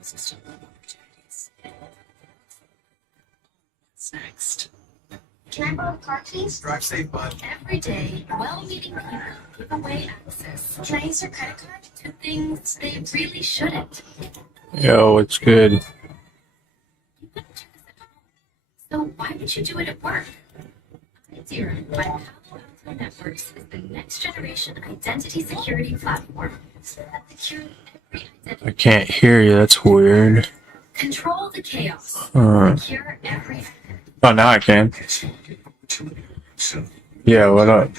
What's next? Can I borrow the car keys? Drive safe, bud. Every day, well-meaning people give away access. Can I use your credit card to things they really shouldn't? Yo, it's good. You couldn't do this at home. So why would you do it at work? Zero by Palo Alto Networks is the next generation identity security platform that secures every identity. I can't hear you. That's weird. Control the chaos. Secure every identity. Oh, now I can. Yeah, what up?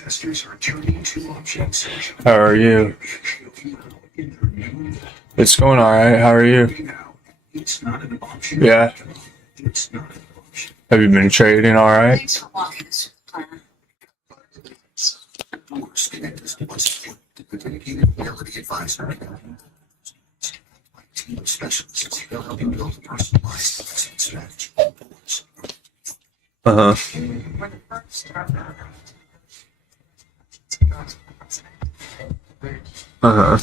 How are you? It's going alright. How are you? Yeah. Have you been trading alright? Uh-huh. Uh-huh.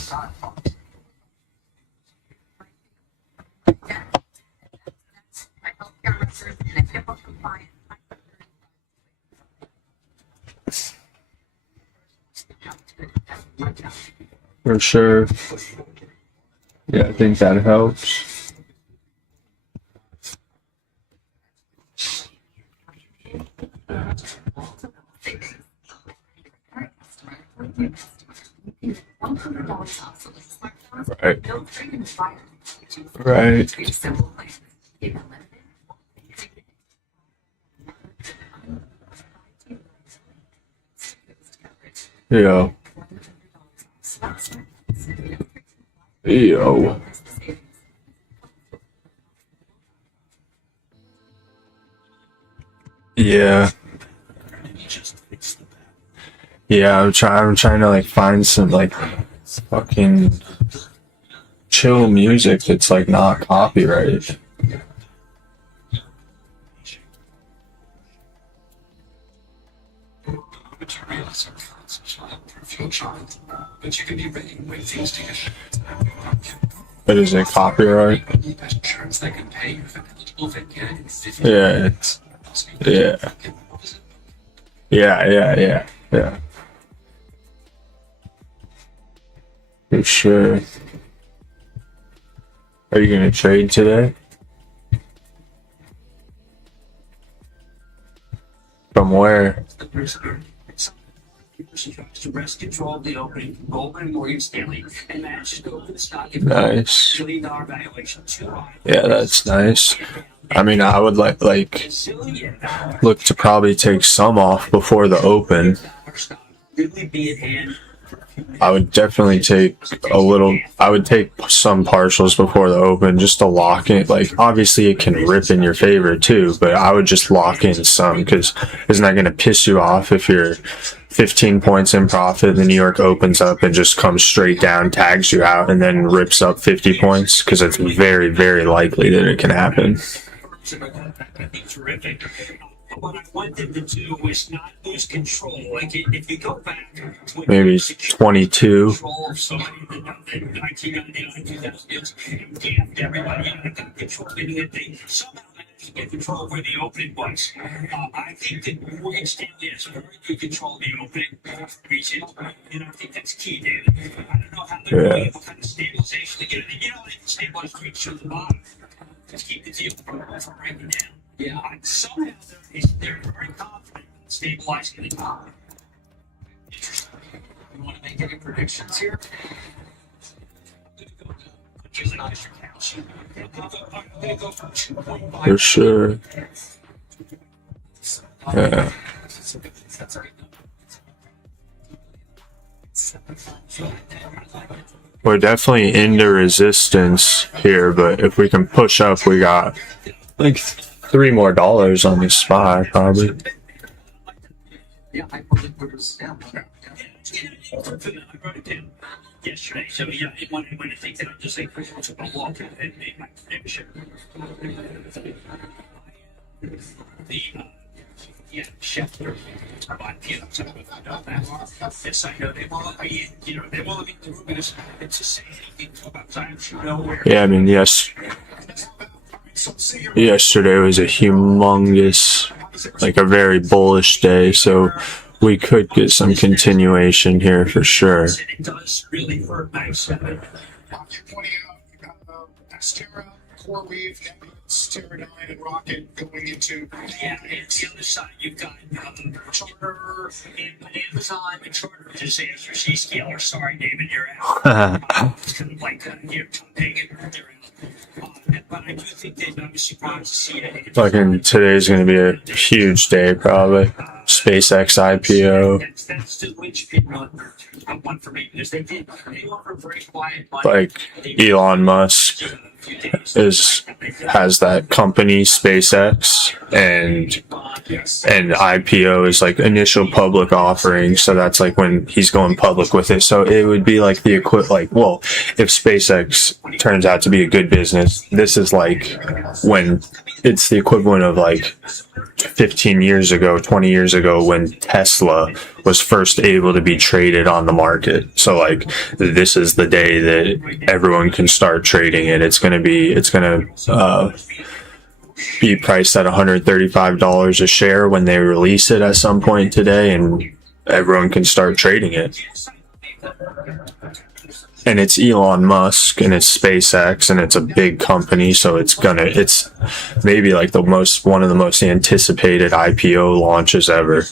For sure. Yeah, I think that helps. Right. Right. Yo. Yo. Yeah. Yeah, I'm trying to like find some like fucking chill music that's like not copyrighted. But is it copyright? Yeah, it's yeah. Yeah. For sure. Are you gonna trade today? From where? To wrest control of the opening from Goldman and Morgan Stanley and managed to open the stock at Nice. $1 billion valuation too high. Yeah, that's nice. I mean, I would like look to probably take some off before the open. Really be at hand. I would definitely take I would take some partials before the open just to lock in. Like, obviously it can rip in your favor too, but I would just lock in some, because isn't that going to piss you off if you're 15 points in profit, the New York opens up and just comes straight down, tags you out, and then rips up 50 points? Because it's very, very likely that it can happen. Terrific. What I wanted to do was not lose control. Like, if you go back to Maybe 22. Control of somebody that 1999, 2000, and everybody got control, meaning that they somehow managed to get control of where the opening was. I think that Morgan Stanley has very good control of the opening region, and I think that's key, David. I don't know how they're going to be able to kind of stabilization to get it. You know, they can stabilize to reach to the bottom. Just keep the deal from breaking down. Yeah, somehow they're very confident in stabilizing the top. Interesting. You want to make any predictions here? For sure. Yeah. We're definitely into resistance here, but if we can push up, we got like $3 more on this SPY, probably. Yeah, I wrote it down yesterday, so yeah, when I think that I just say took a walk and made my prediction. Yeah, Schefter. But, you know, some of them know that. Yes, I know. They won't be, you know, they won't be in the room because it's just saying anything about times from nowhere. Yeah, I mean, yes. Yesterday was a humongous, like a very bullish day, so we could get some continuation here for sure. It does really hurt nice. You're pointing out Astera, CoreWeave, Teradyne, and Rocket going into. Yeah, and the other side, you've got Charter and Amazon and Charter disaster C-scaler. Sorry, David, you're out. It's kind of like, you know, Tom Hagen, they're out. But I do think that I'm surprised to see it. Fucking today's gonna be a huge day, probably. SPACEX IPO. That's the linchpin one for me because they offer very quiet money. Like Elon Musk has that company SPACEX, and IPO is like initial public offering, so that's like when he's going public with it. So it would be like the well, if SPACEX turns out to be a good business, this is like when it's the equivalent of like 15 years ago, 20 years ago, when Tesla was first able to be traded on the market. So like this is the day that everyone can start trading it. It's gonna be priced at $135 a share when they release it at some point today, and everyone can start trading it. And it's Elon Musk, and it's SpaceX, and it's a big company, so it's maybe like one of the most anticipated IPO launches ever.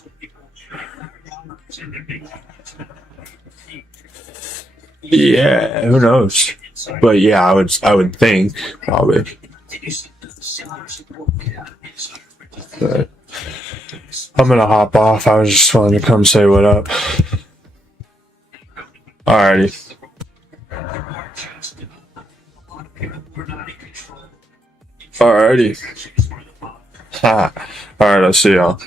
Yeah, who knows? But yeah, I would think probably. But I'm gonna hop off. I was just wanting to come say what up. Alrighty. Alrighty. Ha. Alright, I'll see y'all.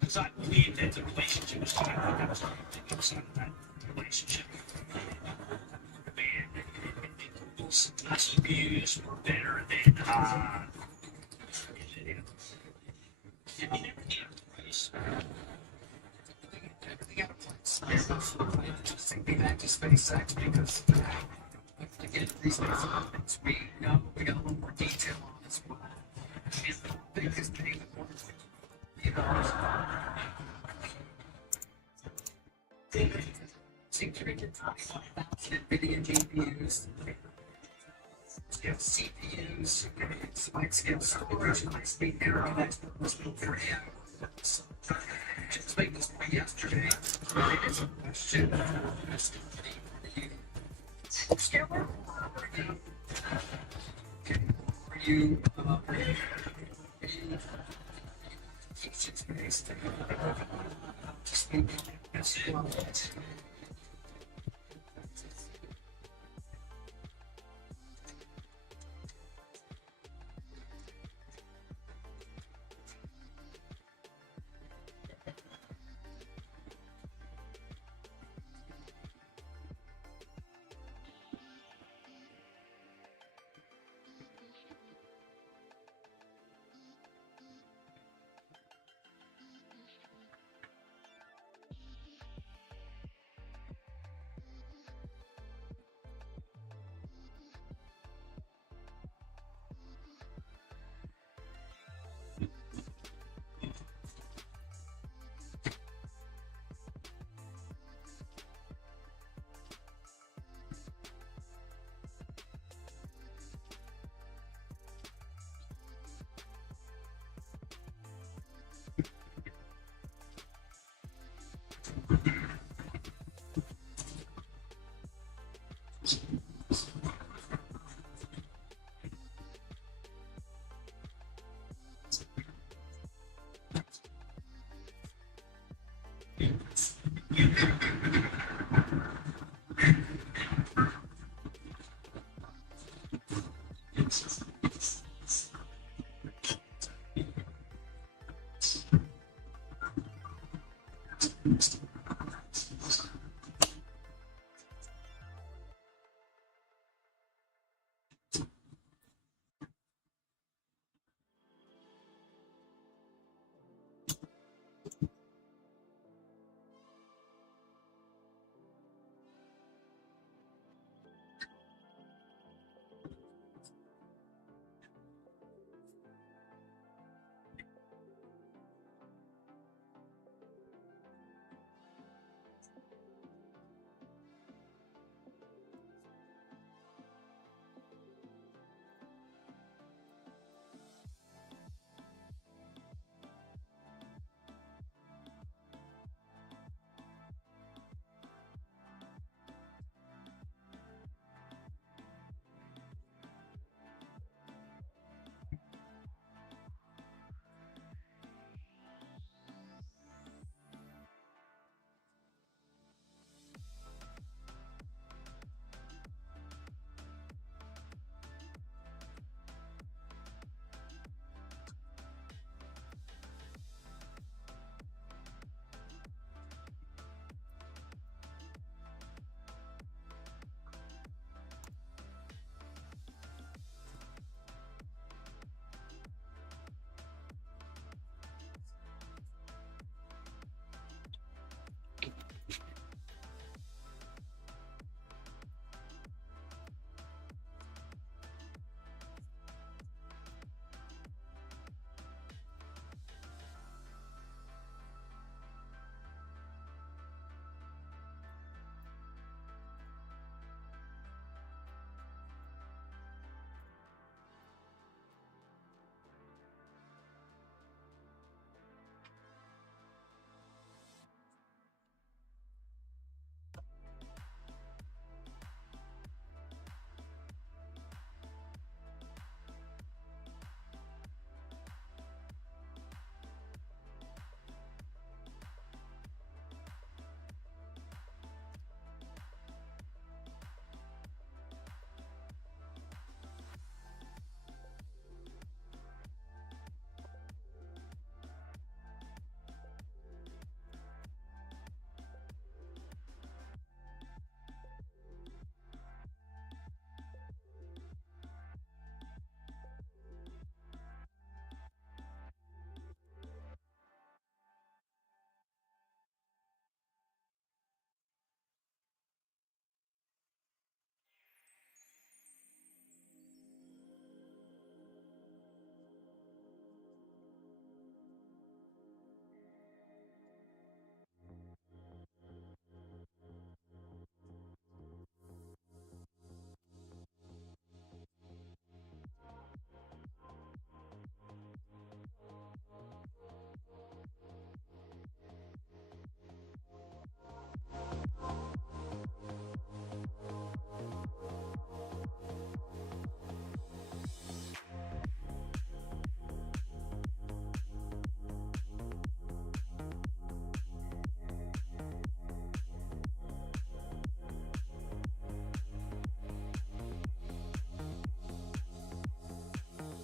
Because I believe that the relationship was kind of that relationship. Google's TPUs were better than Thinking back to SpaceX because to get these things, we got a little more detail on this one. And the biggest thing that was, you know, security NVIDIA GPUs, CPUs, spike scale storage, and high-speed internet was built for AI. Just made this point yesterday. It is a question. Scalar? Okay. Are you based? That's it.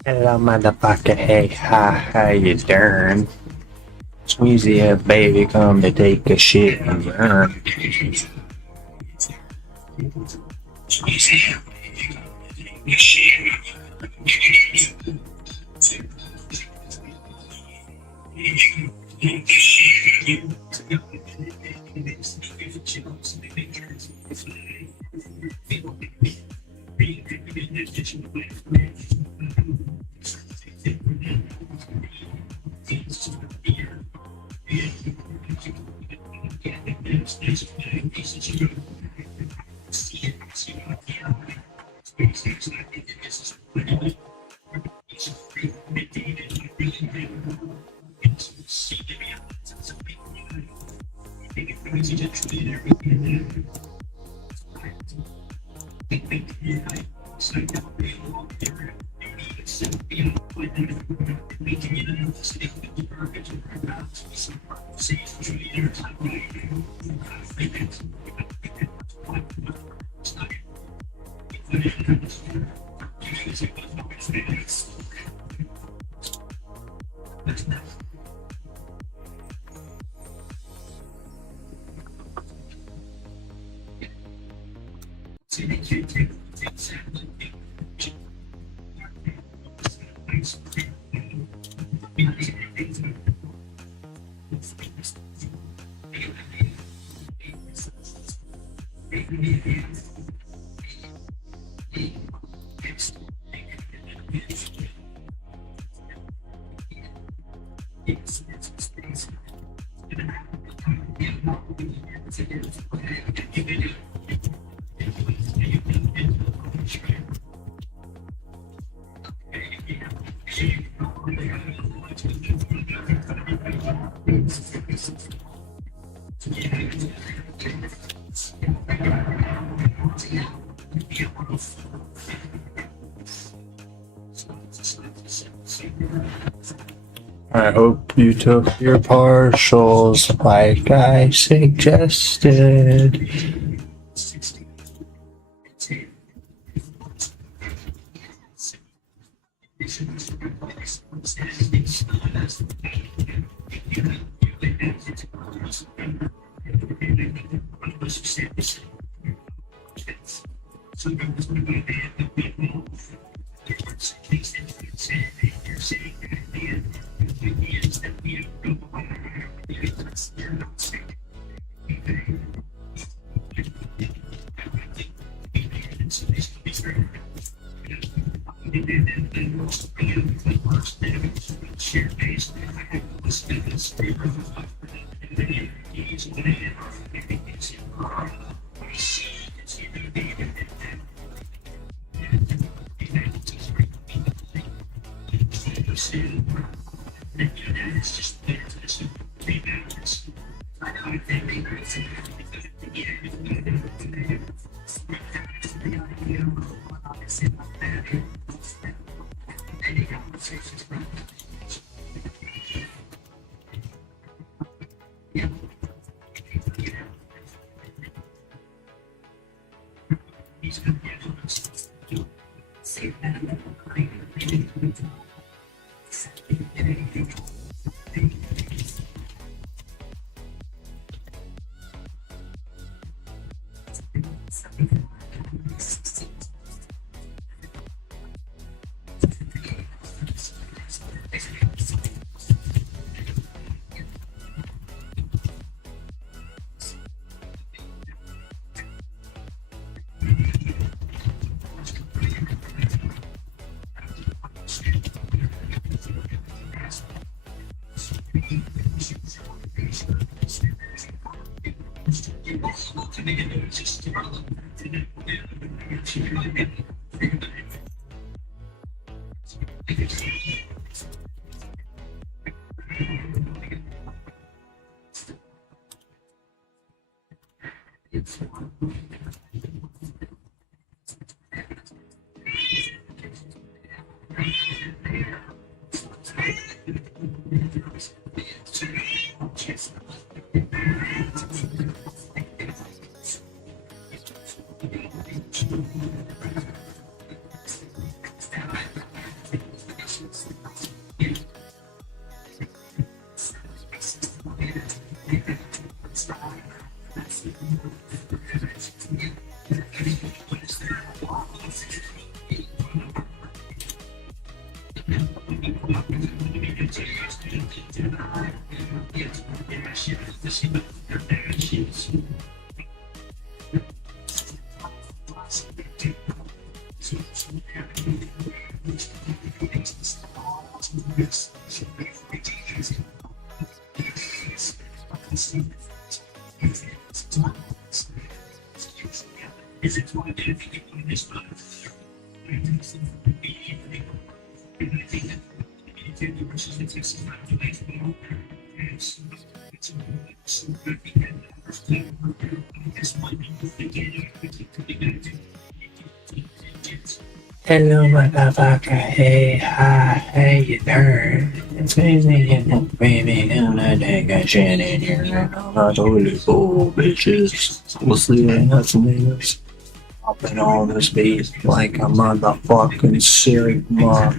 Hello, motherfucker. Hey, hi, how you doing? Squeezy ass baby come to take a shit and burn. I hope you took your partials like I suggested. Hello, motherfucker. Hey, hi, how you doing? It's crazy, baby. Gonna take a shit in here. I'm totally full, bitches. Mostly nuts niggas. Popping on this beat like a motherfucking Sigma.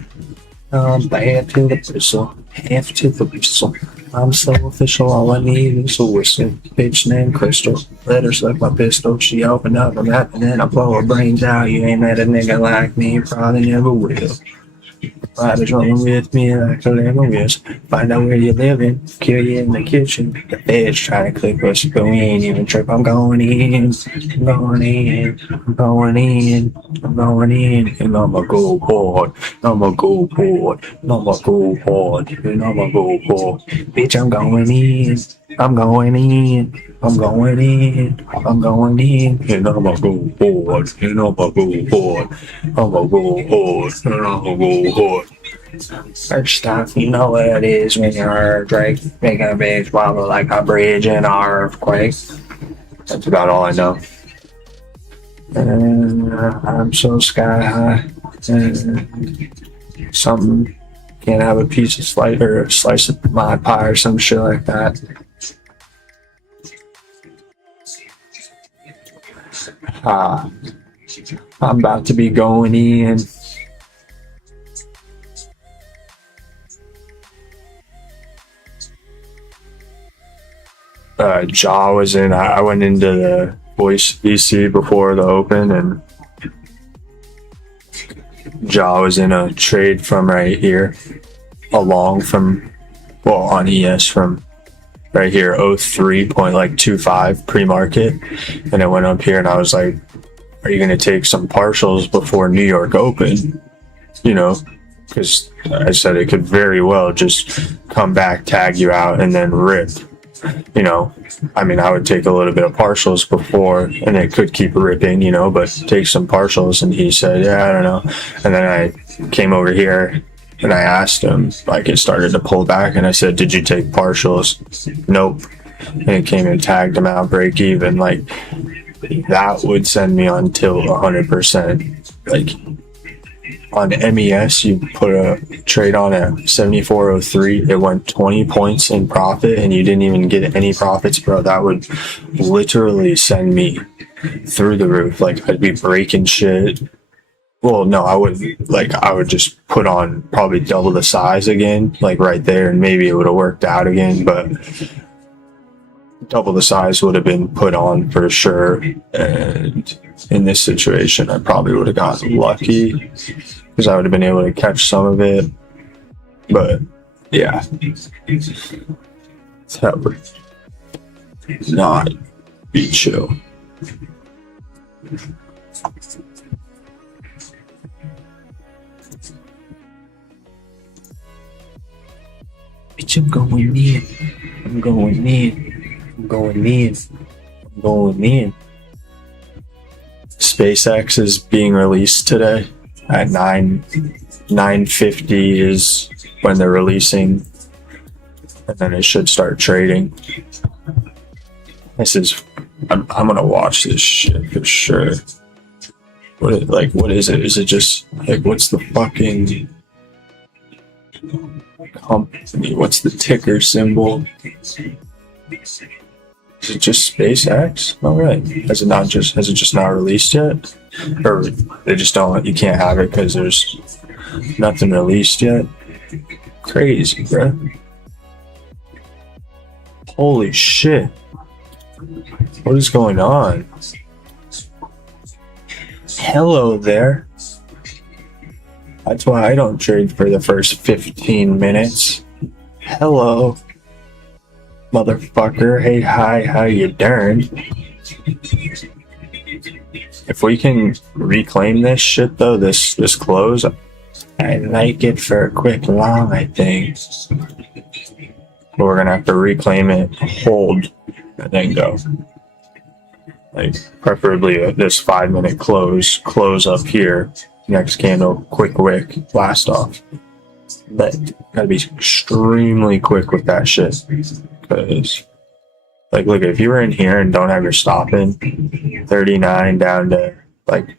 I'm bad to the pistol. Half to the whistle. I'm so official, all I need is a whistle. Bitch named Crystal. Let her suck my pistol. She opened up her mouth and then I blow her brains out. You ain't met a nigga like me, probably never will. Riders rolling with me like a lemon. Find out where you're living, kill you in the kitchen. The feds trying to clip us, but we ain't even trip. I'm going in, I'm going in, I'm going in, I'm going in, and I'ma go hard, I'ma go hard, I'ma go hard, and I'ma go hard. Bitch, I'm going in, I'm going in, I'm going in, I'm going in, and I'ma go hard, and I'ma go hard, I'ma go hard, and I'ma go hard. First off, you know what it is when you're Drake making a big swallow like a bridge in an earthquake. That's about all I know. And I'm so sky high. And something can't have a piece of slice or a slice of my pie or some shit like that. I'm about to be going in. Jaw was in. I went into the voice VC before the open, and Jaw was in a trade from right here, along from, well, on ES from right here, 03.25 pre-market, and it went up here, and I was like, "Are you gonna take some partials before New York Open?" You know, because I said it could very well just come back, tag you out, and then rip. You know, I mean, I would take a little bit of partials before, and it could keep ripping, you know, but take some partials. And he said, yeah, I don't know. And then I came over here and I asked him, like, it started to pull back, and I said, did you take partials? Nope. And it came and tagged him out, break even. Like, that would send me on tilt 100%. Like, on MES, you put a trade on at 74.03. It went 20 points in profit, and you didn't even get any profits, bro. That would literally send me through the roof. Like, I'd be breaking shit. Well, no, I wouldn't. Like, I would just put on probably double the size again, like right there, and maybe it would have worked out again, but double the size would have been put on for sure. And in this situation, I probably would have gotten lucky, because I would have been able to catch some of it. But yeah, that would not be chill. Bitch, I'm going in. I'm going in. I'm going in. I'm going in. SPACEX is being released today at 9:50 is when they're releasing, and then it should start trading. This is, I'm gonna watch this shit for sure. What is it? Is it just like, what's the fucking company? What's the ticker symbol? Is it just SpaceX? All right. Has it just not released yet? Or they just don't, you can't have it because there's nothing released yet? Crazy, bro. Holy shit. What is going on? Hello there. That's why I don't trade for the first 15 minutes. Hello, motherfucker. Hey, hi, how you doing? If we can reclaim this shit though, this close, I like it for a quick long, I think. But we're gonna have to reclaim it, hold, and then go. Like, preferably this 5-minute close up here. Next candle, quick wick, blast off. But gotta be extremely quick with that shit. Because, like, look, if you were in here and don't have your stop in, 39 down to, like,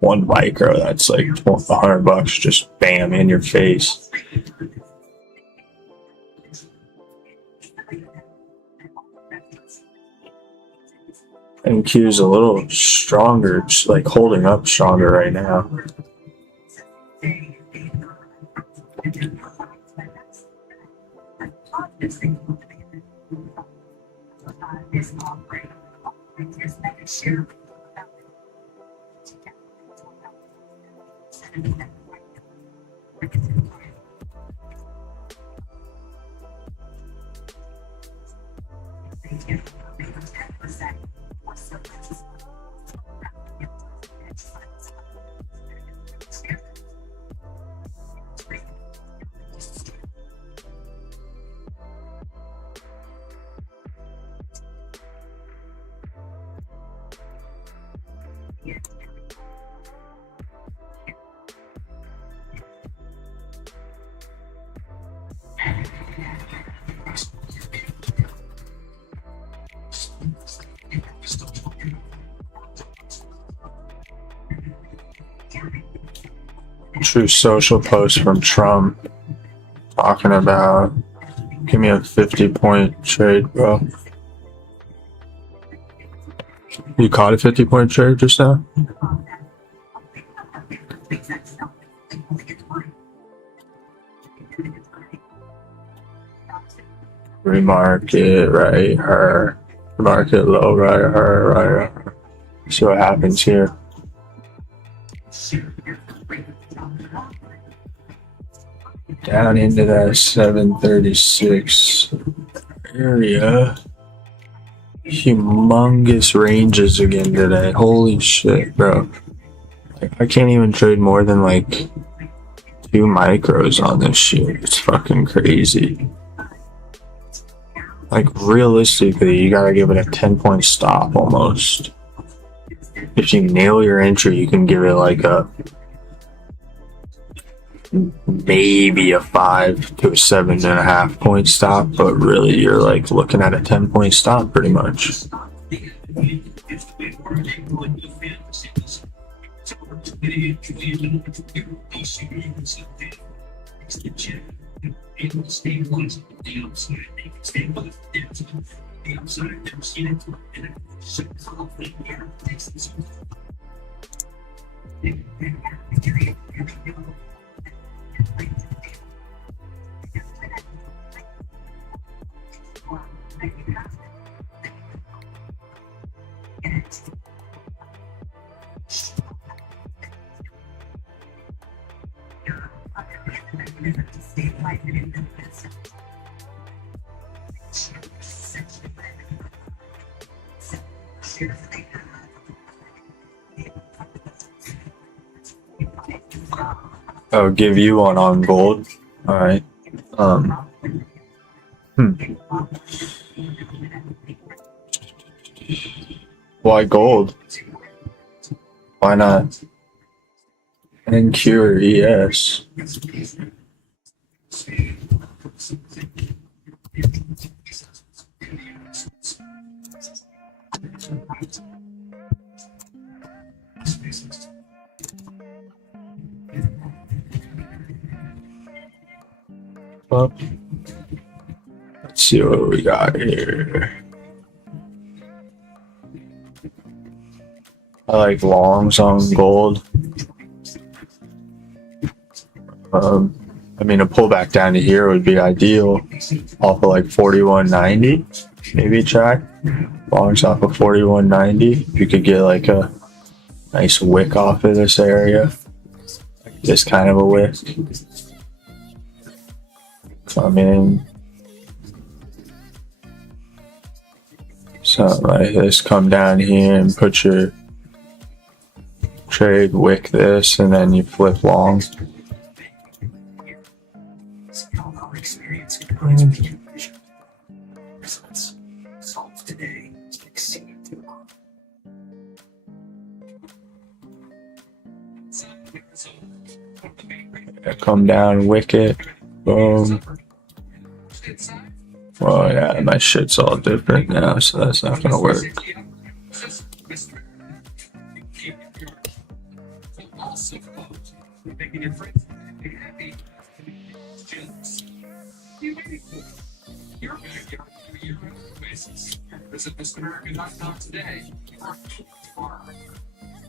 1 micro, that's like $100, just bam, in your face. MQ is a little stronger, just like holding up stronger right now. True Social post from Trump talking about give me a 50-point trade, bro. You caught a 50-point trade just now? Remarket right her. Market low right her, right her. See what happens here. Down into that 736 area. Humongous ranges again today. Holy shit, bro. Like, I can't even trade more than like 2 micros on this shit. It's fucking crazy. Like, realistically, you gotta give it a 10-point stop almost. If you nail your entry, you can give it like a maybe a 5 to a 7.5 point stop, but really you're like looking at a 10-point stop pretty much. I'll give you one on gold. All right. Why gold? Why not NQ or ES? Well, let's see what we got here. I like longs on gold. I mean, a pullback down to here would be ideal off of like 41.90, maybe track. Longs off of 41.90. You could get like a nice wick off of this area. Like this kind of a wick. Come in. Something like this, come down here and put your trade, wick this, and then you flip long. Come down, wick it, boom. Well, yeah, my shit's all different now, so that's not gonna work. Visit MrAmerican.com today.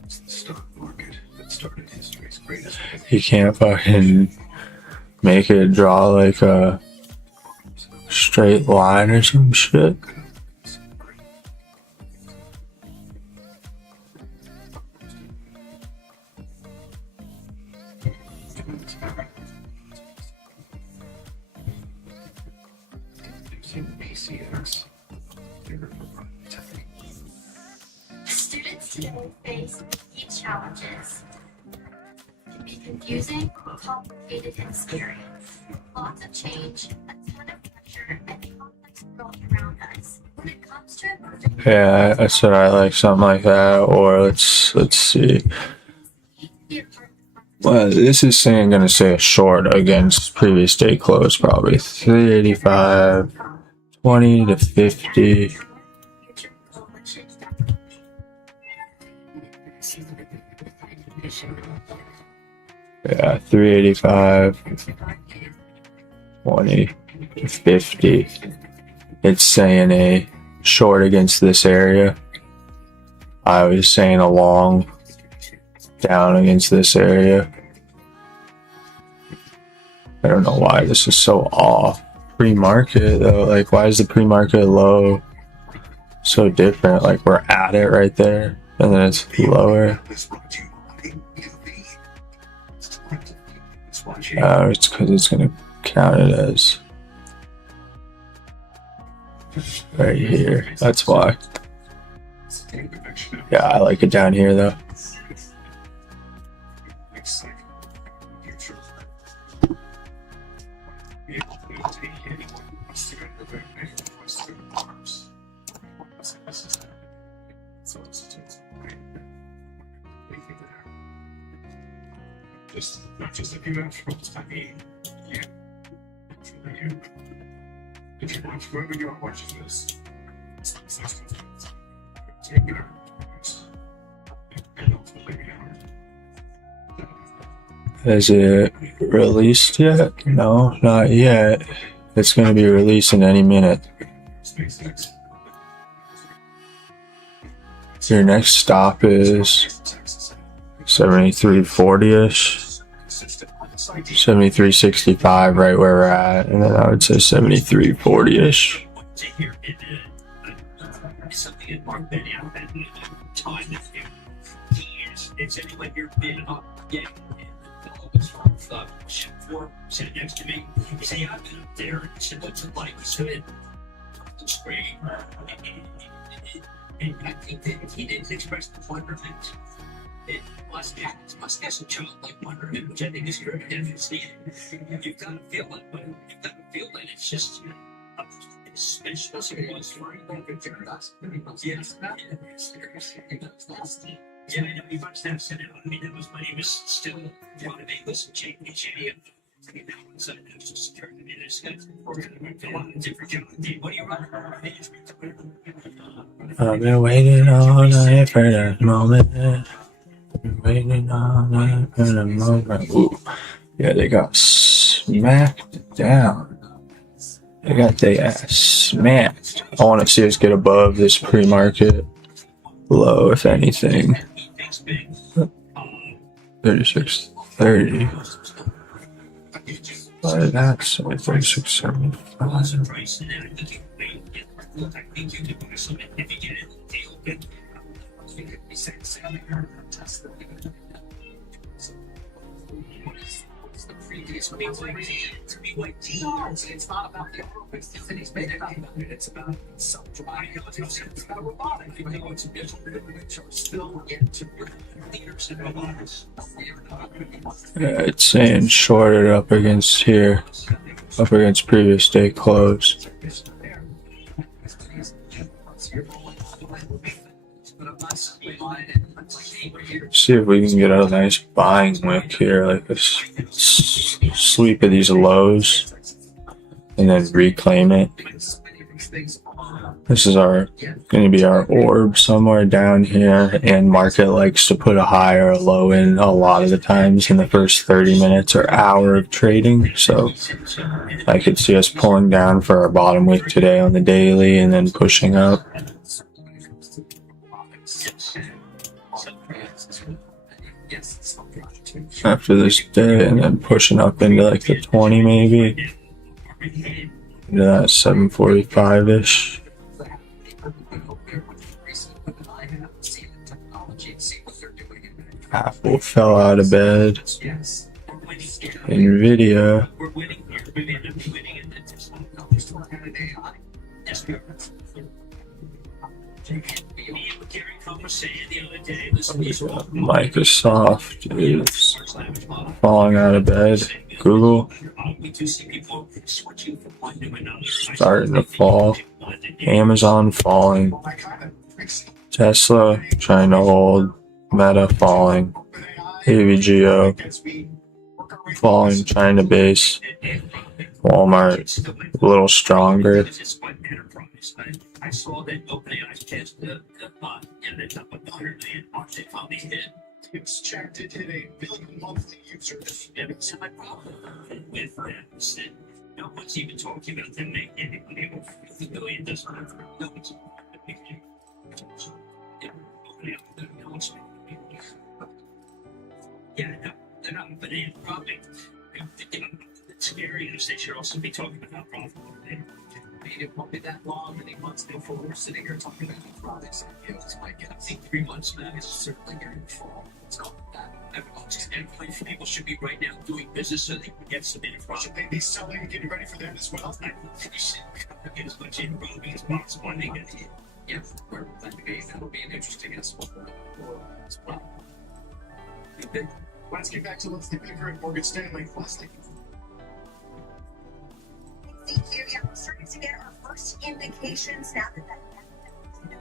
Stock market that started history's greatest. You can't fucking make it draw like a straight line or some shit. PCX. Students today face key challenges. It can be confusing, complicated, and scary. Lots of change, a ton of pressure, and complex world around us. When it comes to improving, Yeah, I said I like something like that. Or let's see. Well, this is saying gonna say a short against previous day close, probably 385, 20 to 50. Yeah, 385, 20 to 50. It's saying a short against this area. I was saying a long down against this area. I don't know why this is so off. Pre-market though, like why is the pre-market low so different? Like we're at it right there and then it's lower. It's because it's gonna count it as right here. That's why. Yeah, I like it down here though. Just a few extras. I mean, yeah. If you watch whoever you're watching this, take it and ultimately Is it released yet? No, not yet. It's going to be released in any minute. SpaceX. Your next stop is 73.40ish. 73.65 right where we're at, and then I would say 73.40ish. Something in Mark Benny out that time that it's anyway you're been up again. Sitting next to me, he said, I've been up there, and he said, what's it like? He said, it's great. And I think that he didn't express the wonderment. It must have some childlike wonderment, which I think is very definitely. You've got to feel it, but you've got to feel it. It's just, it's just a one story. Yes. Yeah, I know he must have said it. I mean, that was when he was still trying to make this change. Now, so it's just turned into this. We're going to fill out a different job. What do you run? I've been waiting all night for that moment. Been waiting all night for the moment. Ooh. Yeah, they got smacked down. They got their ass smacked. I want to see us get above this pre-market low, if anything. 36.30. Why that's 36.75. It's not about the office. He's made it about it. It's about self-driving. It's about robotics. Even though it's a visual image, or still into leaders and robotics. Yeah, it's saying shorted up against here, up against previous day close. See if we can get a nice buying wick here, like a sweep of these lows, and then reclaim it. This is going to be our orb somewhere down here, and market likes to put a high or a low in a lot of the times in the first 30 minutes or hour of trading. So I could see us pulling down for our bottom wick today on the daily and then pushing up. After this day and then pushing up into like the 20 maybe. into that 745-ish. Apple fell out of bed. Nvidia. We're winning here. We end up winning in that Tesla. Gary Cohn was saying the other day, Microsoft is falling out of bed. Google we do see people switching from one to another. starting to fall. Amazon falling. Tesla trying to hold. Meta falling. AVGO falling. China base. Walmart a little stronger. I saw that OpenAI's chance to get it up with 100 million. They finally hit. It's checked. It hit 1 billion monthly users. Yeah, but see, my problem with that is that no one's even talking about them making any money over 50 billion. Doesn't matter. No one's making yeah, no, they're not, but it's probably it's scary. They should also be talking about how profitable they are. It won't be that long, many months before we're sitting here talking about how products IPOs might get. I think 3 months now is Certainly during the fall. It's not that. and people should be right now doing business so they can get some in profit. Should they be selling and getting ready for them as well? I think you should get as much in profit as possible. I think it's Yeah, we're that debate. That'll be an interesting aspect as well. Let's get back to Leslie Baker at Morgan Stanley. Leslie. Thank you. Yeah, we're starting to get our first indications now that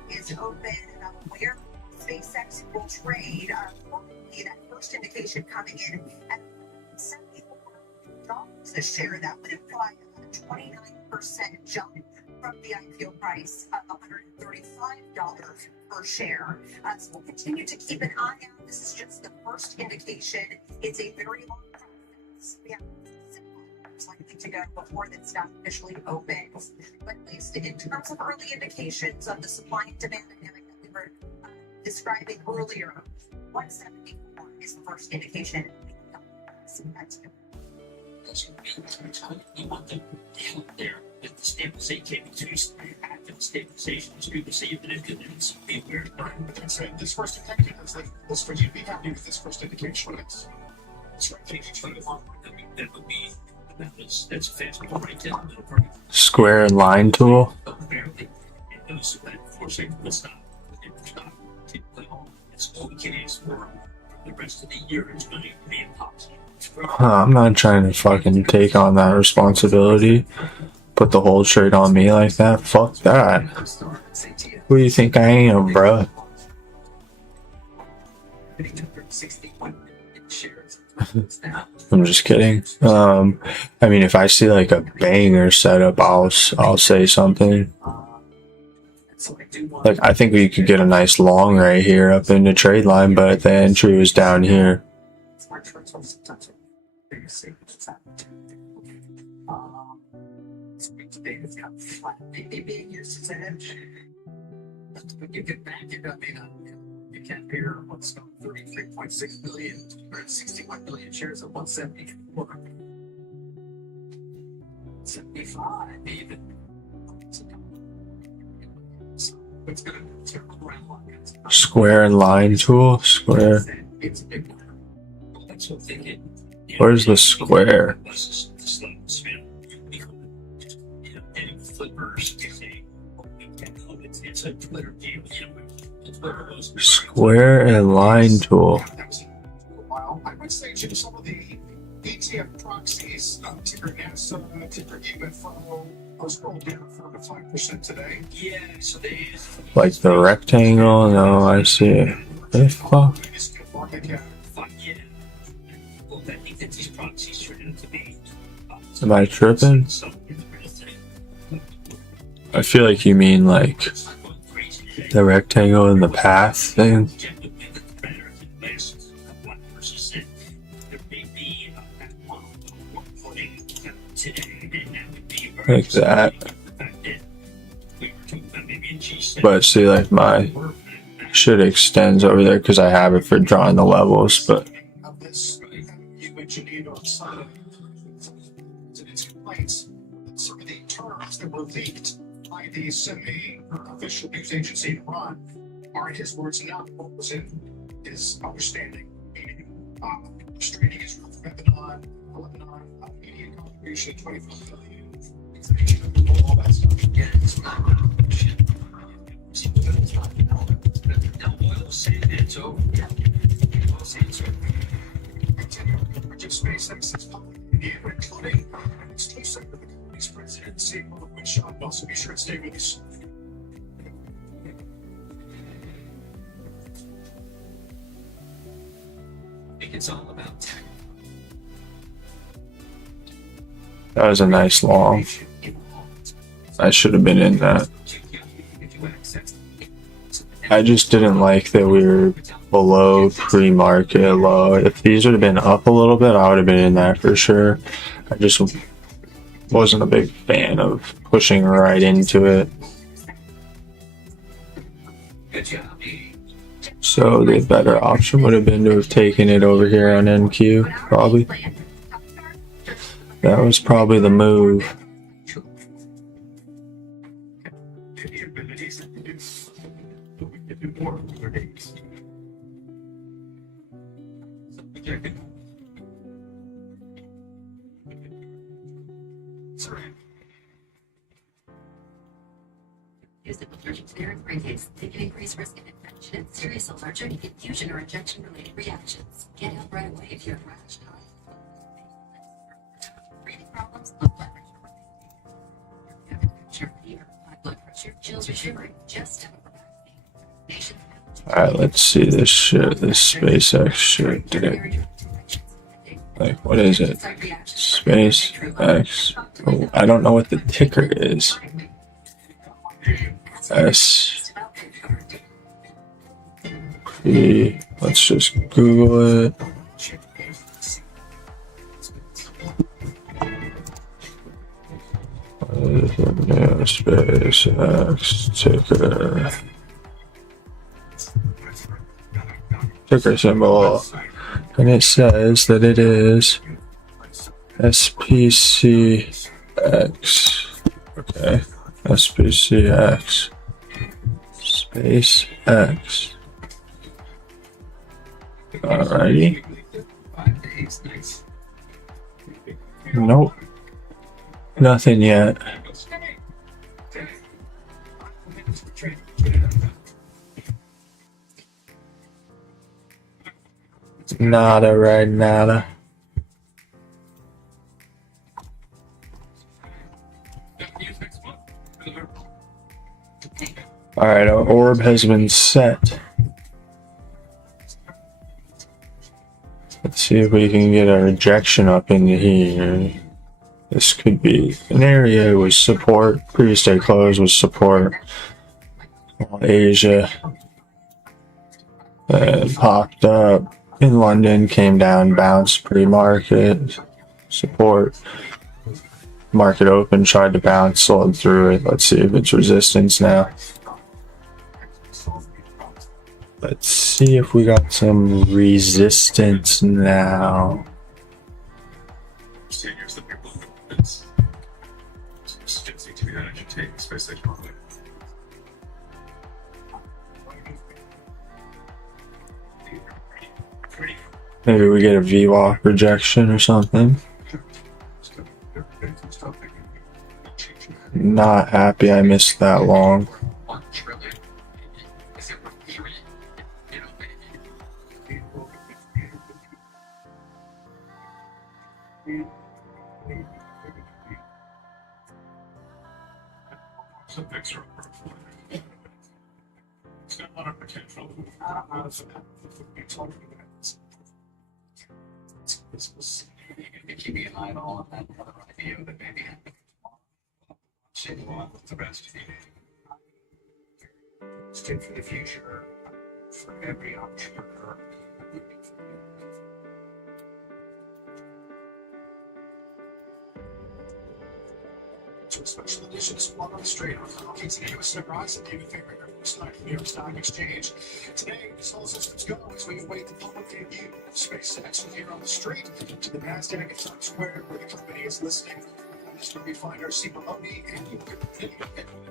is open and I'm aware SpaceX will trade. That first indication coming in at $74 a share. That would imply a 29% jump from the IPO price of $135 per share. So we'll continue to keep an eye out. This is just the first indication. It's a very long process. We have likely to go before the stock officially opens. But at least in terms of early indications of the supply and demand dynamic that we were describing earlier, 174 is the first indication. you want them there. If the stabilization came to active stabilization, as people say, even if it's beware. But that's right. This first indication is like this for you to be happy with this first indication. It's That would be that's fast right down the middle. Square and line tool. Apparently, it goes that forcing the stop. It's all we can ask for the rest of the year. It's going to be impossible. I'm not trying to fucking take on that responsibility. Put the whole shirt on me like that. Fuck that. Who do you think I am, bruh? I'm just kidding. I mean, if I see like a banger setup, I'll say something. Like, I think we could get a nice long right here up in the trade line, but the entry was down here. You get back, you can't hear what's 33.6 billion or 61 billion shares of 174. 75 even. So it's gonna turn around like that. Square and line tool. Square. It's a big one. That's what they did. Where's the square? It's a Twitter deal. Square and line tool. That was a while. I would say Jim, some of the ETF proxies, ticker NASA, ticker UFO, those rolled down 4 to 5% today. Yeah, so they Like the rectangle? No, I see it. The fuck? yeah. Well, I think that these proxies turn out to be. Am I tripping? I feel like you mean like the rectangle in the path thing. Like that. But see, like my shit extends over there because I have it for drawing the levels, but Of this, you mentioned it on Sunday. Its complaints that some of the terms leaked by the semi-official news agency in Iran are, in his words, not what was in his understanding, meaning restraining Israel from Lebanon, Canadian contribution of 25 billion, all that stuff. Yeah, it's not shit. No, oil sand, it's over. Oil sand's over. Continuing coverage of SpaceX's public media, including an exclusive with the company's president and CEO, which Sean also be sure to stay with us. I think it's all about tech. That was a nice long. I should have been in that. I just didn't like that we were below pre-market low. If these would have been up a little bit, I would have been in that for sure. I just wasn't a big fan of pushing right into it. Good job. So the better option would have been to have taken it over here on NQ, probably. That was probably the move. The abilities that we do, but we can do more with our days. Sorry. Use it with urgent care and breakages. They can increase risk of infection, serious allergic, infusion, or injection-related reactions. Get help right away if you have rash, hives, breathing problems, low blood pressure, fever, high blood pressure, chills or shivering. Just have a vaccine. Alright, let's see this shit, this SpaceX shit, dude. Like, what is it? SpaceX. Oh, I don't know what the ticker is. S P. Let's just Google it. SpaceX ticker. Ticker symbol. And it says that it is SPCX. Okay. SPCX. SpaceX. Alrighty. Nope. Nothing yet. Nada right nada. Alright, our orb has been set. Let's see if we can get a rejection up in here. This could be an area with support. Previous day close with support. Asia. Popped up in London, came down, bounced pre-market. Support. Market open, tried to bounce, sold through it. Let's see if it's resistance now. Let's see if we got some resistance now. Maybe we get a VWAP rejection or something. Not happy I missed that long. It's got a lot of potential. Keeping an eye on that other IPO that maybe happened. Shit, with the rest. Stay for the future for every entrepreneur. To a special edition of Squad on the Street on continuous rise and David Fairbairn, New York Stock Exchange. Today, as all systems go, as we await the public debut of SpaceX from here on the street to the NASDAQ at Times Square, where the company is listing Mr. Refiner C. Maloney, and you could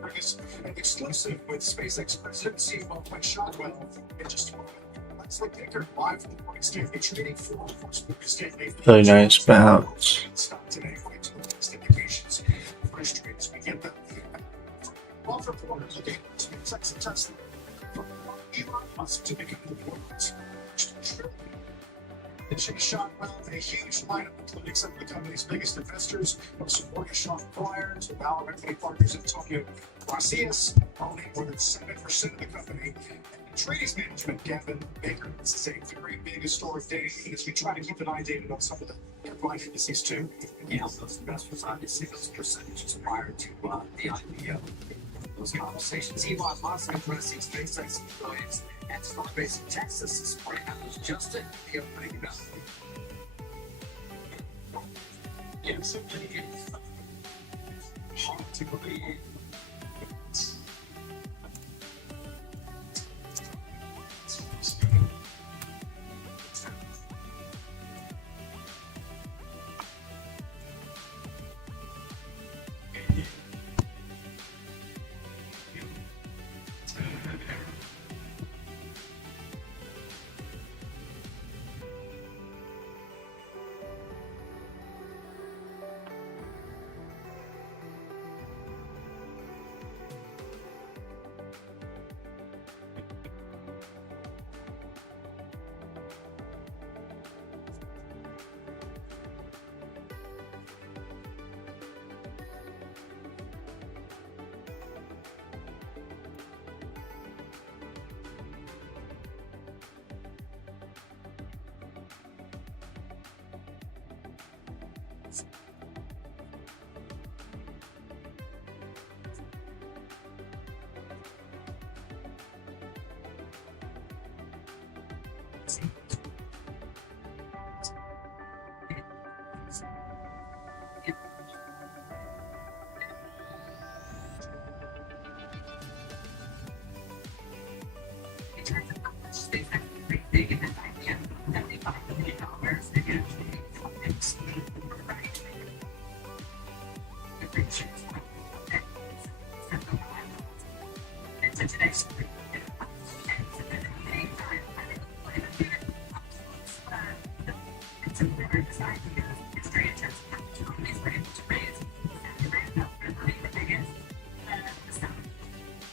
bring us an exclusive with SpaceX President CEO Mike Shotwell in just a moment. Let's look at live from the Morgan Stanley trading floor. Morgan Stanley. Really nice bounce. Stop today. Wait to the latest indications. Fresh trades. We get them. Well, reporters looking at SpaceX and Tesla. From Elon Musk to become the world's first trillion. Jay Shotwell, a huge lineup, including some of the company's biggest investors, most important Sean Pryor, to Valor Equity Partners Antonio Gracias, owning more than 7% of the company. And Tradies Management, Gavin Baker. This is a very big historic day as we try to keep an eye dated on some of the headline indices too. Yeah, those investors obviously those percentages prior to the IPO. Those conversations. Elon Musk addressing SpaceX employees at Starbase in Texas this morning. That was just at the opening announcement. Yeah, so it's hard to believe. In terms of how much SpaceX is pretty big in this IPO, $75 million, again, it's right. The big shares went up, and so today's it's a very design because it's very intense. Companies were able to raise the biggest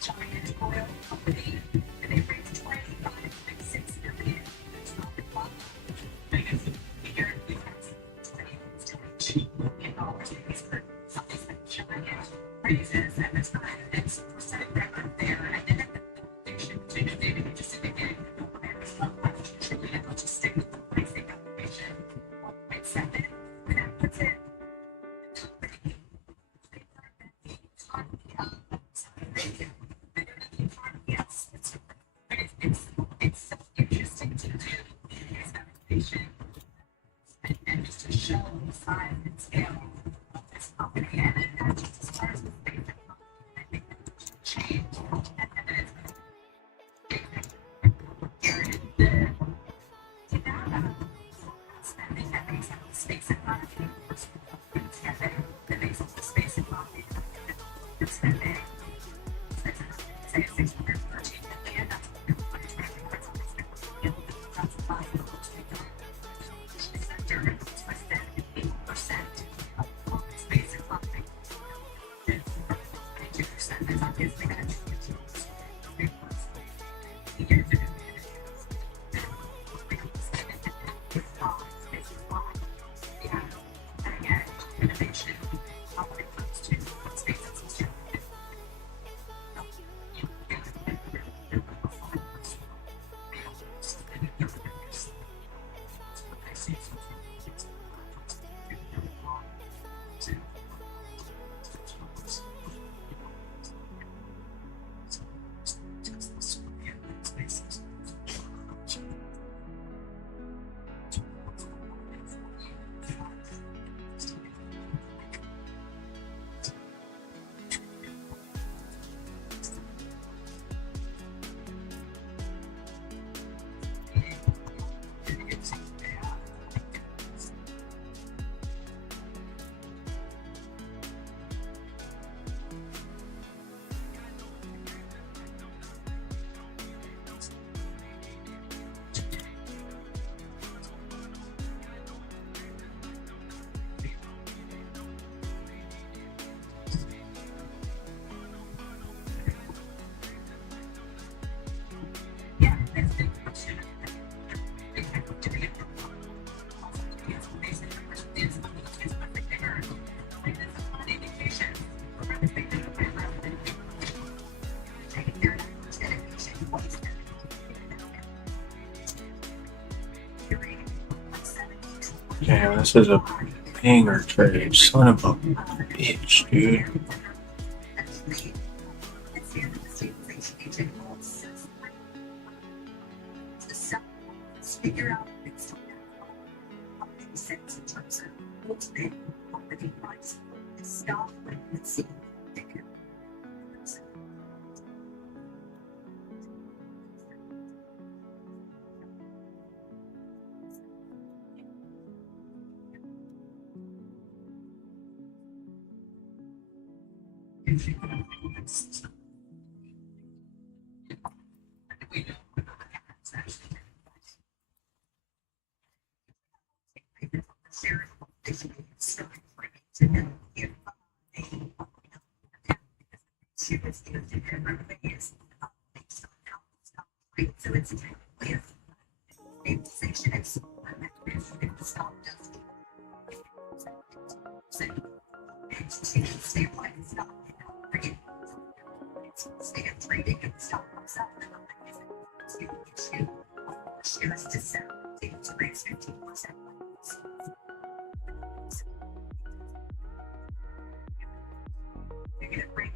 giant oil company, and they raised $25.6 million. It's not the top biggest figure in the US. It's $22 million because for something like giant raises at the time, it's percent record there. And then at the foundation, maybe just to begin, $1 trillion, let's just stick with the pricing application, 1.7, and that puts it yes, it's so interesting to do this application and just to show the size and scale of this company, and then not just as far as the things that I think that change and then it's here in the data spending that makes up the space economy, that makes up the space economy, and spending. Say $613 million, that's sector is less than 8% of the space economy. 92% is obviously going to be innovation, when it comes to space industry. Spaces. Damn, this is a banger trade. Son of a bitch, dude. Figure out it's what makes sense in terms of ultimate property price. Stop and see. So it's with stabilization and support mechanism if the stock does stabilize the stock, stay at trading and the stock comes up and the issue shares to sell to raise 15%. You're gonna break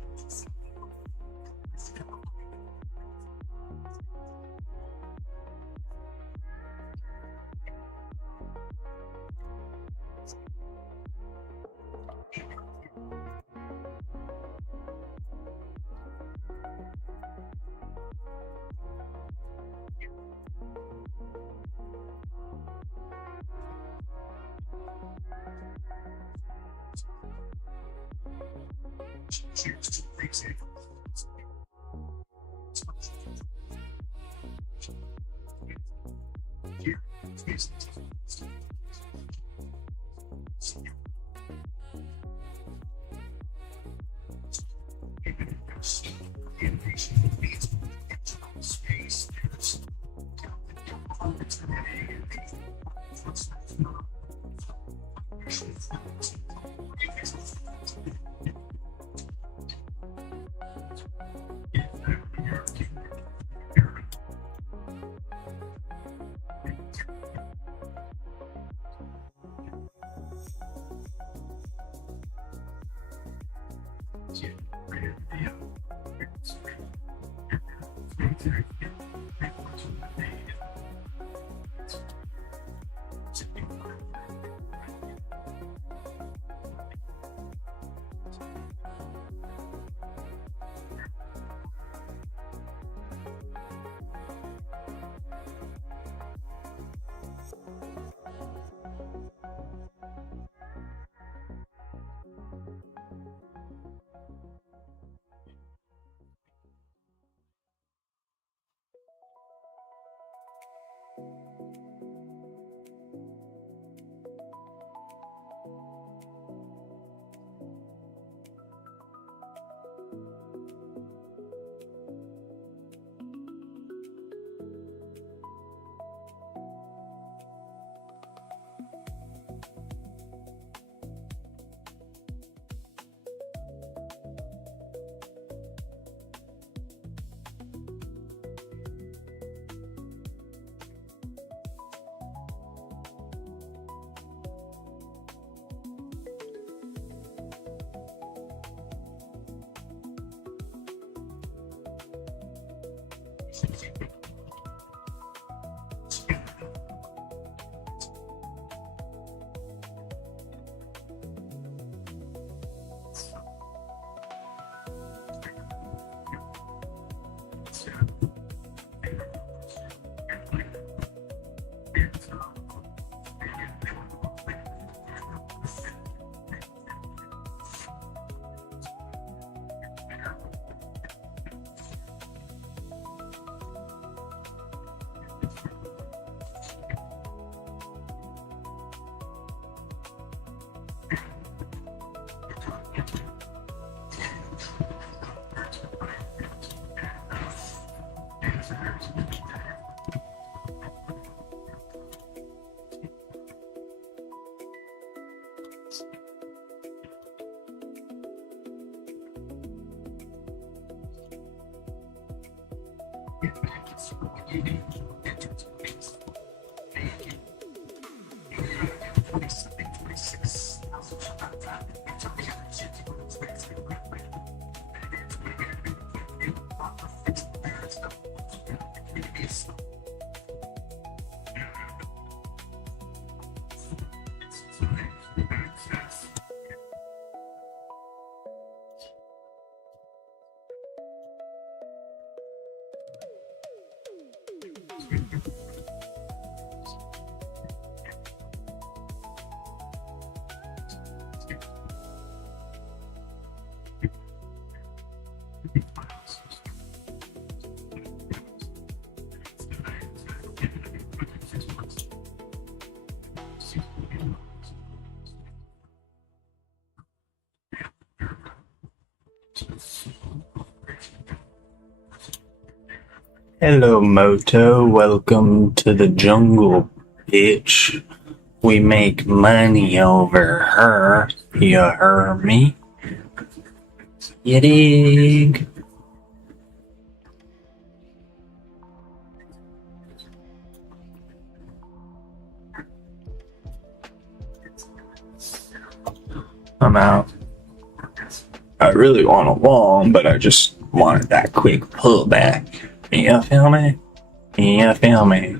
cheers to the example. Here is innovation needs space. something 26,000 about that. You're talking about shit to go to space. And it's what you want to fix the parents stuff. It is. Hello, Moto. Welcome to the jungle, bitch. We make money over her. You heard me? You dig? I'm out. I really want a long, but I just wanted that quick pullback. You feel me? You feel me?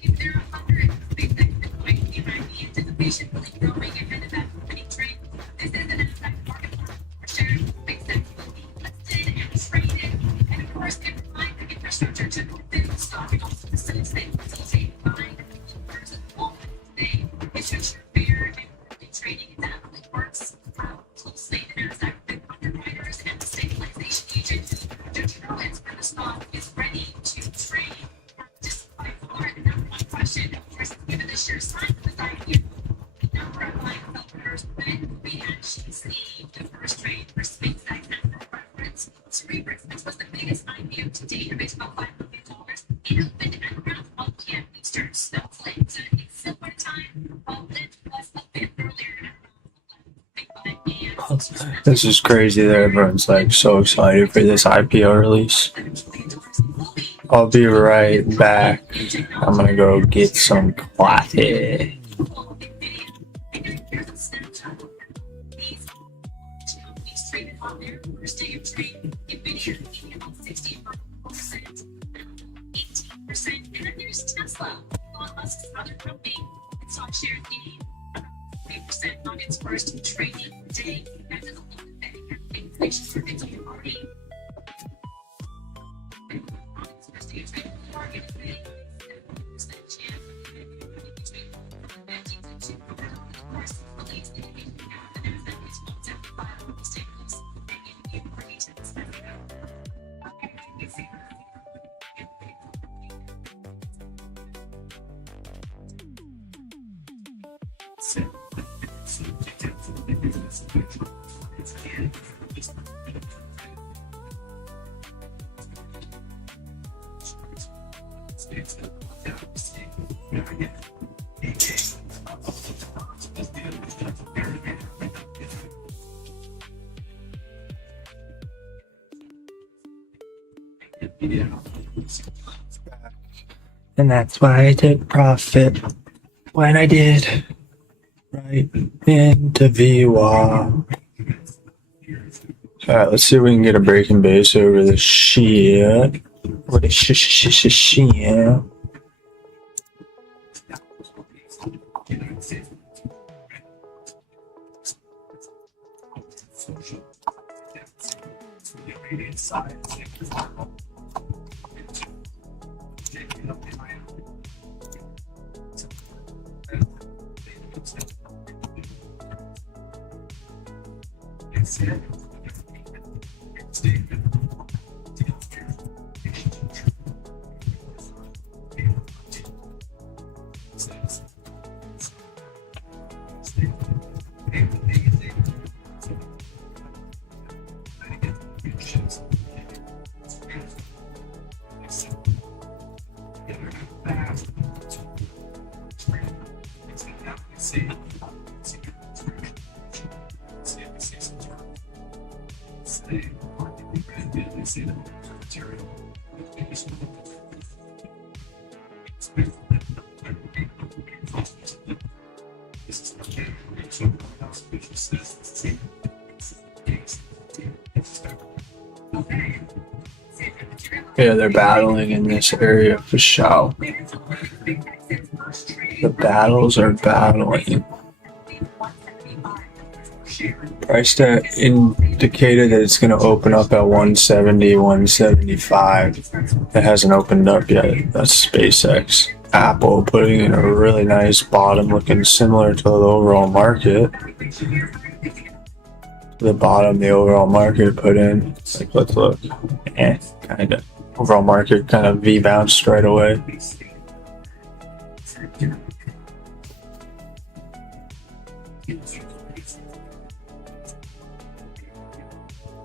If there are 100 big things that point behind the anticipation really growing ahead of that winning trade, this is an effect market for shares. SpaceX will be listed and traded, and of course, it provides the infrastructure to open the stock and also facilitate buying versus open today. It's just fair and orderly trading exactly works closely. The Nasdaq with underwriters and the stabilization agent determines when the stock is ready to trade. Just by far, the number one question, of course, given the sheer size of this IPO, the number of buying sellers, when we actually see the first trade for SpaceX and for reference, SpaceX was the biggest IPO to date, raised about $5 million. It opened at around 12 p.m. Eastern Snowflake. So it's similar time, it was a bit earlier. This is crazy that everyone's like so excited for this IPO release. I'll be right back. I'm gonna go get some coffee. And then there's Tesla, Elon Musk's other company. It saw shares gain 3% on its first trading day after the inflation markets are already on its first day of trading. The market is trading 7% chance between 15 to 2. Of course, released in the Nasdaq is 175 stables and give you more details. And that's why I took profit when I did. Right into VWAP. Alright, let's see if we can get a breaking base over the shit. What is yeah? Yeah, they're battling in this area for sure. The battles are battling. Price that indicated that it's going to open up at 170, 175. It hasn't opened up yet. That's SPACEX. Apple putting in a really nice bottom looking similar to the overall market. The bottom the overall market put in. Like, let's look. Kind of. Overall market kind of V-bounced right away.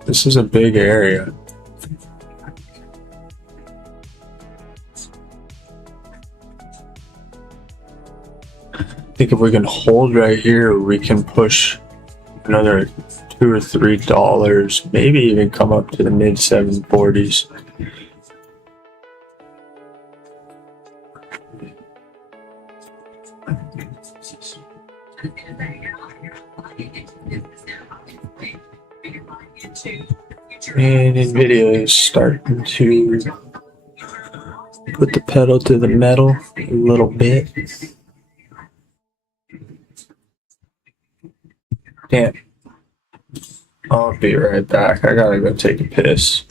This is a big area. I think if we can hold right here, we can push another $2 or $3, maybe even come up to the mid 740s. And Nvidia is starting to put the pedal to the metal a little bit. Damn. I'll be right back. I gotta go take a piss.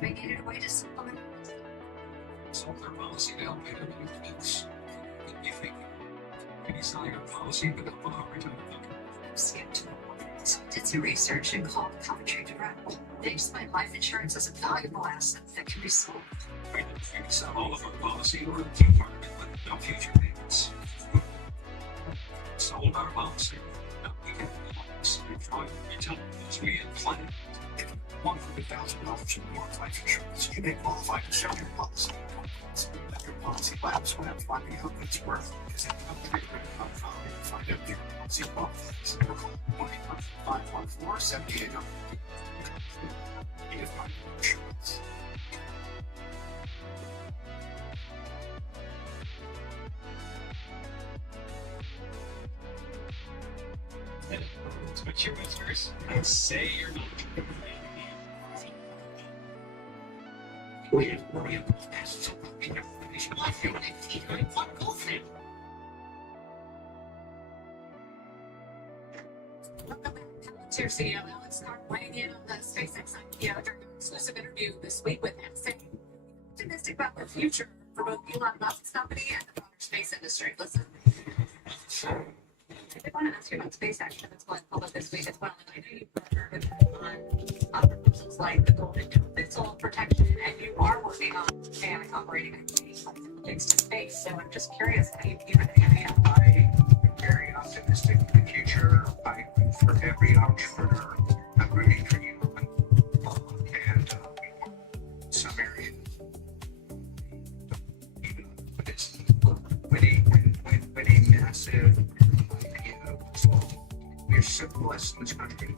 We needed a way to supplement. Solve their policy now, pay them in advance. What do you think? Maybe selling a policy, but not a retirement fund. Skipped. So I did some research and called Coventry Direct. They explained life insurance is a valuable asset that can be sold. Right, if we can sell all of our policy or keep part of it with no future payments. Sold our policy. Now we can try to tell as we had planned. If you want $100,000 in more life insurance, you may qualify to sell your policy. So let your policy lapse without finding out what it's worth. Because if you have to find out your policy qualifies. Call 1-800-514-7800. You can find insurance. Switch your whiskers and say you're not. Wait, worry about that. So, I feel like teetering on golf now. Chair CEO Alex Carr weighing in on the SpaceX IPO during an exclusive interview this week with him, saying optimistic about the future for both Elon Musk's company and the broader space industry. Listen. I want to ask you about SpaceX, and it's going public this week as well. And I know you've partnered with them on proposals like the Golden Dome missile protection, and you are working on AI operating activities like links to space. So I'm just curious how you view it. I'm very optimistic in the future. I root for every entrepreneur. I'm rooting for you. And some areas, even when it's when a massive IPO, so we're so blessed in this country.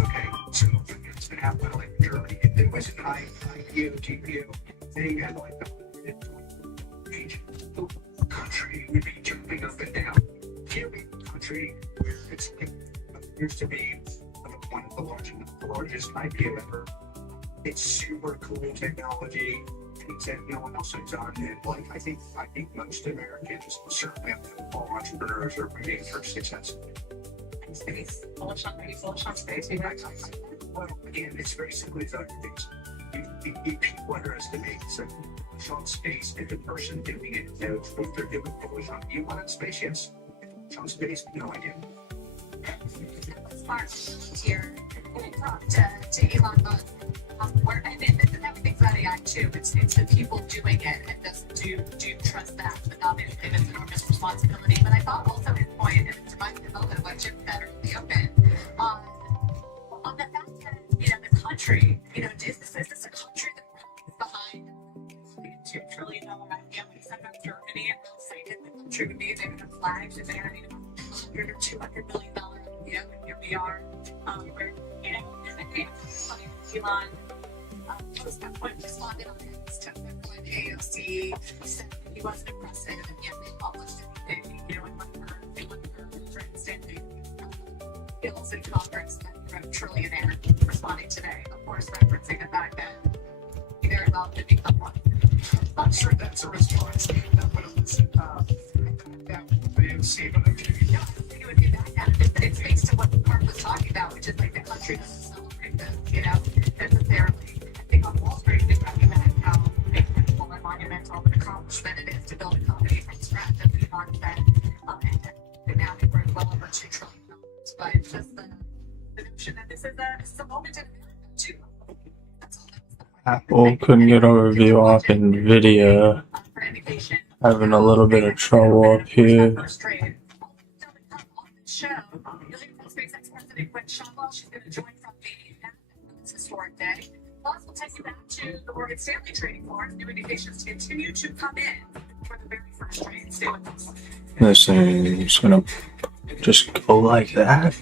Okay, so it's gonna happen like Germany. If there was an IPO, TPO thing at like the country would be jumping up and down. Here we have a country where it's appears to be one of the largest IPO ever. It's super cool technology, things that no one else has done. And like I think most Americans, certainly all entrepreneurs, are rooting for success. space, bullish on space, you guys talk about that? Well, again, it's very simply thought things. People underestimate certain on space and the person doing it knows what they're doing. Bullish on you want space, yes. On space, no idea. Smart here. And I talked to Elon Musk. Where and everything's about AI too. It's the people doing it and just do trust that, but not in an enormous responsibility. But I thought also his point, and it reminds me a little bit of what Jim said earlier in the open, on the fact that the country, is this a country that is behind $2 trillion IPO? He said about Germany and how excited the country would be if they would have flagged if they had $100 or $200 million IPO, and here we are. Where Elon post that point responded on his to when AOC said that he wasn't impressive, and yet they published anything, in one for standing bills in Congress that he wrote trillionaire responding today, of course referencing the fact that he very well could become one. I'm sure that's a response. That would have listened. That AOC, but No, I don't think it would be that kind of it, but it's based on what Mark was talking about, which is like the country doesn't celebrate this, necessarily. I think on Wall Street they recognize how incredible and monumental an accomplishment it is to build a company from scratch, as Elon said, and now they're worth well over $2 trillion. But it's just the notion that this is a moment in America too. That's all that's the point. Apple couldn't get a review off NVIDIA. For innovation. Having a little bit of trouble up here. First trade. On this show, you'll hear from SpaceX President Gwen Shotwell. She's going to join from this historic day. Plus, we'll take you back to the Morgan Stanley trading floor. New indications continue to come in for the very first trade. Stay with us. This thing's gonna just go like that.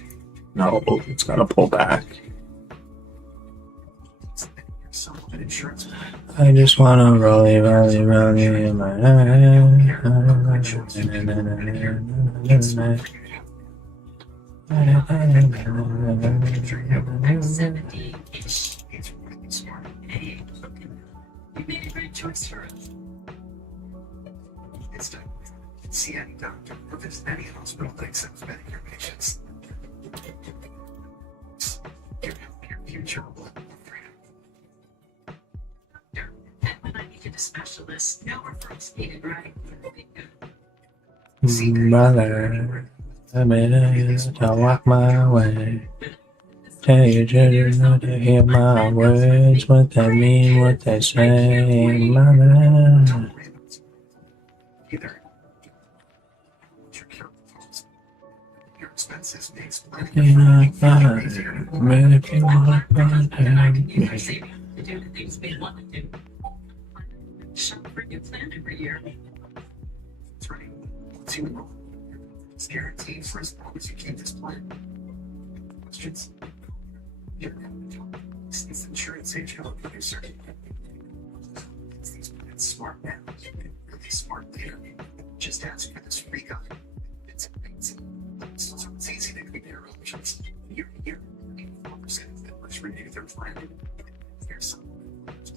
No, it's gotta pull back. insurance. I just wanna rollie in my It's really smart. Hey, look at that. You made a great choice for us. It's to see any doctor or visit any hospital that accepts Medicare patients. Your future will And when I needed a specialist, no referrals needed, right? Mother, I made it to walk my way. Tell your children not to hear my words, what they mean, what they say, mother. either your care costs, your expenses may explain You know, many people are Our savings to do the things we want to do. Shop for a new plan every year. it's right. Once you enroll, it's guaranteed for as long as you keep this plan. Questions? These insurance agent producer. It's these plans smart now. Really smart later. Just ask for this free guide. It's amazing. So it's easy to compare options. Year to year, 84% of members renew their plan. Here's some.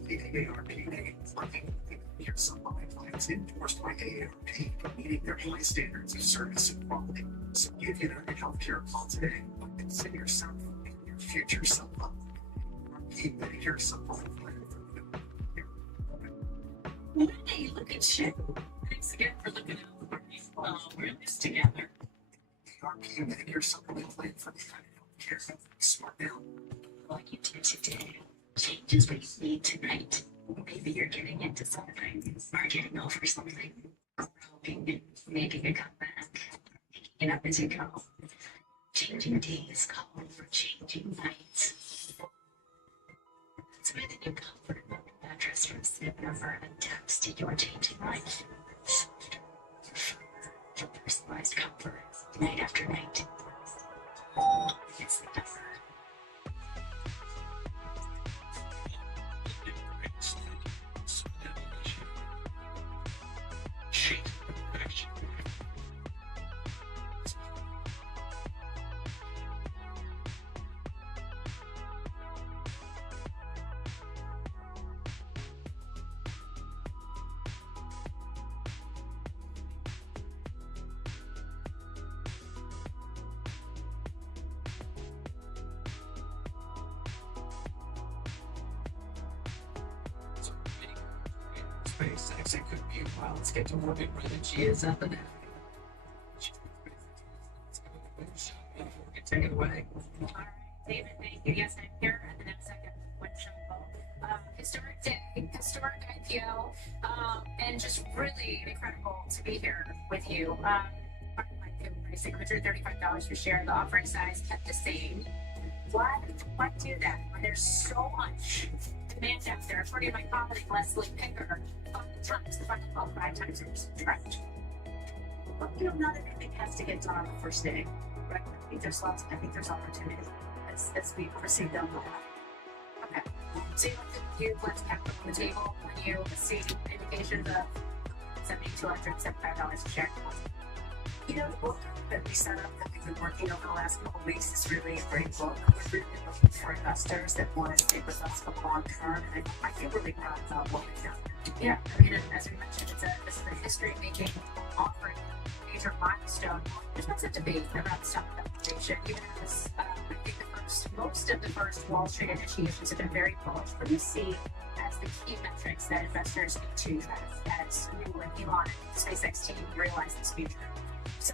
The AARP funding. Here's some of my plans endorsed by AARP, meeting their high standards of service and quality. So give your healthcare call today. Consider yourself and your future self up. Keep Medicare supplement plan for you. Hey, look at you. Thanks again for looking out for me. We're in this together. AARP Medicare supplement plan for the United Healthcare. Smart now. Like you did today. Changes what you need tonight. Maybe you're getting into something or getting over something. Or hoping making a comeback. Picking it up as you go. Changing days call for changing nights. That's why the new comfort mattress from Sleep Number adapts to your changing life. Softer, firmer, personalized comfort night after night. It's Sleep Number. SpaceX. It could be a while. Let's get to orbit where the G is up and take it away. All right, David, thank you. Yes, I'm here at the next second. Historic day, historic IPO, and just really incredible to be here with you. IPO pricing $135 per share. The offering size kept the same. Why do that when there's so much demand out there? According to my colleague Leslie Picker, 5 times oversubscribed. But not everything has to get done on the first day, right? I think there's opportunity as we proceed down the path. Okay. So you left capital on the table when you see indications of $7,275 a share. The book that we set up that we've been working over the last couple of weeks is really a great book. We're really looking for investors that want to stay with us for the long term, and I feel really proud about what we've done. Yeah, I mean, as we mentioned, this is a history-making offering, major milestone. There's lots of debate about stock valuation. Even as I think most of the first Wall Street initiations have been very bullish, but we see as the key metrics that investors need to track as you and Elon and the SpaceX team realize this future. So,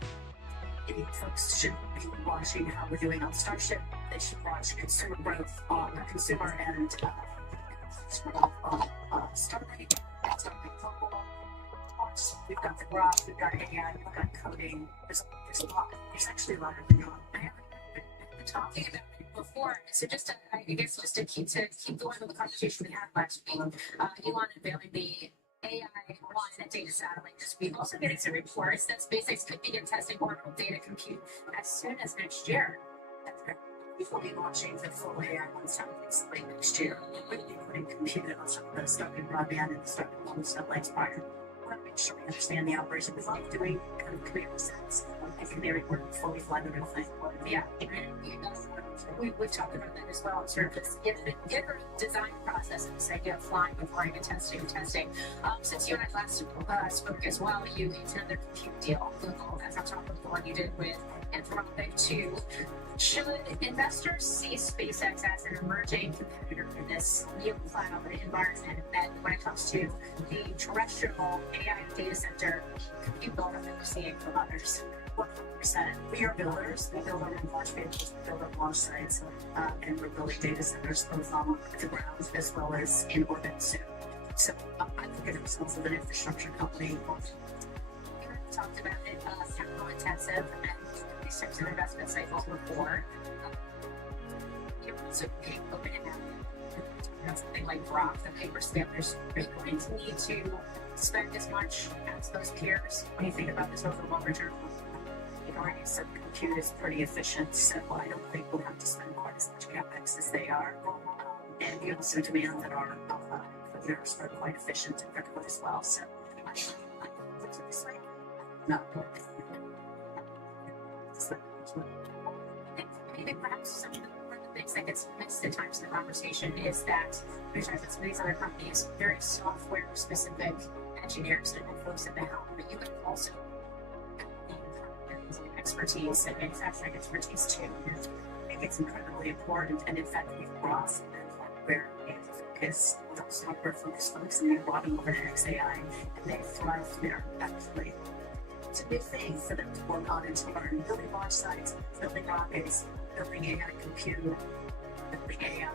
folks should be watching how we're doing on Starship. They should watch consumer growth on consumer and Starlink, Global. We've got the graph, we've got AI, we've got coding. There's a lot. There's actually a lot going on. I haven't been talking about it before, so just to keep going with the conversation we had last week, Elon unveiling the AI-1 data satellite. We've also getting some reports that SpaceX could begin testing orbital data compute as soon as next year. We will be launching the full AI-1 satellites late next year. We're going to be putting compute on some of the stuff in broadband and the stuff in mobile satellites prior. We want to make sure we understand the operation. We love doing kind of community sets and community work before we fly the real thing. Yeah, we've talked about that as well. In sort of this iterative design process and this idea of flying before even testing. Since you and I last spoke as well, you inked another compute deal, Google, as on top of the one you did with Anthropic too. Should investors see SpaceX as an emerging competitor in this new cloud environment? And when it comes to the terrestrial AI data center compute buildup that we're seeing from others? 100%. We are builders. We build our own launch vehicles, we build our launch sites, and we're building data centers both on the ground as well as in orbit soon. So I think of ourselves as an infrastructure company. We talked about it, capital intensive, and these types of investment cycles before. You're also being open and something like Grok, the hyperscalers. Are you going to need to spend as much as those peers when you think about this over the longer term? Our use of compute is pretty efficient, so I don't think we'll have to spend quite as much capex as they are. And we also demand that our computers are quite efficient and critical as well. So I look at this way. No. Maybe perhaps some of the things that gets missed at times in the conversation is that there's some of these other companies, very software specific engineers and folks at the helm, but you can also expertise and manufacturing expertise too. I think it's incredibly important, and in fact, we've brought some hardware focus, those software focused folks, and we brought them over to XAI, and they thrive there. Actually, it's a new thing for them to work on and to learn. Building launch sites, building rockets, building AI compute, building AI.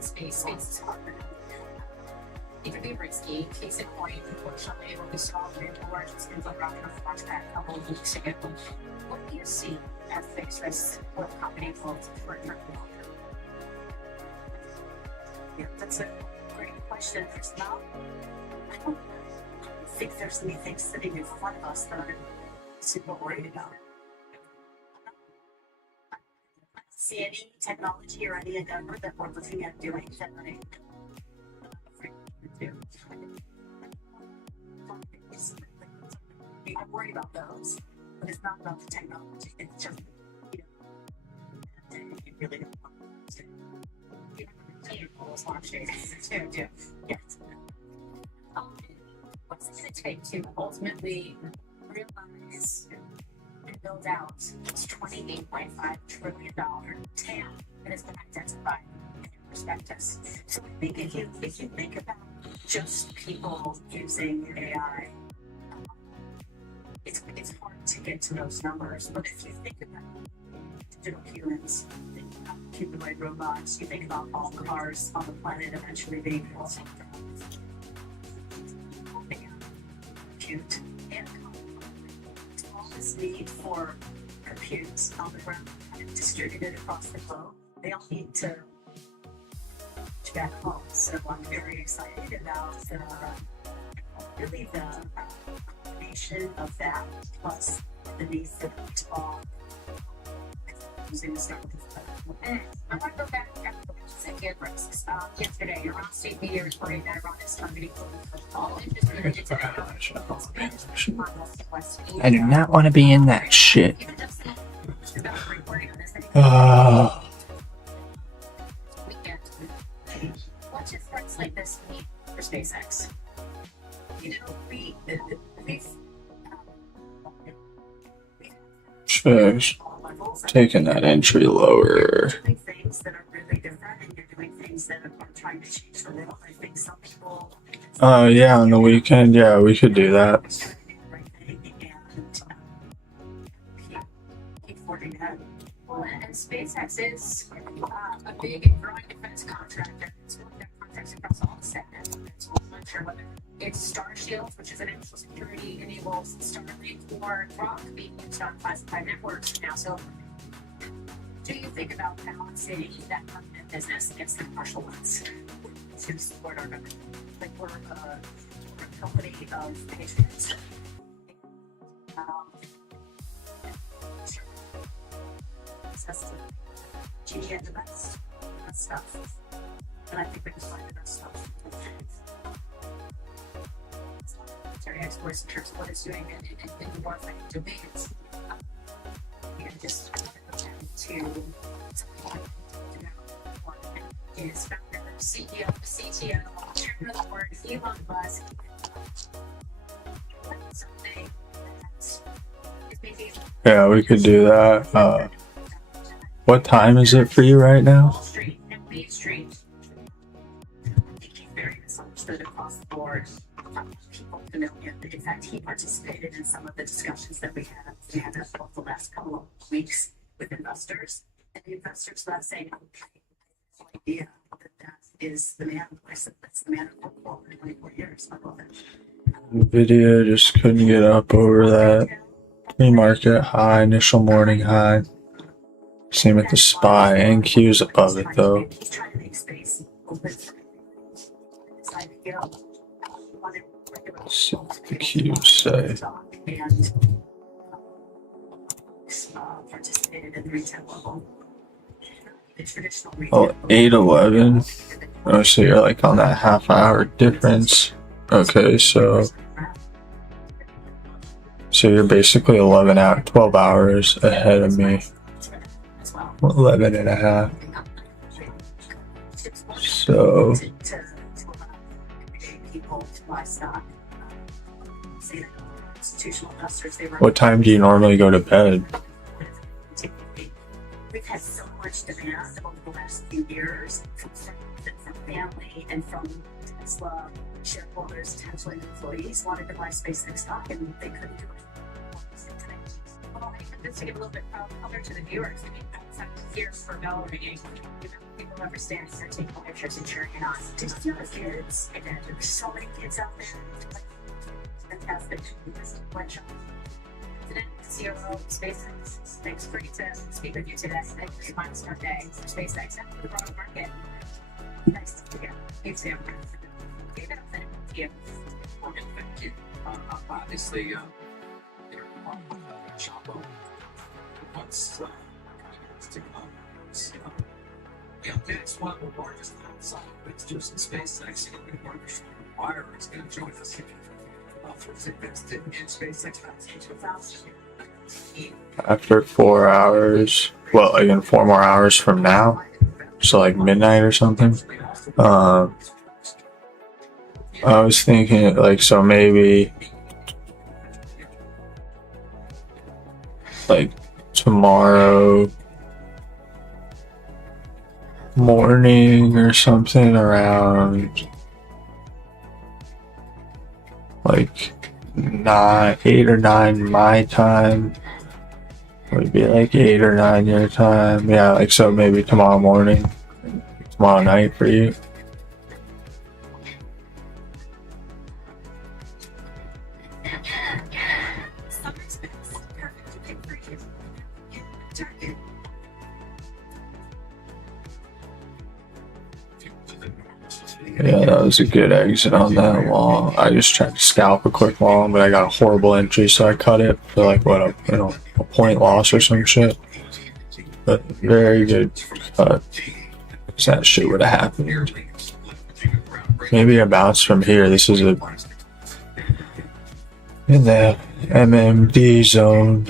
Space is hard. It can be risky. Case in point, unfortunately, what we saw with the largest inflow rocket on the launch pad a couple of weeks ago. What do you see as the biggest risks for the company both short-term and long-term? Yeah, that's a great question. There's not, I don't think there's anything sitting in front of us that I'm super worried about. I don't see any technology or any endeavor that we're looking at doing that I'm afraid to do. I'm worried about those, but it's not about the technology. It's just, you really don't want to. Those launch days too. Yes. What's it going to take to ultimately realize and build out this $28.5 trillion TAM that has been identified in perspectives. So I think if you think about just people using AI, it's hard to get to those numbers. But if you think about digital humans, think about humanoid robots, you think about all cars on the planet eventually being built compute and all this need for compute on the ground kind of distributed across the globe. They all need to back home. So I'm very excited about really the combination of that plus the need for all using the start. I want to go back to second risks. Yesterday, Iran State Media reported that Iran is targeting all interest related to I do not want to be in that shit. What does threats like this mean for SpaceX? You know, we've Just taking that entry lower. doing things that are really different, and you're doing things that are trying to change the world. I think some people. Yeah, on the weekend, yeah, we could do that. Keep forging ahead. Well, and SpaceX is a big and growing defense contractor. It's one that contracts across all the segments. So I'm not sure whether it's Starshield, which is an national security enables Starlink, or Grok being used on classified networks now. So, do you think about balancing that government business against the commercial ones to support our government? Like we're a company of patriots. Sure. Access to GD and the best stuff. And I think we can find the best stuff. Military exports in terms of what it's doing in the warfighting domains. And just to something Is founder, CEO, CTO, chairman of the board, Elon Musk. What's something that is maybe Yeah, we could do that. What time is it for you right now? Wall Street and Main Street? he's very misunderstood across the board. People familiar. In fact, he participated in some of the discussions that we had. We had that both the last couple of weeks with investors, and the investors left saying, "Okay, no idea that is the man. That's the man who worked for 24 years." I love it. Video just couldn't get up over that pre-market high, initial morning high. Same with the SPY. NQ's above it though. He's trying to make space open for this IPO. Let's see what the Q's say. And participated in the retail level. The traditional retail. Oh, 8:11. Oh, so you're like on that half-hour difference. Okay, so you're basically 12 hours ahead of me. 11 and a half. So what time do you normally go to bed? We've had so much demand over the last few years from friends and from family and from Tesla shareholders, Tesla employees wanted to buy SpaceX stock and they couldn't do it. Well, I think just to give a little bit of color to the viewers, I mean, outside here for bell ringing, people understand if they're taking pictures and cheering it on. Did you know the kids? And there's so many kids out there. Fantastic. President, COO of SpaceX, thanks for to speak with you today. Thank you for your milestone day for SpaceX and for the broader market. Nice to meet you. You too. David, I'll send it to you. Okay, thank you. Obviously, Chapo. What's to come? Yeah, it's one of the largest outside investors in SpaceX. And one of the acquirers going to join us. Invested in SpaceX since 2000. After 4 hours, well, again, 4 more hours from now, so like midnight or something. I was thinking like, so maybe like tomorrow morning or something around like 8 or 9 my time. Would be like 8 or 9 your time. Yeah, like so maybe tomorrow morning, tomorrow night for you. Summer's best. Perfect to pick for you. Target. Yeah, that was a good exit on that long. I just tried to scalp a quick long, but I got a horrible entry, so I cut it for like what a point loss or some shit. But very good cut. Because that shit would have happened. Maybe a bounce from here. This is in the MMD zone.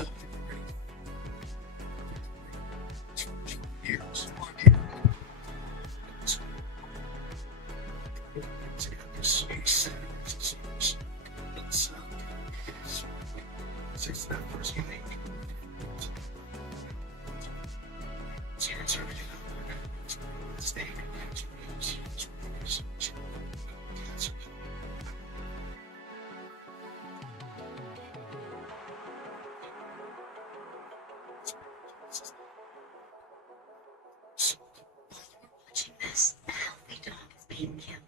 Watching this, a healthy dog is being killed.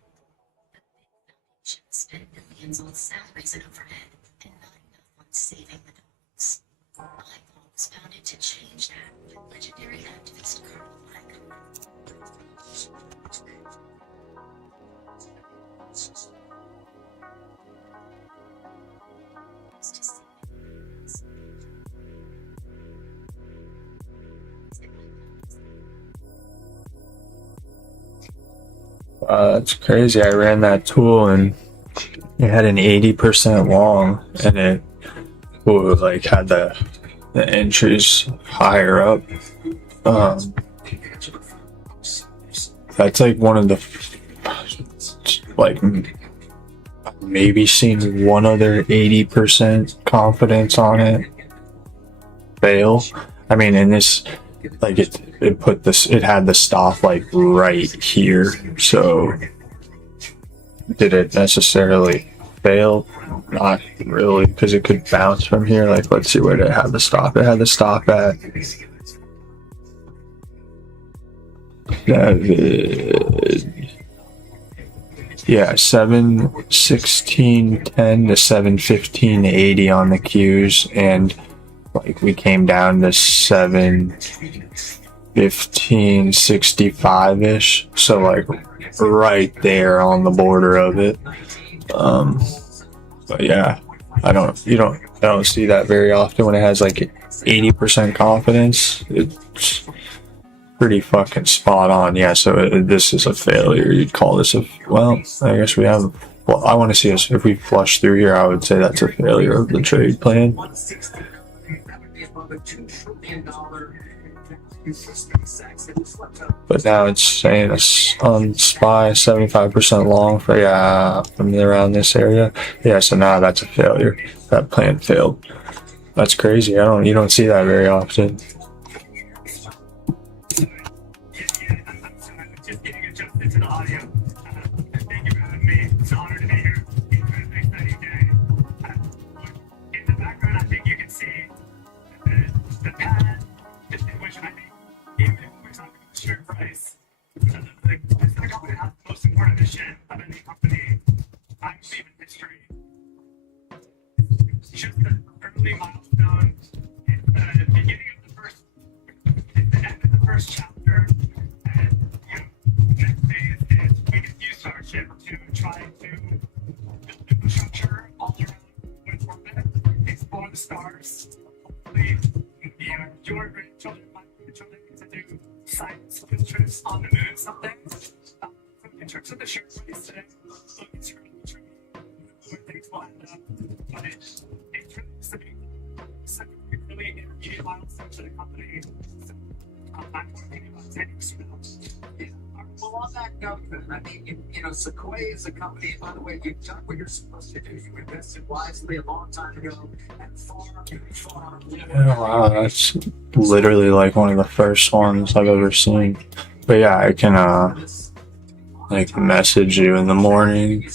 The big foundation spent billions on salaries and overhead, and not enough on saving the dogs. IPO was founded to change that by legendary activist Carl Black. That's crazy. I ran that tool and it had an 80% long, and it like had the entries higher up. That's like one of the like maybe seen one other 80% confidence on it fail. I mean, in this, like it had the stop like right here. So did it necessarily fail? Not really, because it could bounce from here. Like, let's see, where did it have the stop? It had the stop at yeah, 7:16:10 to 7:15:80 on the Qs, and like we came down to 7:15:65 ish. So like right there on the border of it. But yeah, I don't see that very often when it has like 80% confidence. It's pretty fucking spot on. Yeah, so this is a failure. You'd call this a, well, I guess we have, well, I want to see us, if we flush through here, I would say that's a failure of the trade plan. That would be above a $2 trillion for SpaceX. It was swept up. But now it's saying it's on SPY 75% long for, yeah, from around this area. Yeah, so now that's a failure. That plan failed. That's crazy. You don't see that very often. Just getting adjusted to the audio. Thank you for having me. It's an honor to be here. It's been an exciting day. In the background, I think you can see the pad, which I think, even if we're talking about the share price, this is the company that has the most important mission of any company I believe in history. It's just an early milestone. It's the beginning of the first, it's the end of the first chapter. And next phase is we can use our ship to try to build infrastructure all around with orbit, explore the stars. Hopefully, your grandchildren, my grandchildren get to do science field trips on the moon someday. In terms of the share price today, look, it's really tricky where things will end up. But it's really some really intermediate milestones for the company. So, I'm talking about 10 years from now. Well, on that note, then, I mean, Sequoia is a company, by the way, you've done what you're supposed to do. You invested wisely a long time ago, and far. Yeah, wow, that's literally like one of the first ones I've ever seen. But yeah, I can like message you in the morning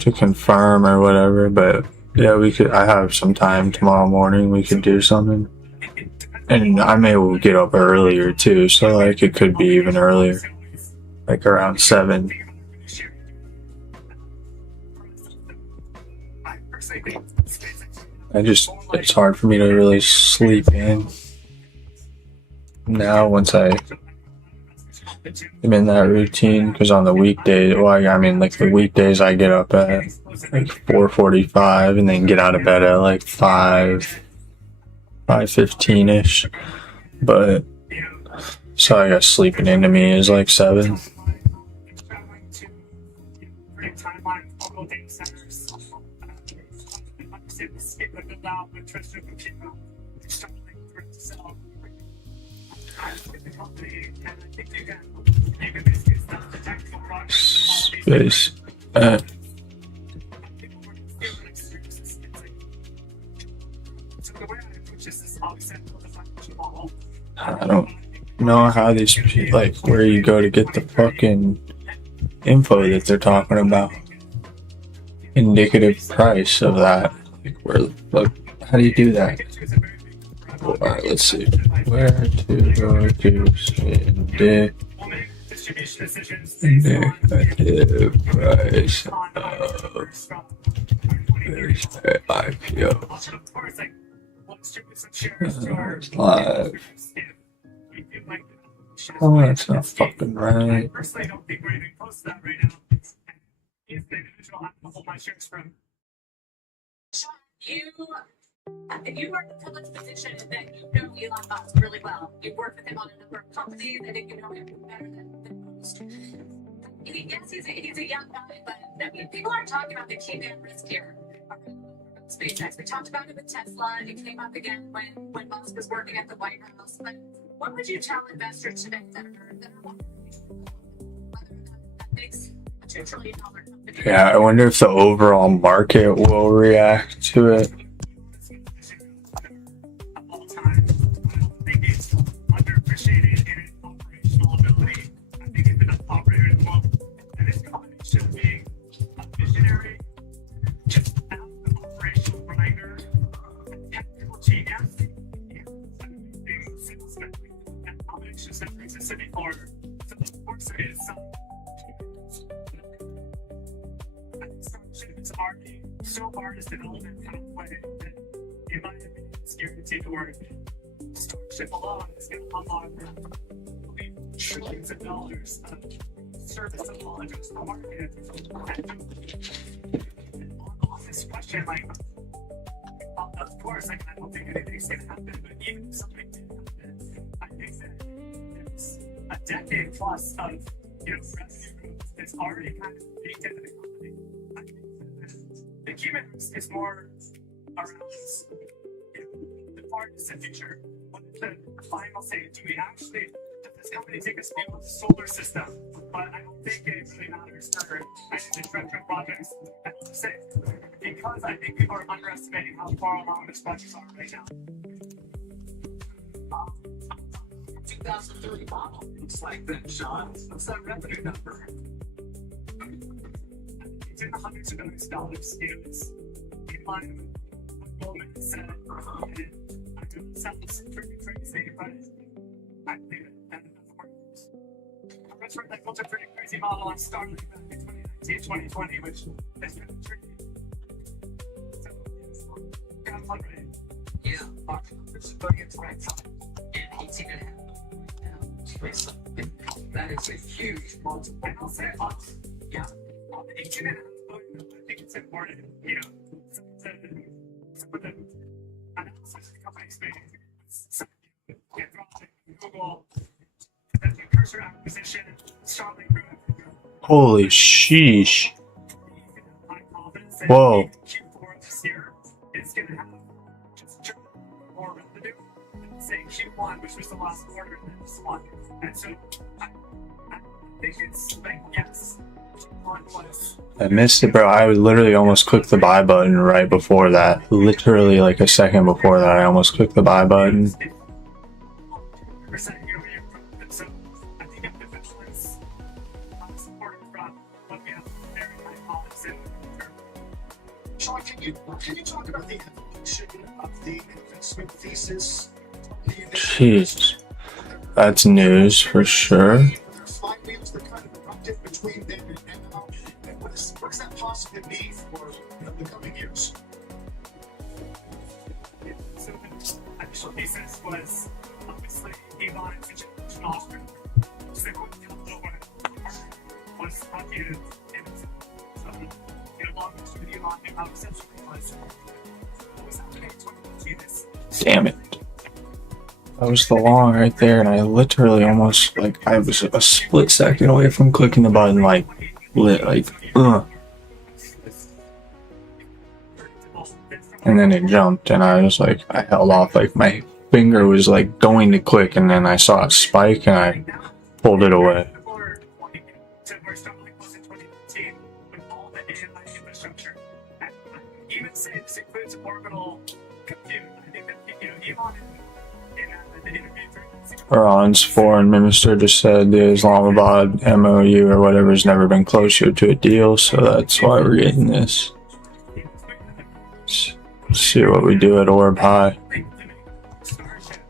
to confirm or whatever. But yeah, we could. I have some time tomorrow morning. We could do something, and I may will get up earlier too. So like it could be even earlier, like around 7. It's hard for me to really sleep in now once I'm in that routine, because on the weekdays, well, I mean, like the weekdays I get up at like 4:45 and then get out of bed at like 5:15ish. But so I guess sleeping into me is like 7. Space. I don't know how these people, like where you go to get the fucking info that they're talking about. Indicative price of that. Like where, like, how do you do that? Alright, let's see. Where to go to indicative price of this IPO. Live. Oh, that's not fucking right. If you are in a public position that you know Elon Musk really well, you've worked with him on a number of companies, I think you know him better than most. Yes, he's a young guy, but I mean, people aren't talking about the key man risk here around SpaceX. We talked about it with Tesla, and it came up again when Musk was working at the White House. But what would you tell investors today that are wondering whether that makes a $2 trillion company? Yeah, I wonder if the overall market will react to it. So far, this development pathway that, in my opinion, is guaranteed to work. Starship alone is going to unlock trillions of dollars of serviceable addressable market. And on this question, like, of course, like, I don't think anything's going to happen, but even if something did happen, I think that there's a decade plus of revenue growth that's already kind of baked into the company. I think the key metrics is more around the far distant future. What is the final say? Does this company take us beyond the solar system? But I don't think it really matters for any of the retro projects. I have to say, because I think people are underestimating how far along these projects are right now. 2030 model looks like that, Sean. What's that revenue number? It's in the hundreds of millions of dollars. It's in line with what Goldman said. And I know it sounds pretty crazy, but I believe it. And that's where they built a pretty crazy model on Starlink back in 2019, 2020, which is kind of tricky. So, kind of fun, right? Yeah, it's putting it to right time. And he's even that is a huge multiple. And I'll say us. Yeah. I think it's important, some of the analysis the company's made, Google, the cursor acquisition, Starlink growth. Holy sheesh. My confidence that Whoa. in Q4 this year is going to have just more revenue than, say, Q1, which was the last quarter, than this one. And so I think it's like, yes, Q1 was. I missed it, bro. I would literally almost click the buy button right before that. Literally like a second before that, I almost clicked the buy button. Can you talk about the evolution of the investment thesis? The initial Jeez, that's news for sure. flywheels that kind of erupted between then and now, and what does that possibly mean for the coming years? So the initial thesis was obviously Elon and an Oscar. So was argued and along with Elon and how essentially was what was happening in 2020 this. Damn it. That was the long right there, and I literally almost, like, I was a split second away from clicking the button, like, and then it jumped, and I was like, I held off, like, my finger was, like, going to click, and then I saw a spike, and I pulled it away. To where Starlink was in 2019 with all the AI infrastructure. And even say this includes orbital compute. I think that Elon in the interview Iran's foreign minister just said the Islamabad MOU or whatever has never been closer to a deal, so that's why we're getting this. Let's see what we do at ORB High. Starship.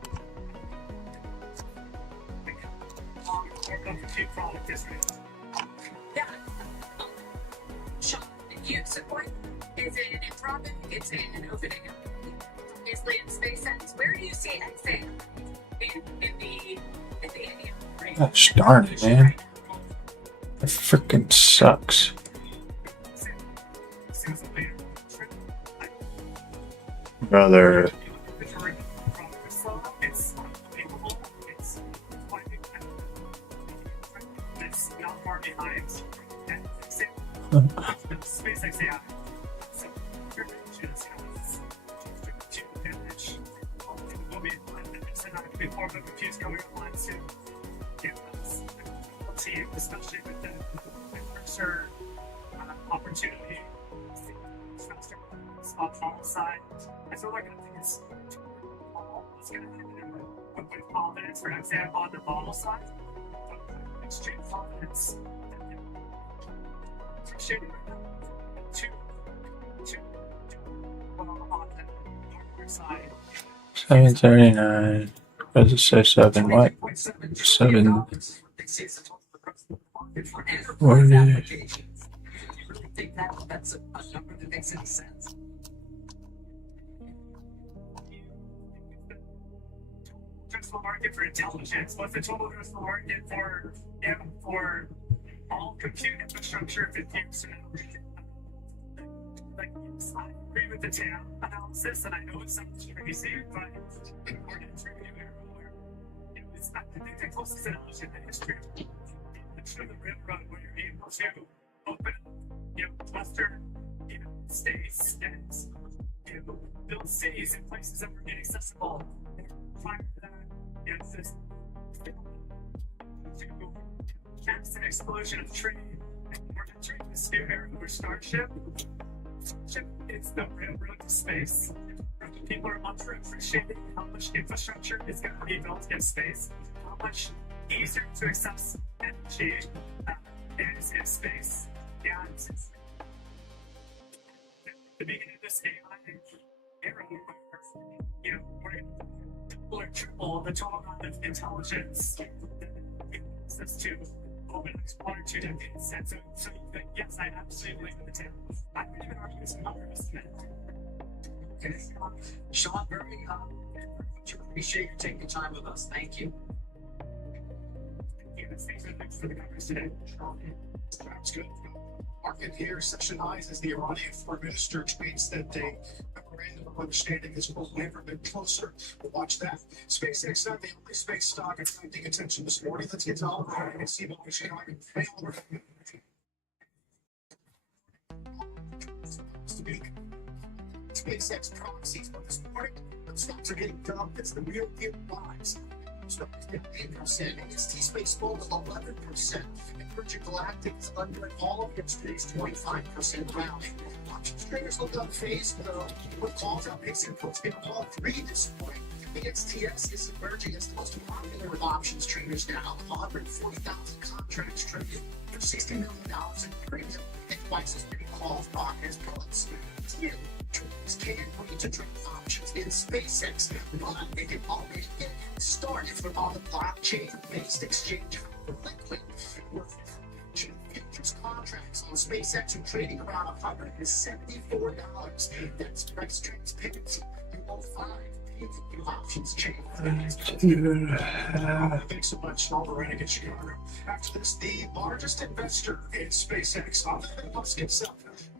Orbital compute product is real. Yeah. Sean, you support, is it in Anthropic? It's in OpenAI? Obviously in SpaceX. Where do you see XAM in the AI range? Gosh darn it, man. That freaking sucks. Brother. It's unbelievable. It's not far behind. SpaceX AI. So your vision is to manage will be before the computers coming online soon. Team, especially with the cursor opportunity, faster on the side. I feel like it's going to happen with confidence for example on the model side. Extreme confidence. Shooting two on the side. 739. What does it say? 7 what? 7. What is it? You really think that's a number that makes any sense? Addressable market for intelligence. What's the total addressable market for all compute infrastructure 50 years from now? Like, I agree with the TAM analysis, and I know it sounds crazy, but we're going to review it where it was, I think, the closest analogy in the history of the railroad, where you're able to open up, Western, states and build cities in places that were inaccessible. Prior to that, this cast an explosion of trade, and we're entering this new era where Starship is the railroad to space. People are underappreciating how much infrastructure is going to be built in space, how much easier to access energy is in space. And the beginning of this AI era where, we're going to double or triple the total amount of intelligence access to over the next 1 or 2 decades. And so yes, I absolutely believe in the TAM. I would even argue it's an underestimate. Okay. Sean, very much appreciate you taking the time with us. Thank you. Thanks for the coverage today. Sounds good. Market here, session highs as the Iranian foreign minister tweets that a memorandum of understanding has never been closer. We'll watch that. SpaceX, not the only space stock attracting attention this morning. Let's get to all of it and see what we should SpaceX proxies for this morning, but stocks are getting dumped as the real deal buys. Stocks get 8%, AST Space Gold 11%, and Virgin Galactic is under all of yesterday's 25% rally. Options traders look unfazed though, with calls outpacing puts in all three this morning. The XTS is emerging as the most popular with options traders now, 140,000 contracts traded for $60 million in premium, and twice as many calls bought as puts. Trades can lead to trade options in SpaceX, but they can already get started on the blockchain-based exchange for Liquid. Futures contracts on SpaceX are trading around $174. That's price transparency. You won't find anything options change. Thanks so much, Alvarez in Chicago. After this, the largest investor in SpaceX, Elon Musk himself,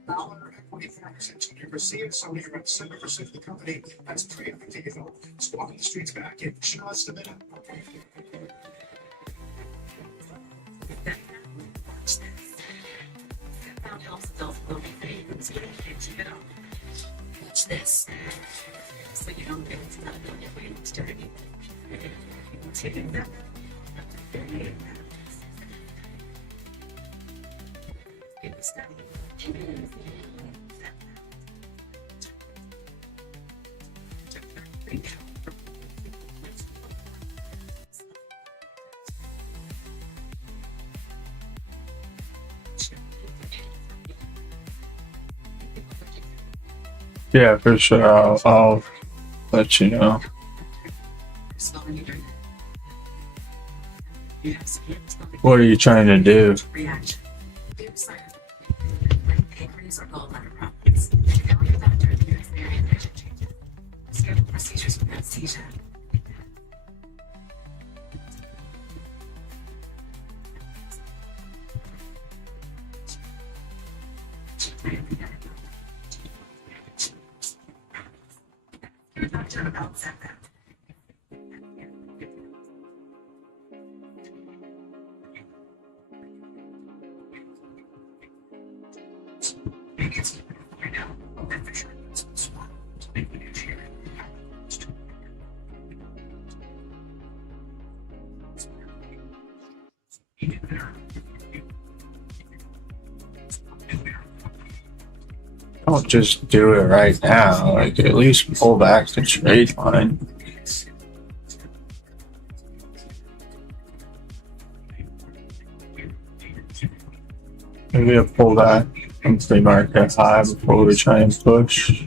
dollar equity 4%. You receive Sony around 7% of the company. That's pre-IPO. It's walking the streets back in just a minute. Found helps adults build things. Watch this. So you don't get into that building where you start anything. Take that. Get this study. Yeah, for sure. I'll let you know. What are you trying to do? Reaction. Pancreas or gallbladder problems. Now your doctor adheres their vision changes. Schedule procedures with anesthesia. Your doctor about setback. Don't just do it right now. Like, at least pull back the trade line. Maybe a pullback from pre-market high before we try and push.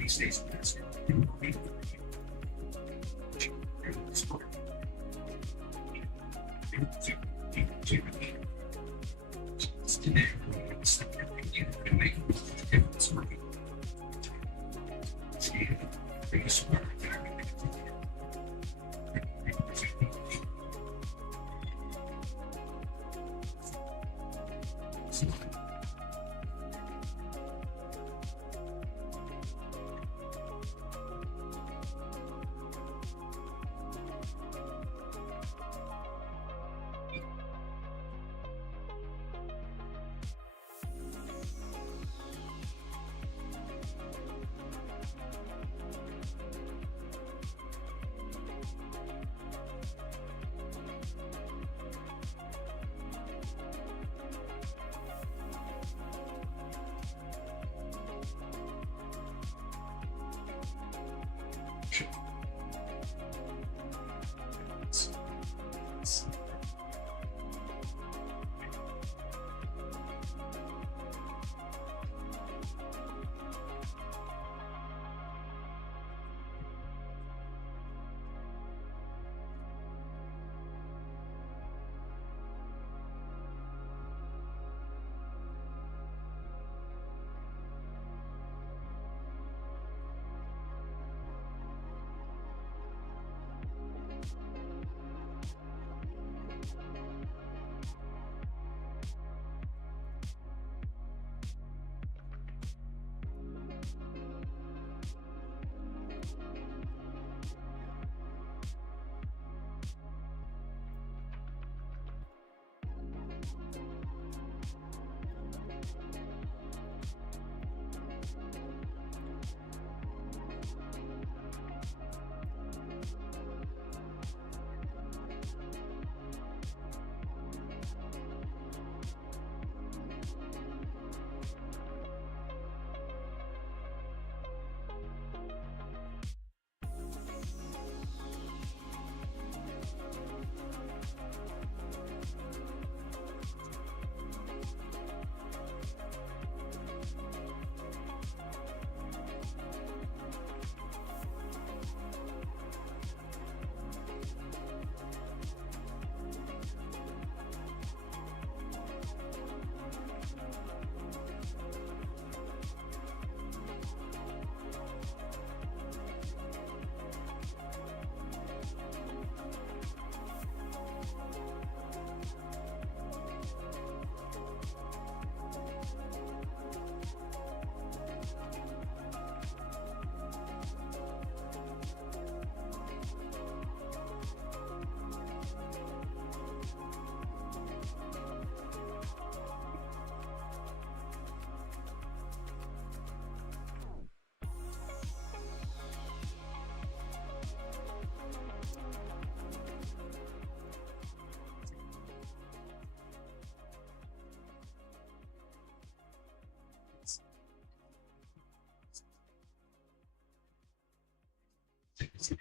Because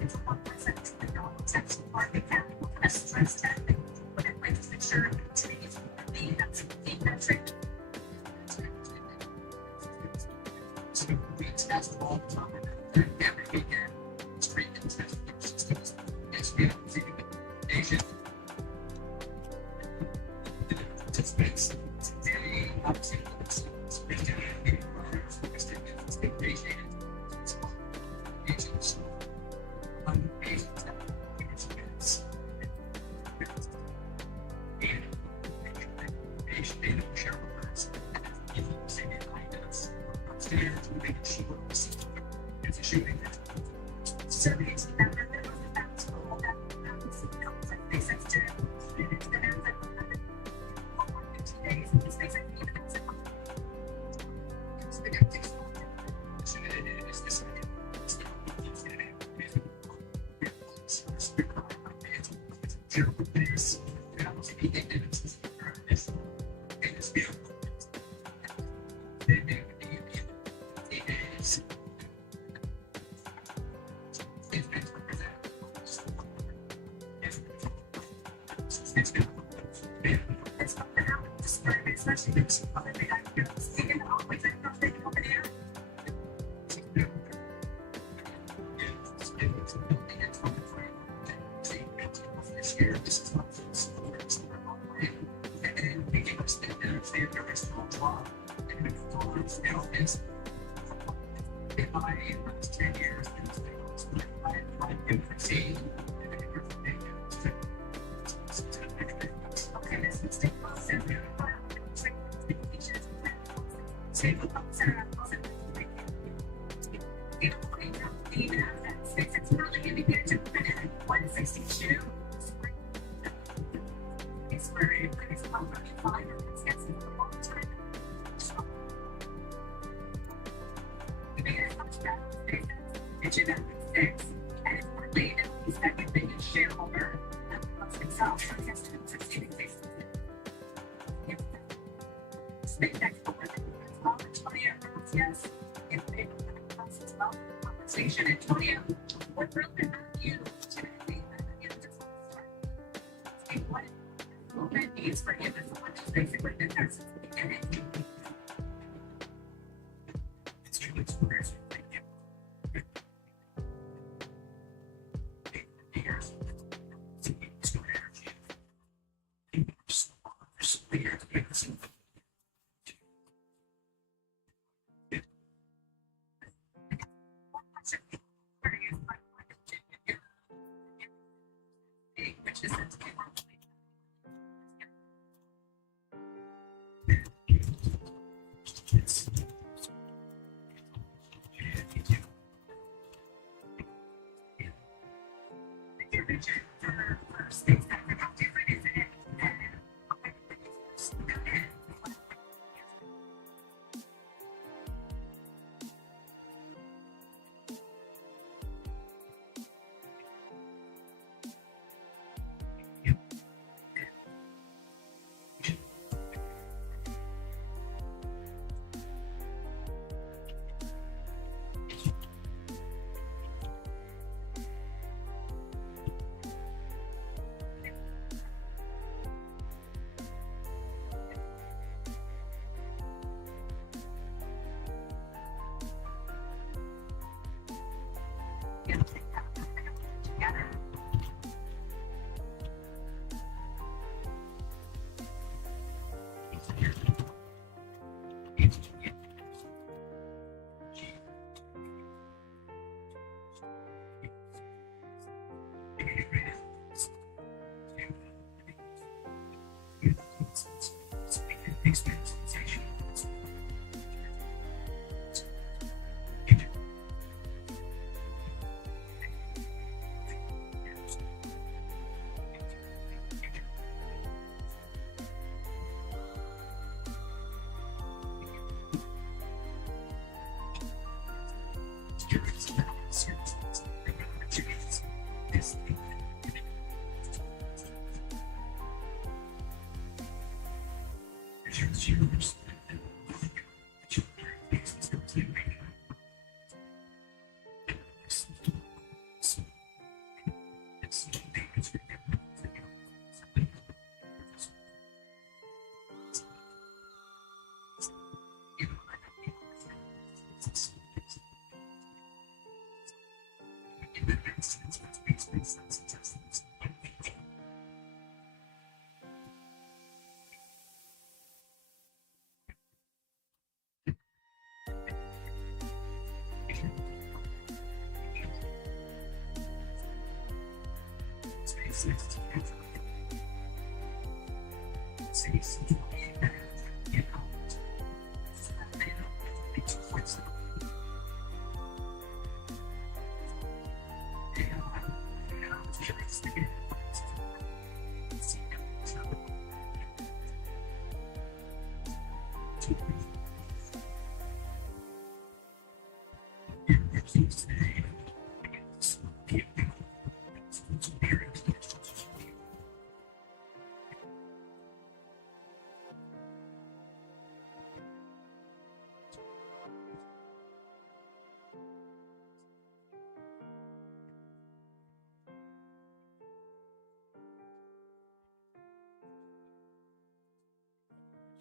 it's a 1% tax market cap, a stress test, what it brings to sure today's that's the metric. We test all the time, every weekend, street and test systems, Asian. Participants today, obviously, surveys that there was a bounce roll that SpaceX did. The Nasdaq 15 days, SpaceX even has SpaceX really indicated to print it at 162. It's where it is 135 or it's gets a long time. The data is much better with SpaceX in 2006, and it's related to the second biggest shareholder of itself from history succeeding SpaceX. SpaceX board as well as 20 aircraft, yes, in favor of the process well compensation. Antonio, what really about you today? You know, just want to start. What movement needs for you as someone who's basically been there since the beginning. It's truly experiencing. Thank you. Years. It's good energy. There's years to make this. Which is said to be Richard, for SpaceX, how different is it? Together.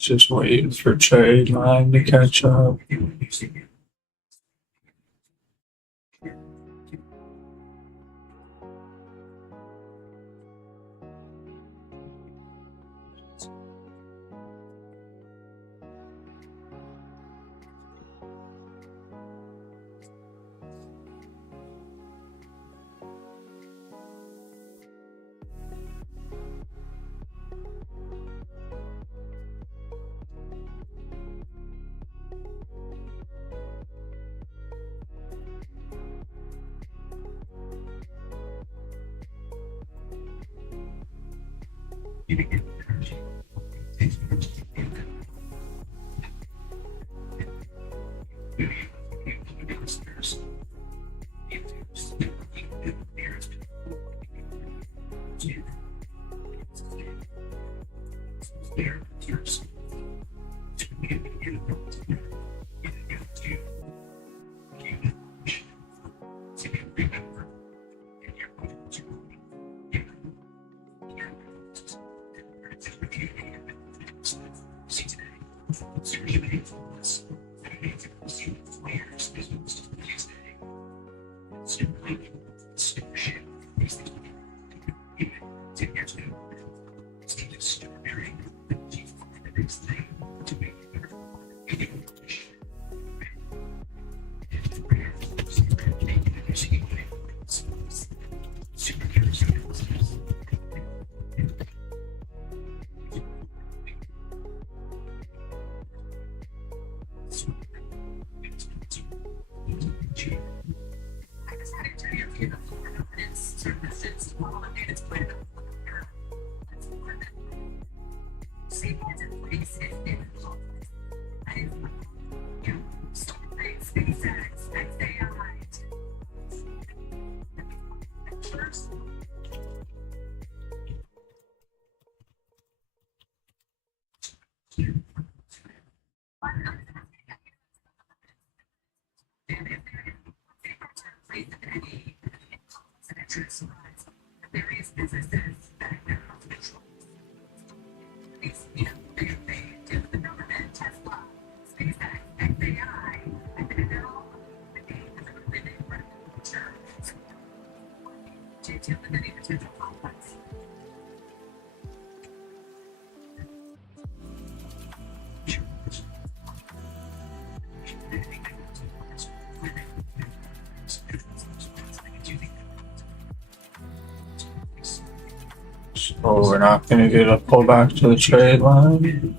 Just waiting for trade line to catch up. SPACEX, XAI. Various businesses that have control. These, they deal with the government, Tesla, SpaceX, XAI, and they're all the game is a really incredible future. So, to deal with any potential conflicts. So we're not going to get a pullback to the trade line.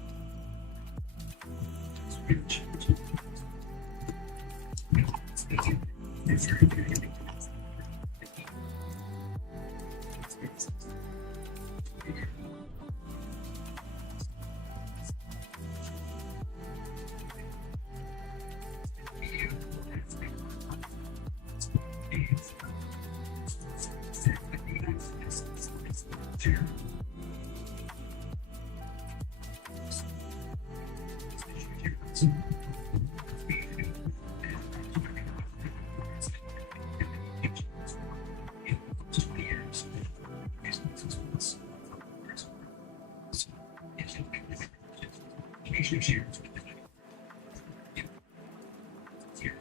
relationships here.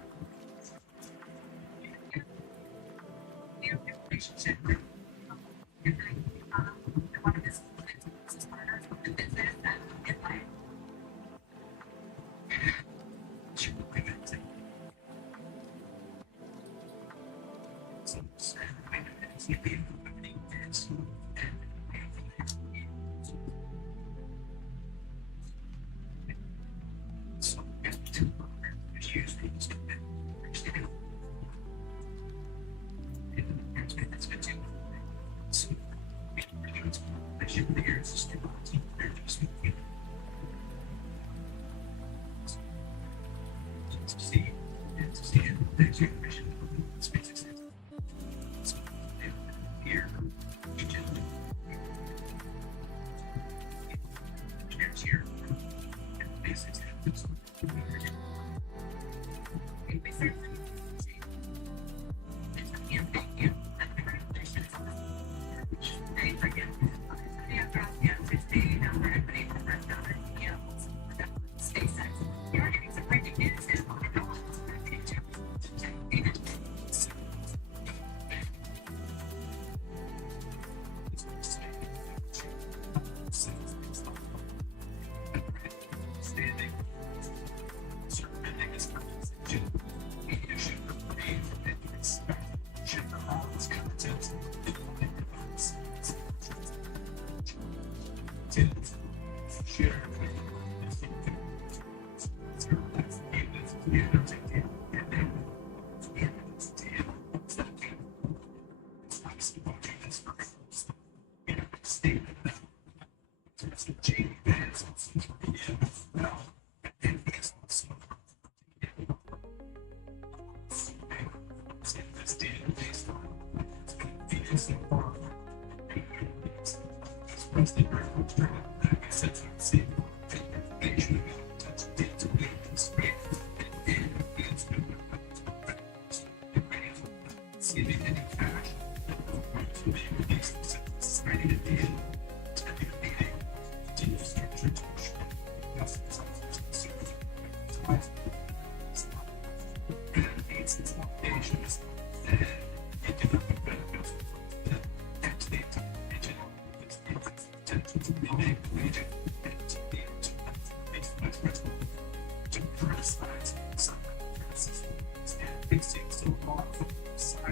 One of his business partners in the business and in life. SpaceX. You're getting some breaking news here.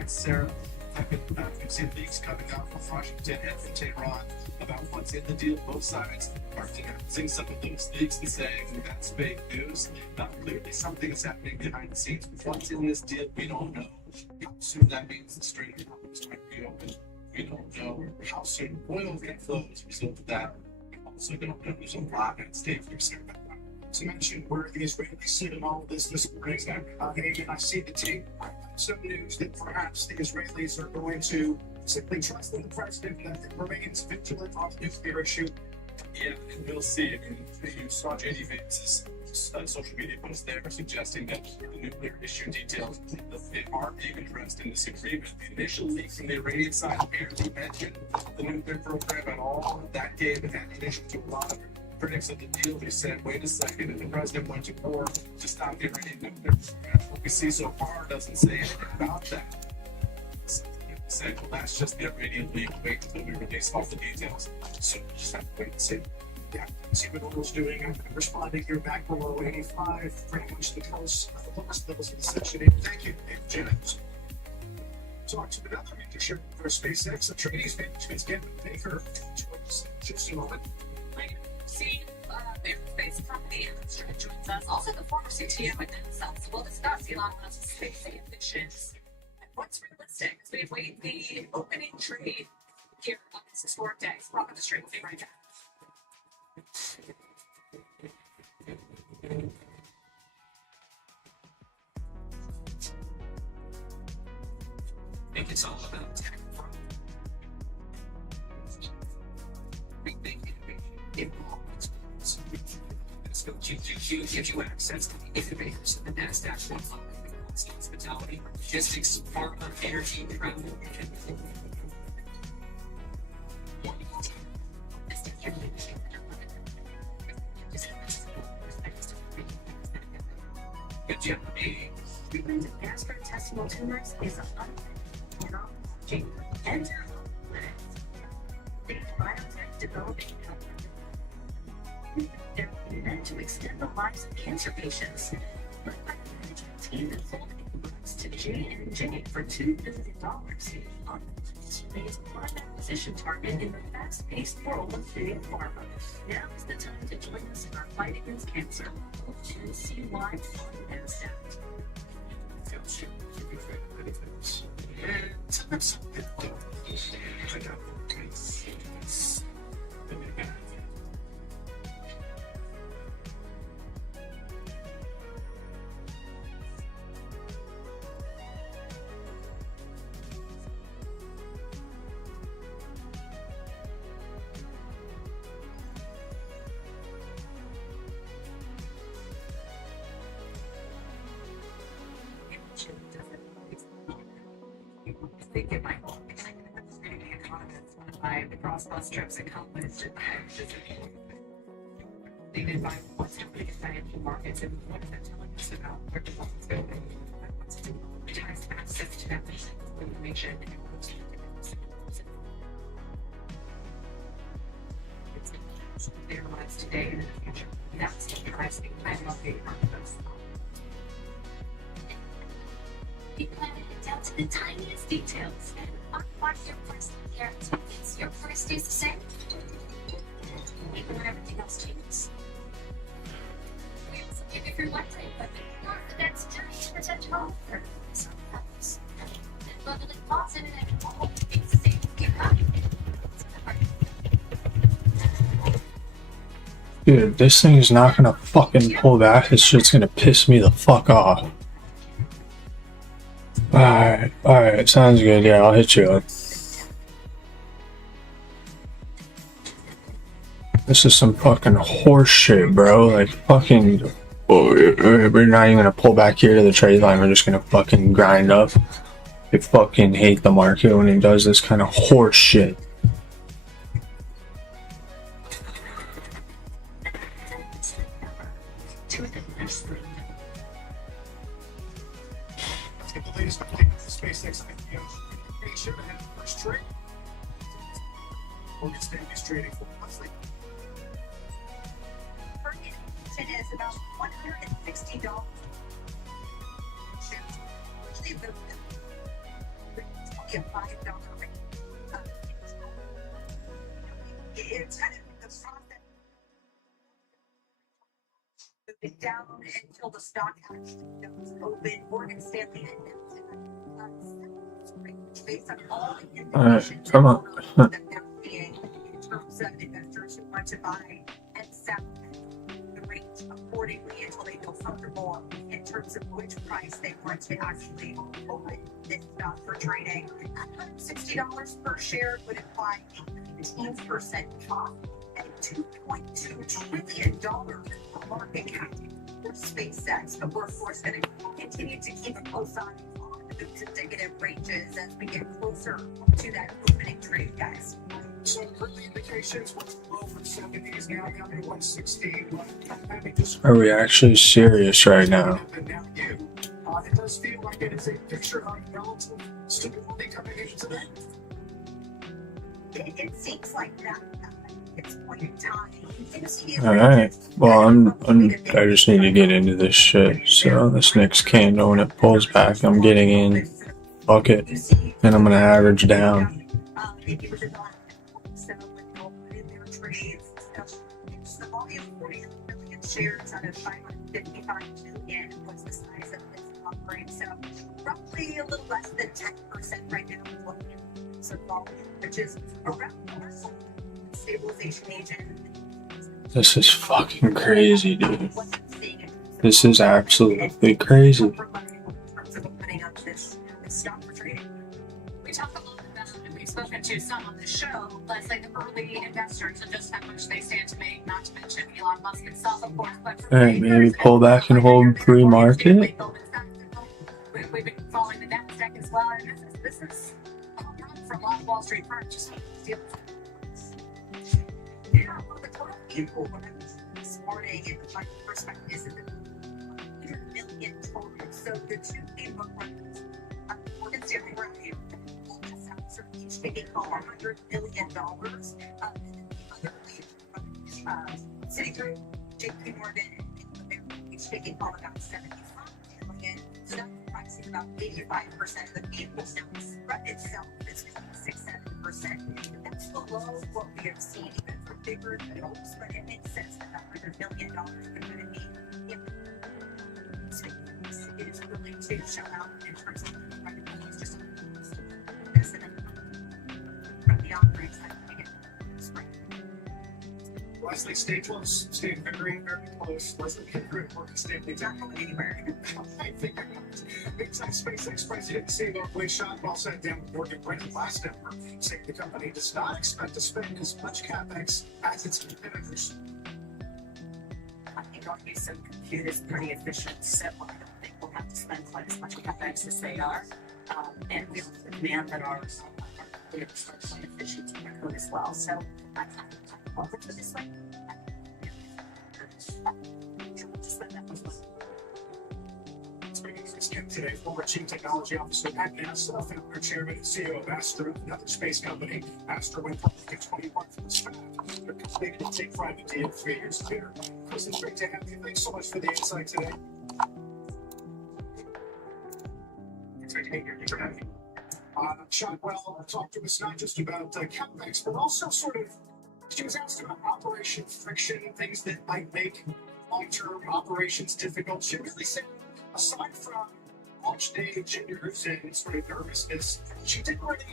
Sarah, I've seen leaks coming out from Washington and from Tehran about what's in the deal. Both sides are denouncing some of those leaks and saying that's fake news. Clearly something is happening behind the scenes. What's in this deal, we don't know. How soon that means the Strait of Hormuz might be open, we don't know. How soon oil can flow as a result of that, we also don't know. There's a lot at stake here, Sarah. To mention where the Israelis sit in all of this morning, and I see the tape. Some news that perhaps the Israelis are going to simply trust in the president that remains vigilant on the nuclear issue. Yeah, and we'll see. I mean, you saw J.D. Vance's social media post there suggesting that the nuclear issue details they are being addressed in this agreement. The initial leak from the Iranian side barely mentioned the nuclear program at all. That gave ammunition to a lot of critics of the deal. They said, wait a second, if the president went to war to stop the Iranian nuclear program, what we see so far doesn't say anything about that. So they said, well, that's just the Iranian leak. Wait until we release all the details. So we just have to wait and see. Yeah, see what oil's doing. I'm responding here back below 85, pretty much the lowest levels of the session. Thank you, Janet. Talk to another major shareholder for SpaceX. The trading management's getting bigger. Just a moment. See, the aerospace company industry joins us. Also, the former CTO at NASA. So we'll discuss Elon Musk's space ambitions and what's realistic as we await the opening trade here on this historic day. Rock on the street. We'll be right back. I think it's all about tech fraud. We think involves let's go QQQ gives you access to the innovators of the NASDAQ 100, hospitality, logistics, pharma, energy, travel, and Treatment of gastrointestinal tumors is unmet gene enter clinics. Stage biotech developing therapy meant to extend the lives of cancer patients. Led by the management team that sold rights to J&J for $2 billion. On today's prime acquisition target in the fast-paced world of big pharma. Now is the time to join us in our fight against cancer. And see why on NASDAQ. The cross bus trips and companies they did by what's happening in financial markets and what is that telling us about where the world's going. What's to democratize access to that information and it's their lives today and in the future. That's what drives me. I love being part of this. We plan it down to the tiniest details. And unlock your personal guarantees. Your price stays the same. Even when everything else changes. We also give you free Wi-Fi equipment. Not that that's 10% off for some else. And level deposit and all things the same. Keep buying. Dude, this thing is not gonna fucking pull back. This shit's gonna piss me the fuck off. Alright, sounds good. Yeah, I'll hit you up. This is some fucking horse shit, bro. Like, fucking. We're not even gonna pull back here to the trade line. We're just gonna fucking grind up. I fucking hate the market when it does this kind of horse shit. Let's get the latest update on the SPACEX IPO. Any ship ahead of the first trade. Morgan Stanley's trading for monthly. Per unit is about $160. Usually the it's only a $5 rate. It's kind of the process moving down until the stock actually goes open. Morgan Stanley announced it based on all the information come on. that they're seeing in terms of investors who want to buy and sell the rate accordingly until they feel comfortable in terms of which price they want to actually open this stock for trading. $160 per share would imply a 15% drop and $2.2 trillion market cap for SpaceX. But we're of course going to continue to keep a close eye on those indicative ranges as we get closer to that opening trade, guys. Some early indications what's low for the 70s now down to 160. Are we actually serious right now? It does feel like it is a picture of relative stability coming into today. It seems like that at this point in time. Alright, well, I just need to get into this shit. So, this next candle, when it pulls back, I'm getting in. Fuck it. And I'm gonna average down. The volume 40 million shares out of 555 million was the size of this offering. So, roughly a little less than 10% right now is what so volume, which is around the stabilization agent. This is fucking crazy, dude. This is absolutely crazy. We talk a lot about, and we've spoken to some on the show, but like the early investors and just how much they stand to make, not to mention Elon Musk himself, of course. Alright, maybe pull back and hold pre-market. We've been following the NASDAQ as well, and this is a run for a lot of Wall Street firms. Just deal with it. Yeah, well, the total people this morning in the market perspective is $100 million total So the two main book runners, Morgan Stanley Review, Goldman Sachs are each taking home $100 million. And then the other lead runners, Citigroup, JP Morgan, and America, each taking home about $75 million. So that's pricing about 85% of the people. Now the spread itself is 6-7%. That's below what we have seen even for bigger deals, but it makes sense that $100 million is going to be it is willing to show out in terms of it's just from the operating side to get spring. Leslie, stay close. Stay very, very close. Leslie Kendrick, Morgan Stanley. Not going anywhere. I think about it. Meantime, SpaceX President CEO Blake Shotwell sat down with Morgan Brandon last November, saying the company does not expect to spend as much capex as its competitors. I think our use of compute is pretty efficient, so I don't think we'll have to spend quite as much capex as they are. And we also demand that our infrastructure and efficiency code as well. So I'm welcome to this way. Today, former Chief Technology Officer at NASA, founder, chairman, and CEO of Astra, another space company. Astra went public in 21 for the SPAC. They're completed to take private deal 3 years later. Chris, it's great to have you. Thanks so much for the insight today. It's great to be here. Thanks for having me. Shotwell talked to us not just about CapEx, but also sort of, she was asked about operation friction, things that might make long-term operations difficult. She really said, aside from launch day jitters and sort of nervousness, she didn't really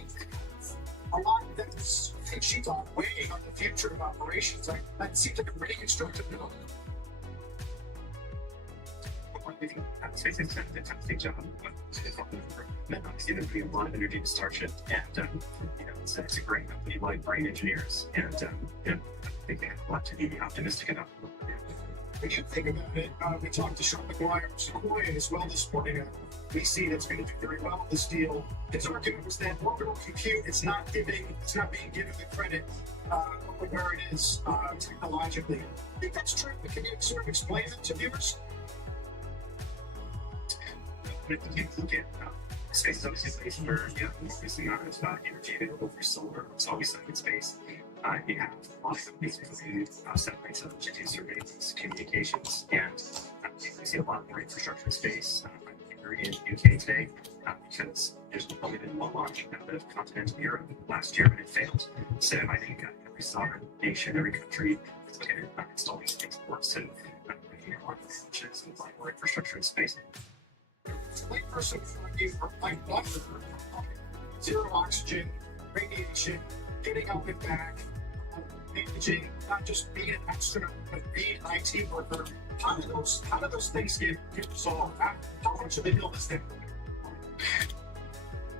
a lot that was, I think she thought, weighing on the future of operations. That seemed like a pretty constructive note. SpaceX did a fantastic job. Obviously, they're putting a lot of energy to Starship, and it's a great company, like brain engineers, and I think they have a lot to be optimistic about. When you think about it, we talked to Sean McGuire of Sequoia as well this morning. VC that's going to do very well with this deal. His argument was that orbital compute it's not being given the credit where it is technologically. I think that's true. Can you sort of explain that to viewers? If you look at space is obviously a place where you have increasing amount of energy available for solar. It's always stuck in space. You have lots of basically satellites that do surveillance, communications, and you see a lot more infrastructure in space. We're in UK today because there's only been one launch out of continental Europe last year and it failed. So I think every sovereign nation, every country is looking at installing spaceports. So we need more launches and more infrastructure in space. Like person like water, zero oxygen, radiation, getting up and back, managing not just being an astronaut but being an IT worker. How do those things get resolved? How much of a deal is there?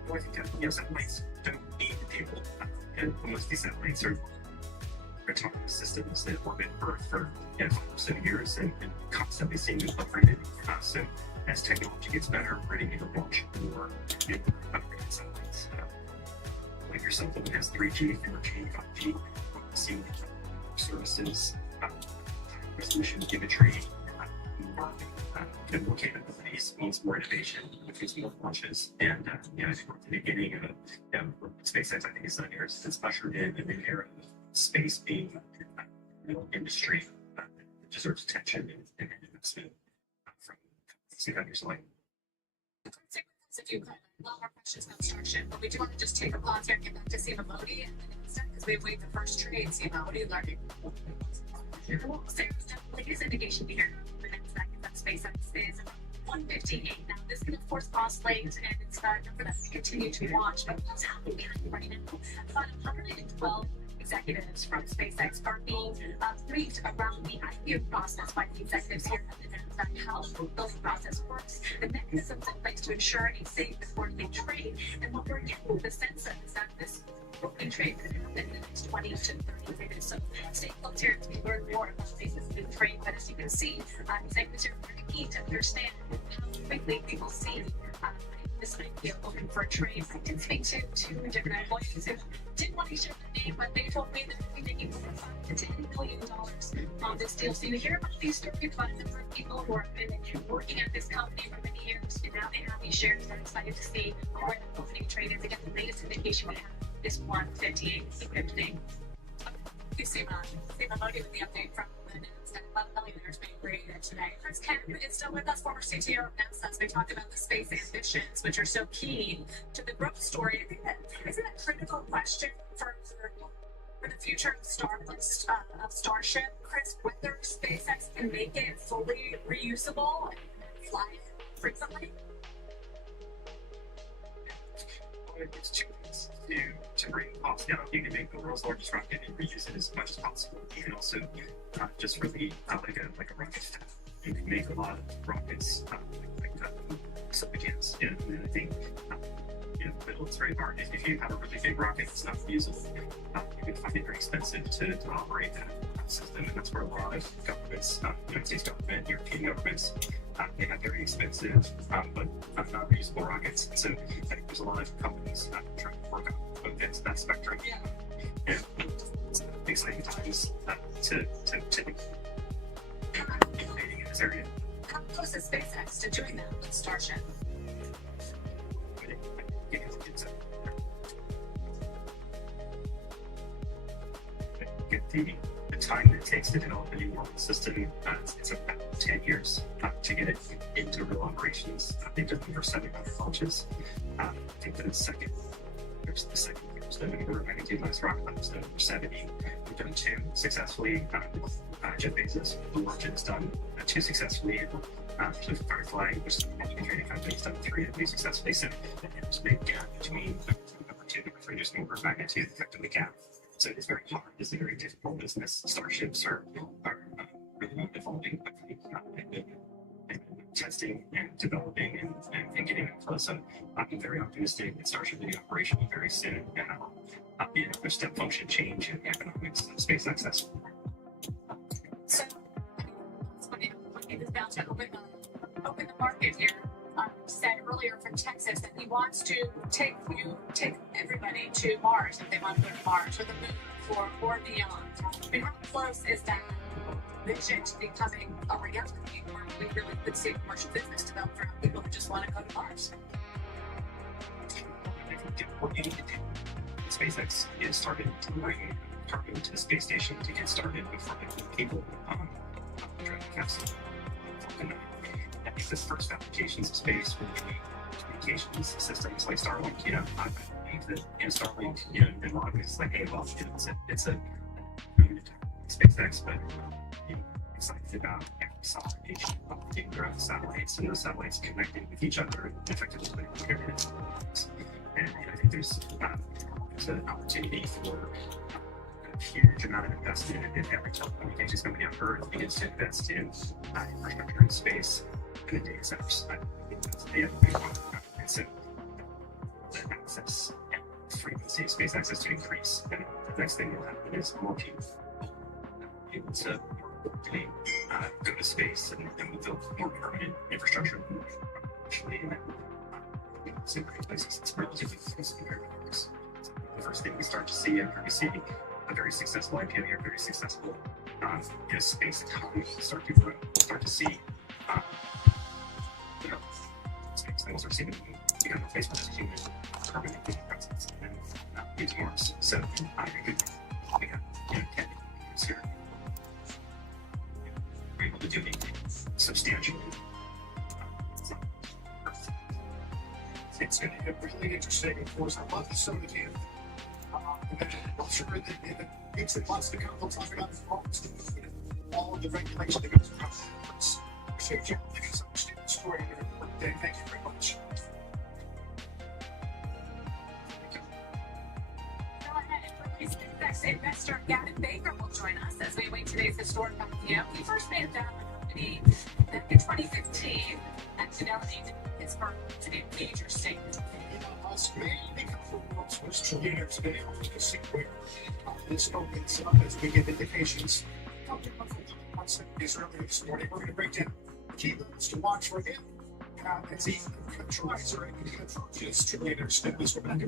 Well, I think satellites don't need people, and most of these satellites are autonomous systems that orbit Earth for 5 or so years and constantly seeing new upgraded. So as technology gets better, we're going to launch more upgraded satellites. Like your cell phone has 3G, 4G, 5G, seeing services, resolution imagery, more capabilities means more innovation, which means more launches. And I think we're at the beginning of SpaceX, I think is here. It's ushered in a new era of space being industry that deserves attention and investment from companies like. If you've got a lot more questions about Starship, but we do want to just take a pause here and get back to Seema Modi and then because we wait the first trade. Seema, what are you learning? Well, Sarah's the latest indication we hear the next back is that SpaceX is 158. Now, this can, of course, oscillate, and it's not for that to continue to launch. But what's happening behind you right now? About 112 executives from SpaceX are being briefed around the IPO process by the executives here at the NASDAQ, how the building process works, the mechanisms in place to ensure a safe and orderly trade. And what we're getting the sense of is that this opening trade could happen in the next 20 to 30 minutes. So stay close here to learn more about this new trade. But as you can see, executives are very keen to understand how quickly we will see this IPO open for a trade. I did speak to two different employees who didn't want to share their name, but they told me that they're making over $5 to $10 million on this deal. So you hear about these stories about a number of people who have been working at this company for many years, and now they have these shares. They're excited to see where the opening trade is. Again, the latest indication we have is 158.50. You see my Modi with the update from the NASDAQ. 11 millionaires being created today. Chris Kemp is still with us, former CTO of NASA, as we talk about the space ambitions, which are so key to the growth story. I think that isn't a critical question for the future of Starship, Chris, whether SpaceX can make it fully reusable and fly it frequently. It's two things to bring costs down. You can make the world's largest rocket and reuse it as much as possible. You can also just really like a rocket stack. You can make a lot of rockets silicons. And I think but it's very hard. If you have a really big rocket that's not reusable, you can find it very expensive to operate that system, and that's where a lot of governments, United States government, European governments, they have very expensive but not reusable rockets. And so I think there's a lot of companies trying to work on that spectrum. And it's exciting times to innovating in this area. How close is SpaceX to doing that with Starship? The time that it takes to develop a new orbit system, it's about 10 years to get it into real operations. They've done over 700 launches. I think that the second milestone, order of magnitude last rocket milestone, number 70. We've done 2 successfully. Jeff Bezos, the launch has done 2 successfully. So Firefly, which is a trading company, has done 3 of these successfully. So there's a big gap between number 2 and number 3, just an order of magnitude, effectively gap. So it's very hard. It's a very difficult business. Starships are really evolving quickly, and testing and developing and getting close. So I'm very optimistic that Starship will be operational very soon, and I'll be a step function change in the economics of space access. So, when it is bound to open the market here, said earlier from Texas that he wants to take everybody to Mars if they want to go to Mars or the moon or beyond. I mean, how close is that vision to becoming a reality where we really could see commercial business develop around people who just want to go to Mars? What you need to do, SpaceX is started to bring carbon to the space station to get started before people drive the capsule. I think the first applications of space will be communications systems like Starlink. I believe that Starlink, and a lot of it's like, hey, well, it's a SpaceX, but excited about consolidation of the ground satellites and those satellites connecting with each other and effectively internet. And I think there's an opportunity for a huge amount of investment in every telecommunications company on Earth begins to invest in infrastructure in space and the data centers. I think that's the big one. And so the access and frequency of space access to increase. And the next thing that will happen is more people able to go to space and we'll build more permanent infrastructure actually in great places. It's relatively close compared to others. The first thing we start to see after we see a very successful IPO here, very successful space economy start to grow. We'll start to see space, and we'll start seeing a place where there's a human permanent presence and use Mars. So I think we have 10 years here. We're able to do anything substantially. It's going to get really interesting. Of course, I love the soda can. And then I'm sure that in the weeks and months to come, we'll talk about all of the regulation that goes around this. So, Jim, you guys understand the story. Thank you very much. Go ahead and release investor Gavin Baker will join us as we await today's historic IPO. He first made that company in 2015 and Fidelity his firm to be a major statement. Us may become the world's first trillionaire today off the secret. This opens up as we get indications. Earlier this morning, we're going to break down key moves to watch for him See, choice, right? Just to later step this way back.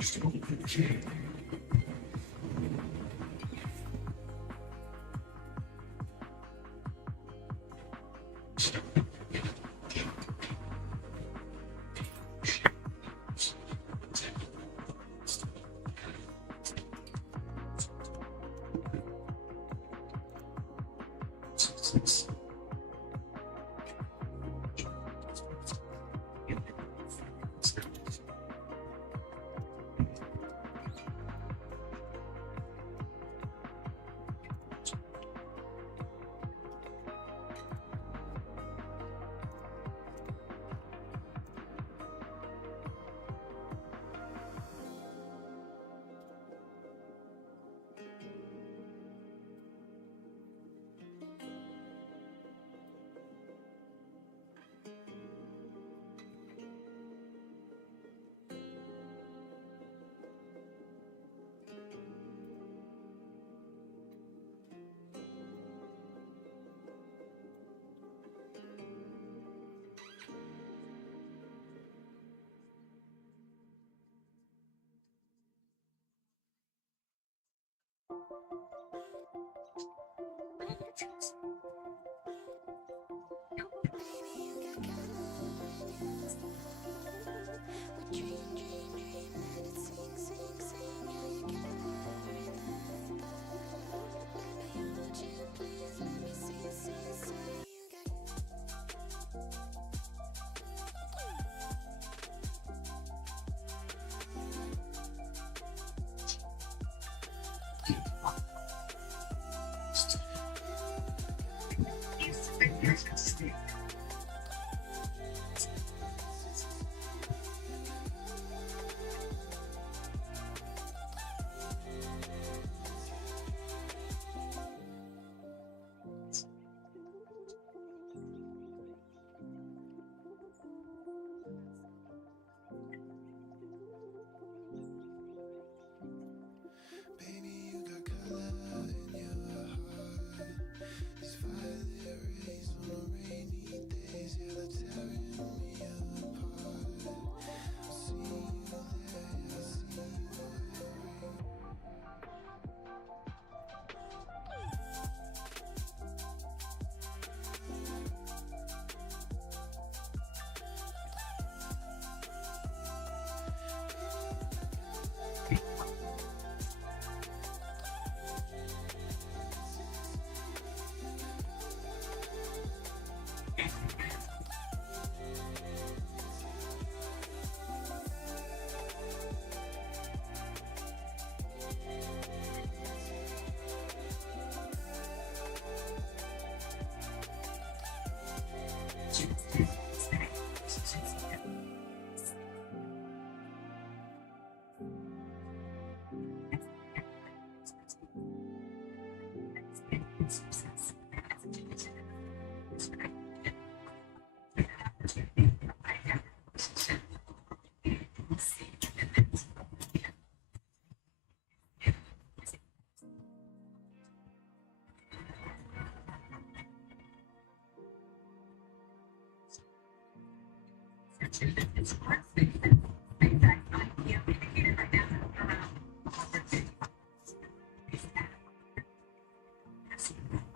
It's hard to say that SpaceX IPO indicated right now around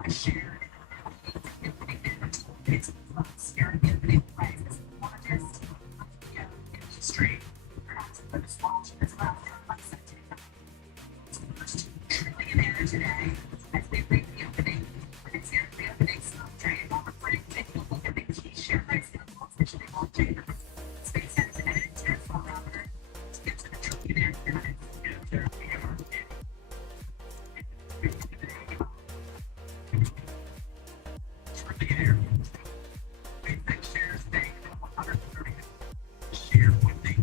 a share it's scary opening price is the largest IPO in history. Perhaps the most watched as well from it's the first trillionaire today as they read the opening. It's here the opening stock trade. While we're putting take a look at the key share price levels which they want to SpaceX and its Tesla rather to get to the trillionaire status. SpaceX shares staying at 130 share when they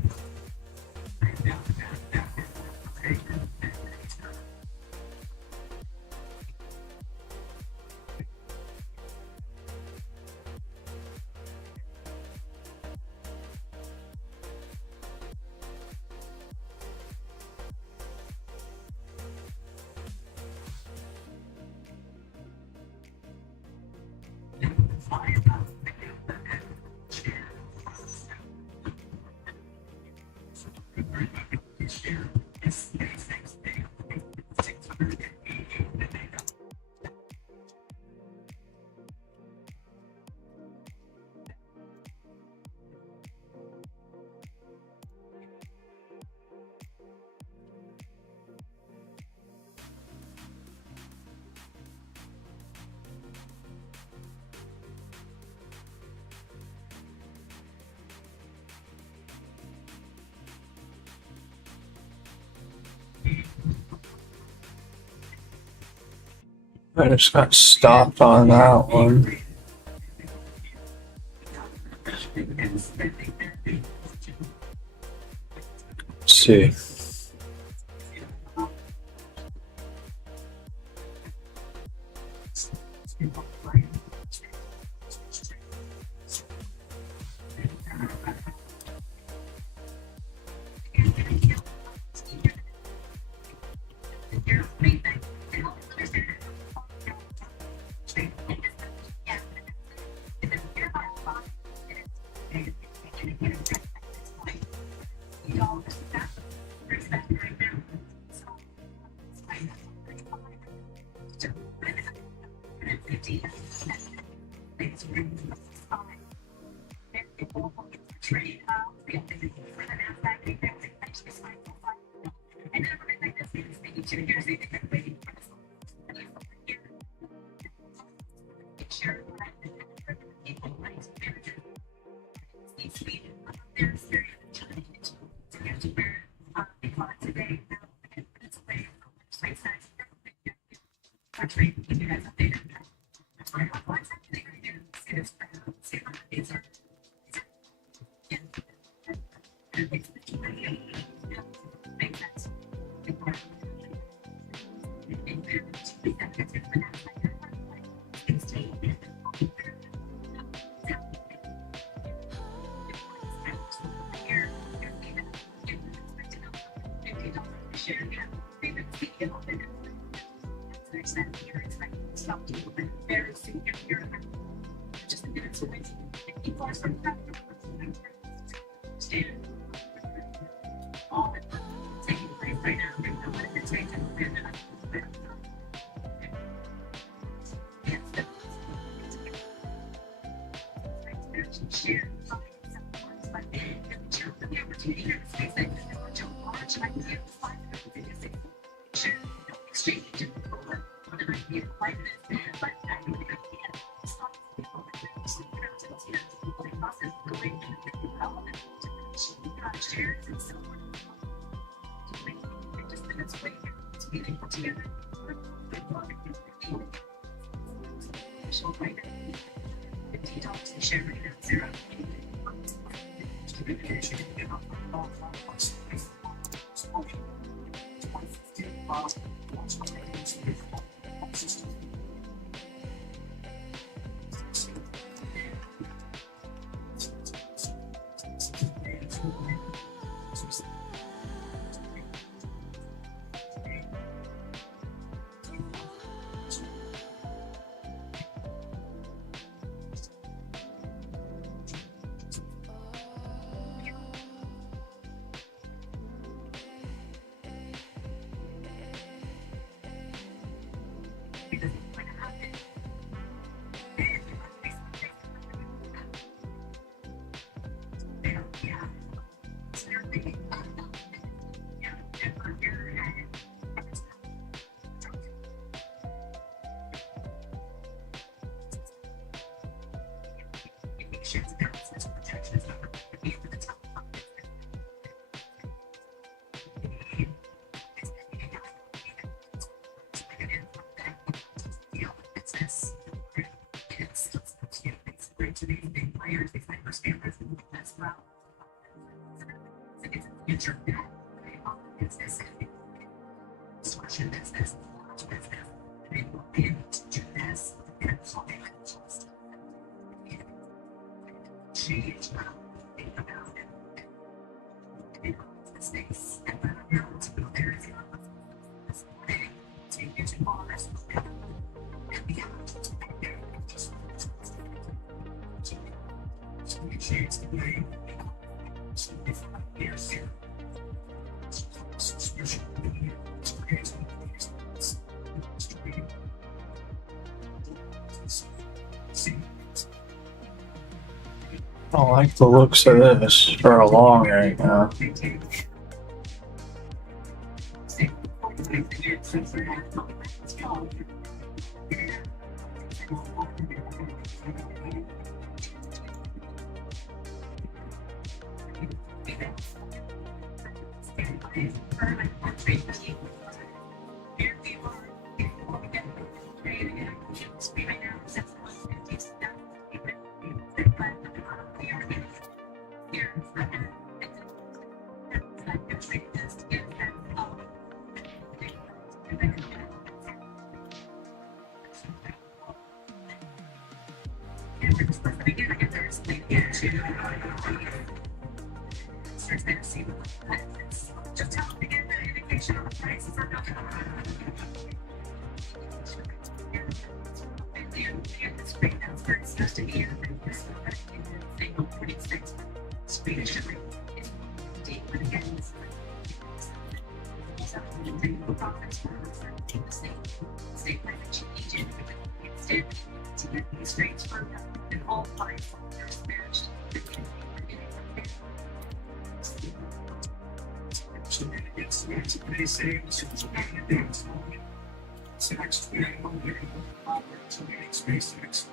I just got stopped on that one. Let's see. don't like the looks of this for a long right now. SPACEX.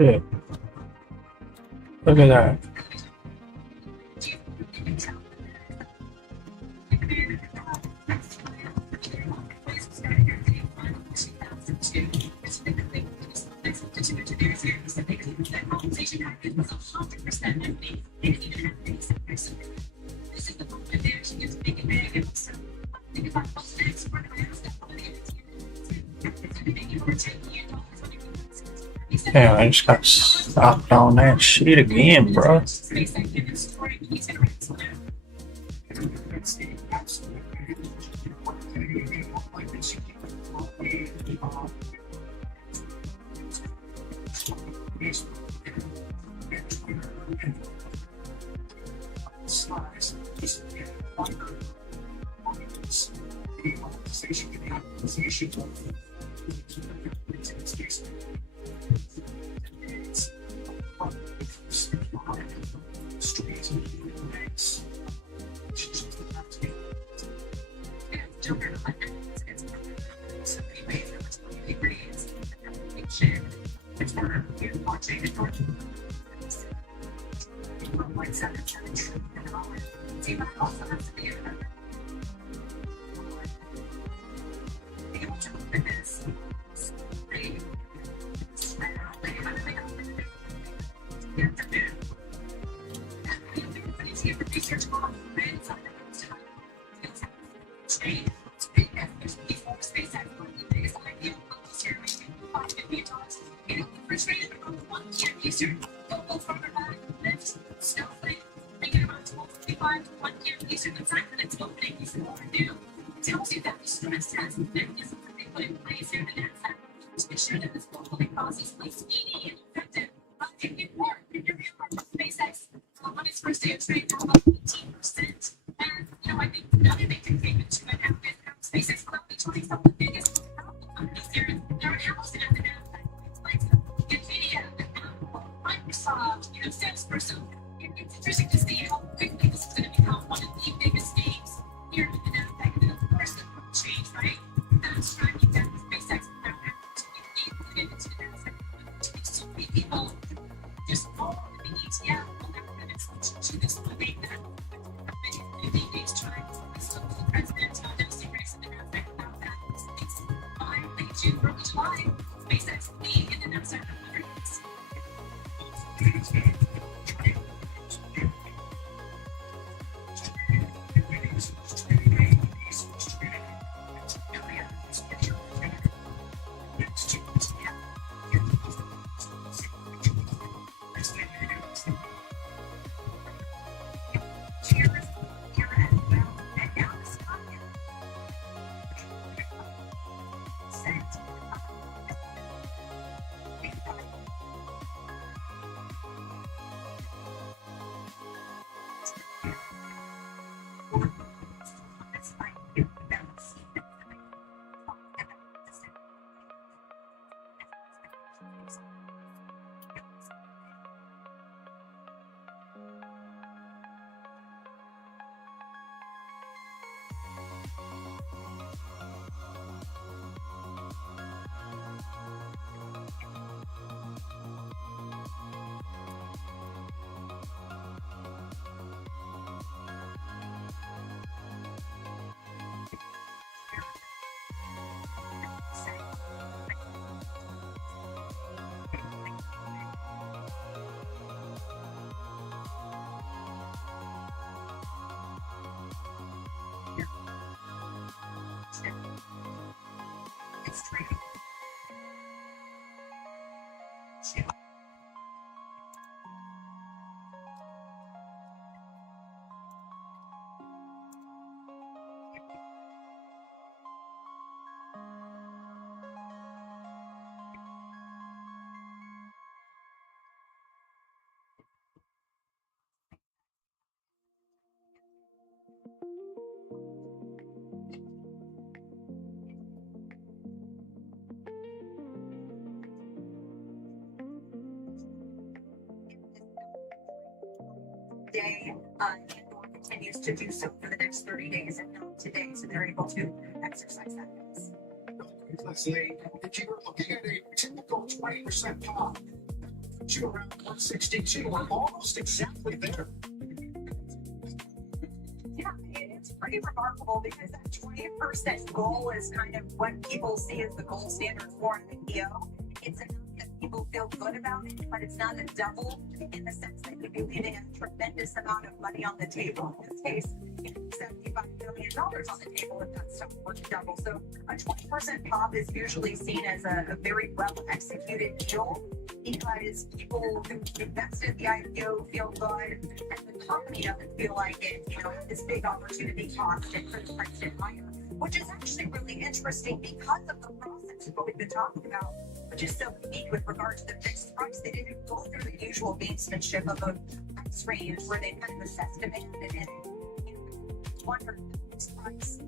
Yeah. Look at that. Damn, I just got stopped on that shit again, bro. to early July. SpaceX will be in the next 100 days. It's trading. Day, and continues to do so for the next 30 days and not today, so they're able to exercise that pace. Leslie, if you were looking at a typical 20% pop, you around 162, we're almost exactly there. Yeah, it's pretty remarkable because that 20% goal is kind of what people see as the gold standard for an IPO. It's enough that people feel good about it, but it's not a double in the sense that you'd be leaving a tremendous amount of money on the table. In this case, $75 million on the table if that stuff were to double. So a 20% pop is usually seen as a very well executed deal because people who invested in the IPO feel good and the company doesn't feel like it, had this big opportunity cost and could have priced it higher, which is actually really interesting because of the process of what we've been talking about, which is so unique with regard to the fixed price. They didn't go through the usual gamesmanship of a price range where they kind of assess demand and wonder if the fixed price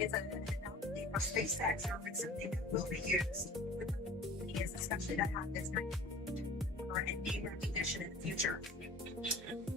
is an anomaly for SpaceX or if it's something that will be used with companies, especially that have this kind of and name recognition in the future.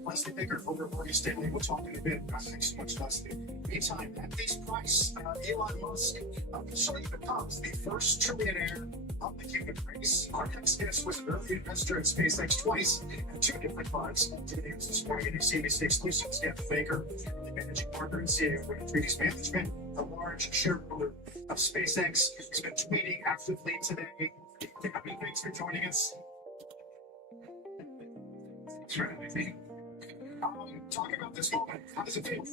Leslie Baker over Morgan Stanley. We'll talk in a bit. Thanks so much, Leslie. Meantime, at this price, Elon Musk officially becomes the first trillionaire of the human race. Our next guest was an early investor in SpaceX twice and 2 different funds. Today was this morning in CNBC exclusive. Stanley Baker, the managing partner and CEO of 3D's Management, a large shareholder of SpaceX, has been tweeting actively today. Thanks for joining us. Thanks for having me. Talk about this moment. How does it feel?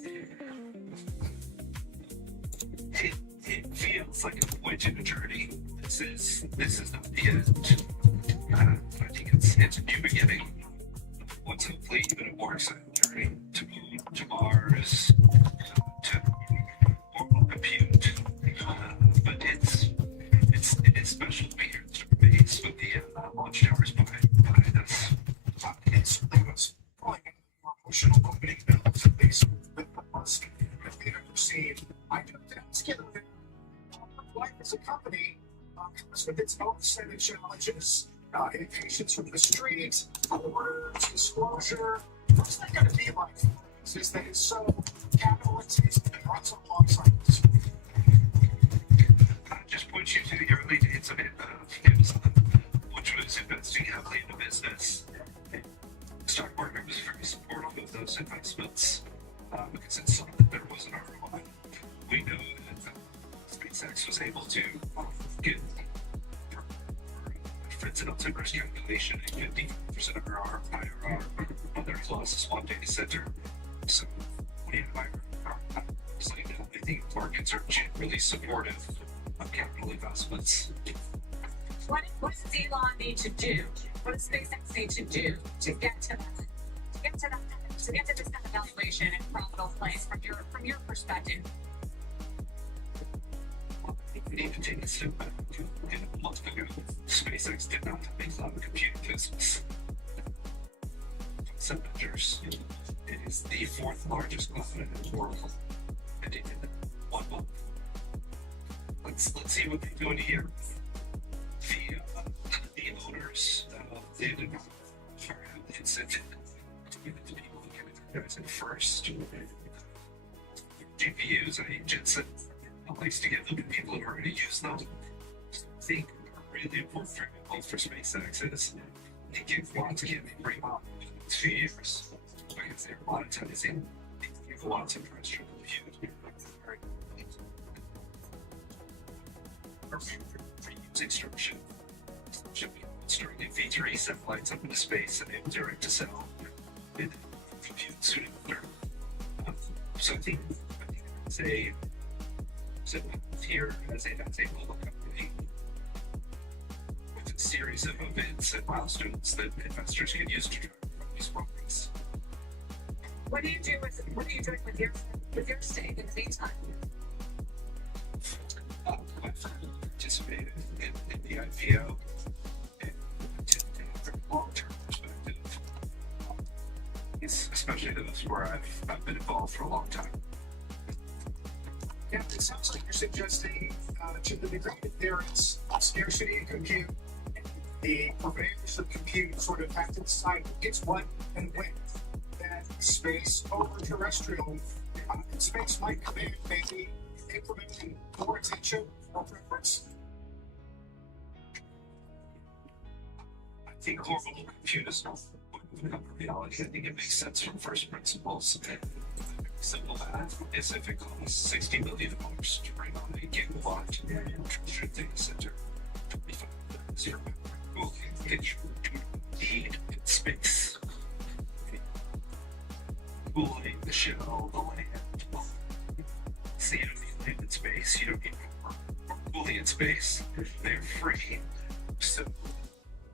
It feels like a point in a journey. This is not the end. I think it's a new beginning. What's hopefully even a more exciting journey to move to Mars, to orbital compute. But it is special to be here at the base with the launch towers behind us. It certainly was probably one of the more emotional opening bells, at least with Musk, that we've ever seen. I do have to ask you, life as a company comes with its own set of challenges. Impatience from the street, orders, disclosure. What's that going to be like? Is that it's so capital intensive and runs alongside this? Just point you to the early days of Amazon, which was investing heavily in the business. The stock market was very supportive of those investments because it saw that there was an ROI. We know that SpaceX was able to get friends and outside risk calculation and 50% of our IRR on their closest one data center. So when you hire like that, I think markets are generally supportive of capital investments. What does Elon need to do? What does SpaceX need to do to get to this kind of valuation and profitable place from your perspective? We need to take a step back. A month ago, SpaceX did not have a cloud computing business. Some measures, it is the fourth largest cloud in the world, and it did 1 month. Let's see what they do in a year. The owners did not have the incentive to give it to people who give it to guys at first. GPUs, Jensen likes to give them to people who already use them. I think a really important variable for SpaceX is the gigawatts can be bring up in the next few years because they're monetizing gigawatts of terrestrial compute. For using Starship. Starlink V3 satellites up into space and able direct to cell with compute sooner or later. So I think it's a here as a global company with a series of events and milestones that investors can use to drive these progress. What are you doing with your stake in the meantime? I've participated in the IPO and from a long-term perspective, especially those where I've been involved for a long time. Yeah, it sounds like you're suggesting to the degree that there is scarcity in compute, the purveyors of compute sort of have to decide it's what and when. That space over terrestrial, space might command maybe incrementally more attention or preference. I think orbital compute is not become a reality. I think it makes sense from first principles. Simple math is if it costs $60 million to bring on a gigawatt terrestrial data center, 25 zero cooling that you need in space. Cooling the shell, the land. So you don't need land in space, you don't need power or cooling in space. They're free. So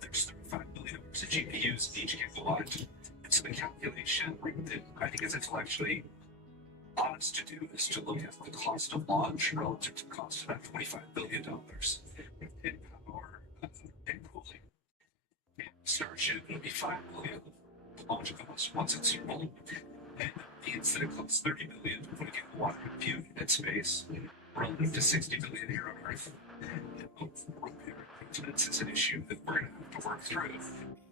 there's $35 billion of GPUs in each gigawatt. So the calculation that I think is intellectually honest to do is to look at the cost of launch relative to the cost of that $25 billion in power and cooling. And Starship will be $5 billion launch cost once it's full. And that means that it costs $30 billion to put a gigawatt of compute in space relative to $60 billion here on Earth. And maintenance is an issue that we're going to have to work through.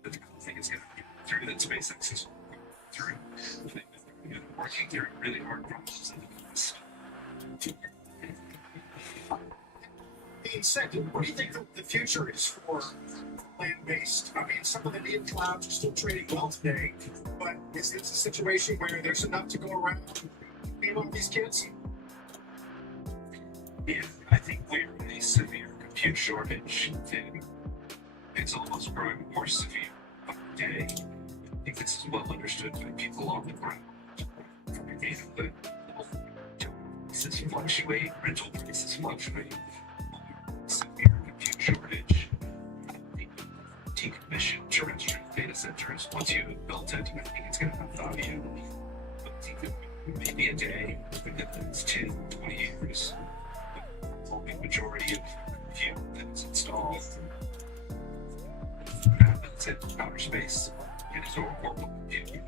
That the company is going to get through, that SpaceX is through. Working through really hard problems in the past. Being said, what do you think the future is for land-based? I mean, some of the neat clouds are still trading well today, but is this a situation where there's enough to go around among these kids? Yeah, I think we're in a severe compute shortage, and it's almost growing more severe by the day. I think this is well understood by people on the ground. But prices fluctuate, rental prices fluctuate, severe compute shortage, decommission terrestrial data centers. Once you have built it, I think it's going to have value. But I think that maybe a day, within the next 10, 20 years, the majority of compute that's installed happens in outer space and is orbital compute.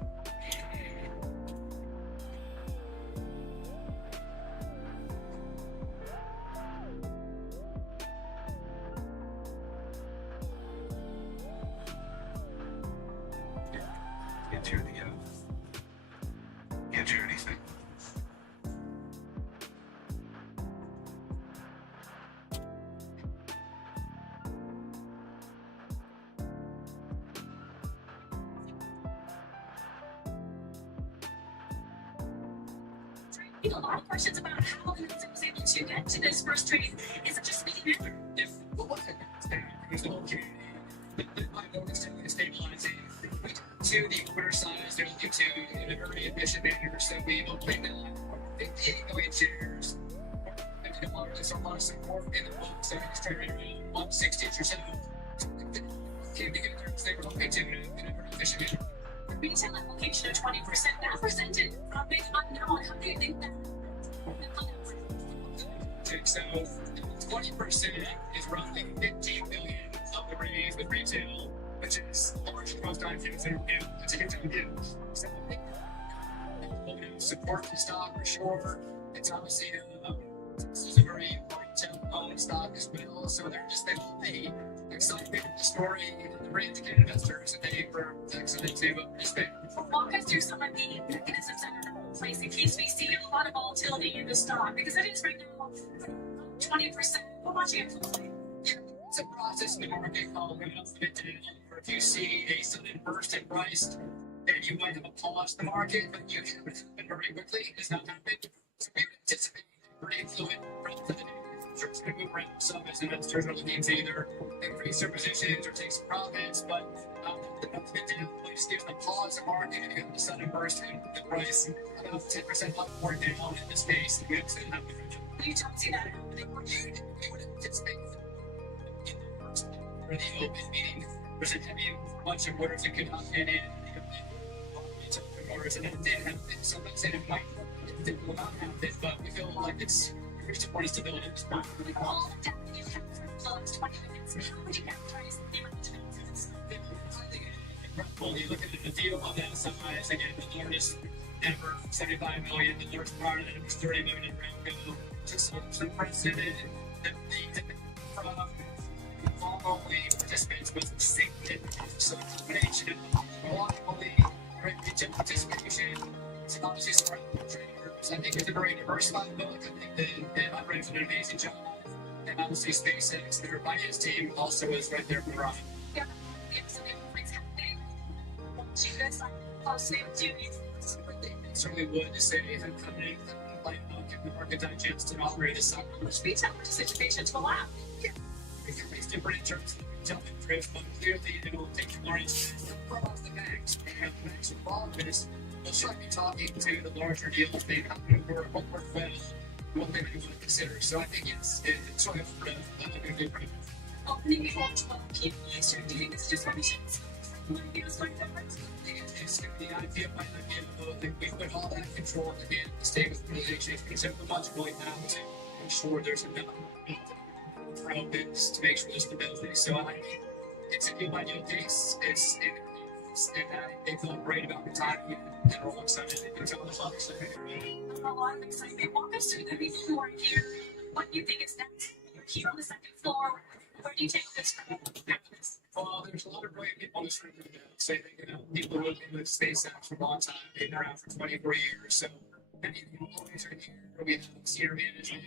Can't hear anything. A lot of questions about how he was able to get to this first trade in such a speedy manner. mission manager, so we opened 58 million shares. There's a lot of support in the book, so it's trading around 160 or so. Came together and they were okay to mission manager. Retail application of 20% that presented from a big unknown. How do you think that? So 20% is roughly 15 million of the raise with retail, which is large growth time to it's a good time to get. So support the stock for sure. It's obviously this is a very retail owned stock as well. So they're just the excitement, the story, the range of investors, and they were excited to participate. Walk us through some of the mechanisms that are in place in case we see a lot of volatility in the stock, because it is right now 20%. We're watching it closely. It's a process in the market called going up and down. Or if you see a sudden burst in price, then you might have a pause in the market, but you haven't happened very quickly. It's not happening. So we would anticipate pretty fluid throughout the day. So it's going to move around. Some as investors are looking to either increase their positions or take some profits, but the up and down just gives them a pause in the market and you have a sudden burst in the price. About 10% up or down in this case. We have seen that. You don't see that happening. You would anticipate in the first or the open meeting, there's a heavy bunch of orders that could not get in. Orders, and it did happen. Sometimes it might will not happen, but we feel like it's reached a point of stability at this point. All the data you have for the last 20 minutes, how would you characterize the management for this? I think it's incredible. You look at the deal on that size, again, the largest ever, 75 million. The largest part of that was 30 million in round go. Just some precedent that the from long-only participants was significant. So, a combination of long-only retail participation, it's obviously smart traders. I think it's a very diversified book. I think that Unread did an amazing job. And obviously SpaceX, their finance team also is right there for the ride. Yeah, some things happening. Do you guys closely with you? I certainly would to say if I'm coming like the market digest and operate as something. Retail participation to allow. Yeah. It's different in terms of retail interest, but clearly it will take more interest from off the banks. And the banks involved in this, they'll start be talking to the larger deals they have over what work well, what they may want to consider. So I think it's sort of a good group. Opening before 12 p.m. Eastern, do you think it's just revisions? It's going to be the IPO by the IPO. We put all that control at the end of the state with relations, except for much going now to ensure there's enough profits to make sure there's stability. So I think it's a deal by deal case. And they feel great about the timing and they're all excited. It's all excited. A lot of excitement. Walk us through the people who are here. What do you think is next? You're here on the second floor. Where do you take this from? Well, there's a lot of brilliant people in this room right now. Say that, people who have been with SpaceX for a long time. They've been around for 24 years. So many of the employees are here. We have senior management,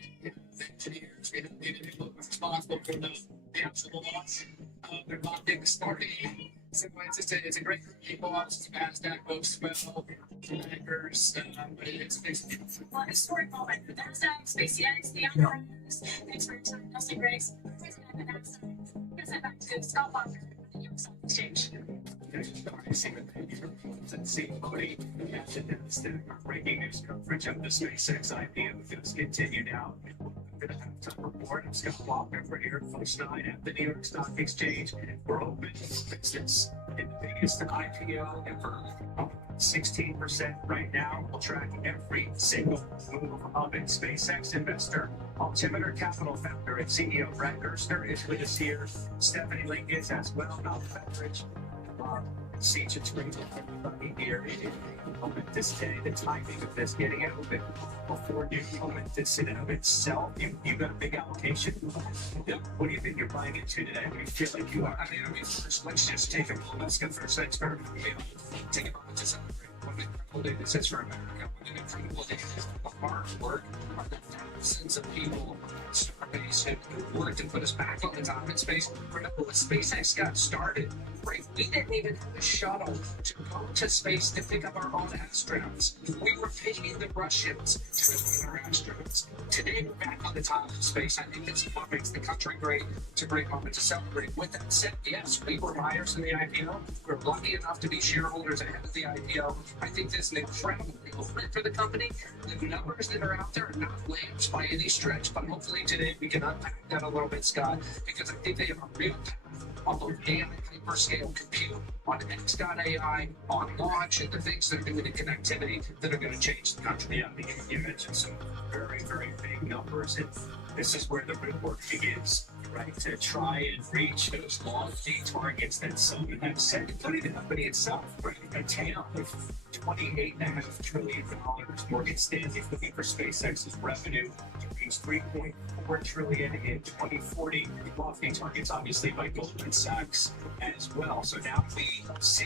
engineers, we have people responsible for the actual launch. They're locked in this party. So it's a great group of people. Obviously, NASDAQ folks as well, bankers, but it's Well, historic moment for NASDAQ, SpaceX, the underwriters. Thanks for your time, Nelson Grace, president of the NASDAQ. Here's that back to Scott Walker at the New York Stock Exchange. Breaking news coverage of the SpaceX IPO just continued out. For the halftime report, I'm Scott Walker for here at Post 9 at the New York Stock Exchange. We're open since the biggest IPO ever. 16% right now. We'll track every single move of a SpaceX investor. Altimeter Capital founder and CEO Brad Gerstner is with us here. Stephanie Link is as well. Now, Beveridge. Siege and screen everybody here. This day, the timing of this getting it open before new momentous in and of itself. You got a big allocation. What do you think you're buying into today? What do you feel like you are? I mean, first, let's just take a moment. Let's go first things first. Take a moment to celebrate what an incredible day this is for America. What an incredible day this is for hard work. The thousands of people in Starbase who worked and put us back on the top in space. Remember, when SpaceX got started, right, we didn't even have a shuttle to go to space to pick up our own astronauts. We were paying the Russians to pick up our astronauts. Today, we're back on the top of space. I think that's what makes the country great. It's a great moment to celebrate. With that said, yes, we were buyers in the IPO. We're lucky enough to be shareholders ahead of the IPO. I think this is an incredible movement for the company. The numbers that are out there are not lamps by any stretch, but hopefully today we can unpack that a little bit, Scott, because I think they have a real on both AI hyperscale compute, on X.AI, on launch, and the things they're doing in connectivity that are going to change the country. Yeah, you mentioned some very, very big numbers, and this is where the real work begins, right? To try and reach those lofty targets that some have set, including the company itself, right? A TAM of $28.5 trillion. Morgan Stanley looking for SpaceX's revenue to reach $3.4 trillion in 2040. Lofty targets, obviously, by Goldman Sachs as well. So now we see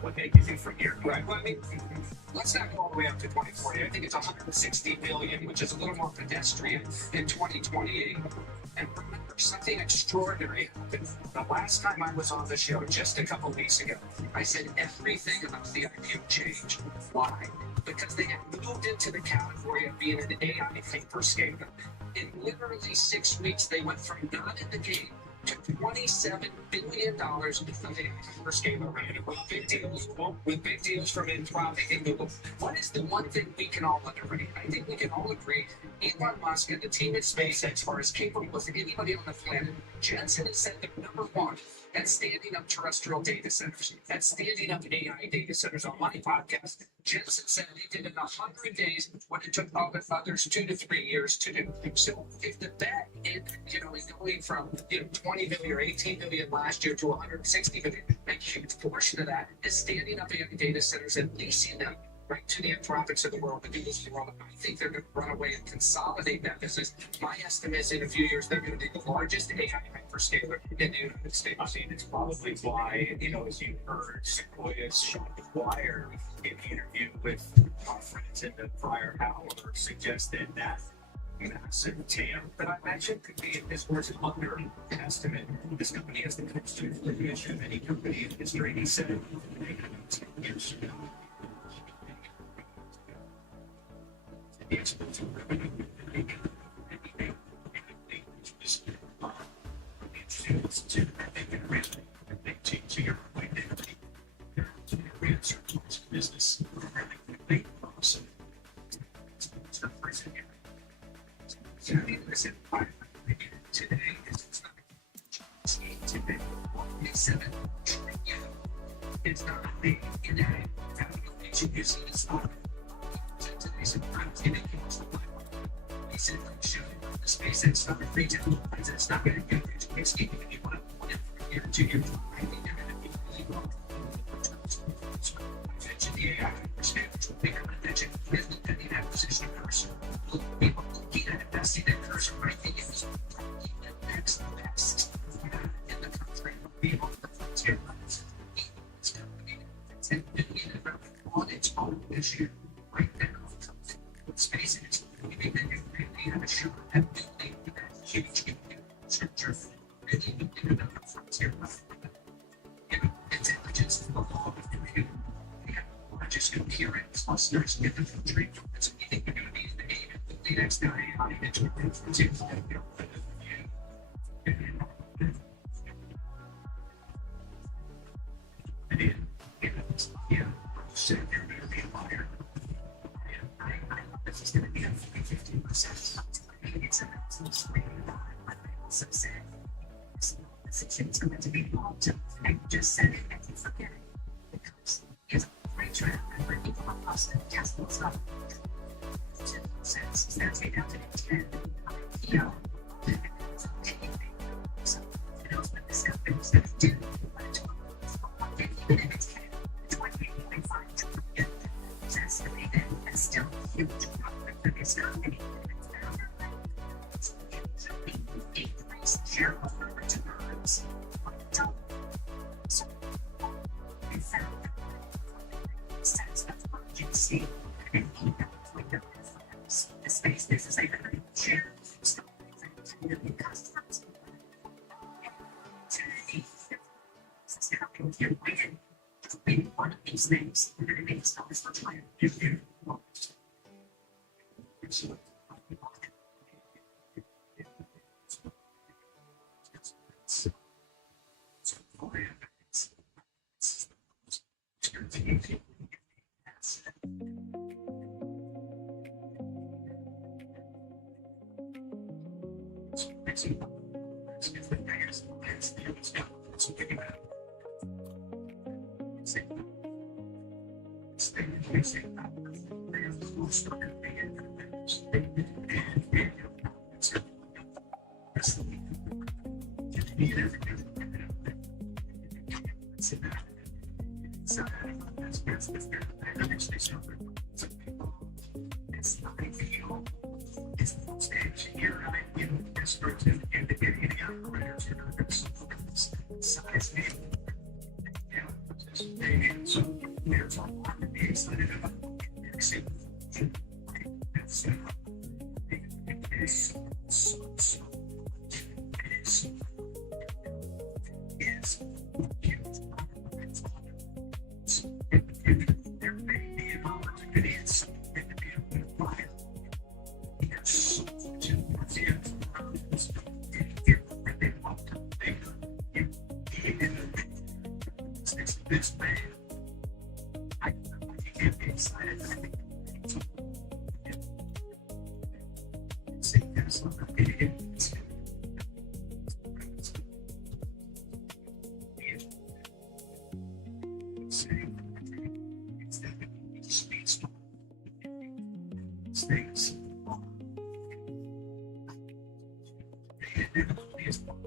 what they can do from here. Right. Well, I mean, let's not go all the way up to 2040. I think it's 160 billion, which is a little more pedestrian in 2028. And remember, something extraordinary happened. The last time I was on the show, just a couple weeks ago, I said everything about the IPO changed. Why? Because they had moved into the category of being an AI hyperscaler. In literally 6 weeks, they went from not in the game to $27 billion of AI hyperscaler revenue with big deals from Anthropic and Google. What is the one thing we can all agree? I think we can all agree Elon Musk and the team at SpaceX are as capable as anybody on the planet. Jensen has said they're number one at standing up terrestrial data centers, at standing up AI data centers on my podcast. Jensen said they did in 100 days what it took others 2 to 3 years to do. So if the bet is, going from 20 million or 18 million last year to 160 million, a huge portion of that is standing up AI data centers and leasing them right to the Anthropics of the world, the Googles of the world. I think they're going to run away and consolidate that business. My estimate is in a few years they're going to be the largest AI hyperscaler in the United States. I mean, it's probably why, as you heard, Sequoia's Sean McGuire in the interview with our friends in the prior hour suggested that massive TAM that I mentioned could be, in his words, an underestimate. This company has the most information of any company in history. He said, 10 years from now, the explosive revenue to your point, business. So, today is today. It's 7 trillion. It's not a big valuation. You see the stock. Today's he said, show the SpaceX number 3 to it's not going to get rich. It's even if you want to put it from year to year. I think they're going to be really well. I mentioned the AI hyperscale, which will be a mention is the pending acquisition of Cursor. People looking at investing in Cursor, I think it's probably the next best in the country. People the frontier lines. It's going to be 10 billion in revenue on its own this year. Right now, with SpaceX, we think that you really have a shot at building that huge infrastructure, really looking at the frontier lines. Intelligence along with computing. We have the largest computing clusters in the country. And so we think we're going to be in the game of the next AI into the frontier. Yeah, so you're going to be a liar. This is going to be a 15%. It's a small but I also said this decision is going to be long term. I just said it and you forget it because it's a great trend and we're people on us and Tesla stuff. Since that's 2010, so it was when this company said do what it's even if it's 28.5 trillion, it's estimated as still huge profit for this company. Increased shareholder returns on the top. So we found that sense of urgency and the space business I could share million customers. Today, this is happening here. Maybe one of these things, we're going to make this numbers much higher. It's not IPO. It's the stage here. I mean, descriptive and the any operators here. It's size name. Yeah, participation. So there's a lot to be excited about. There may be an opportunity at some point to be able to buy it. There's so much enthusiasm around this. If you really want to think, you need it. This man, I can't be excited. I think see there's something idiot.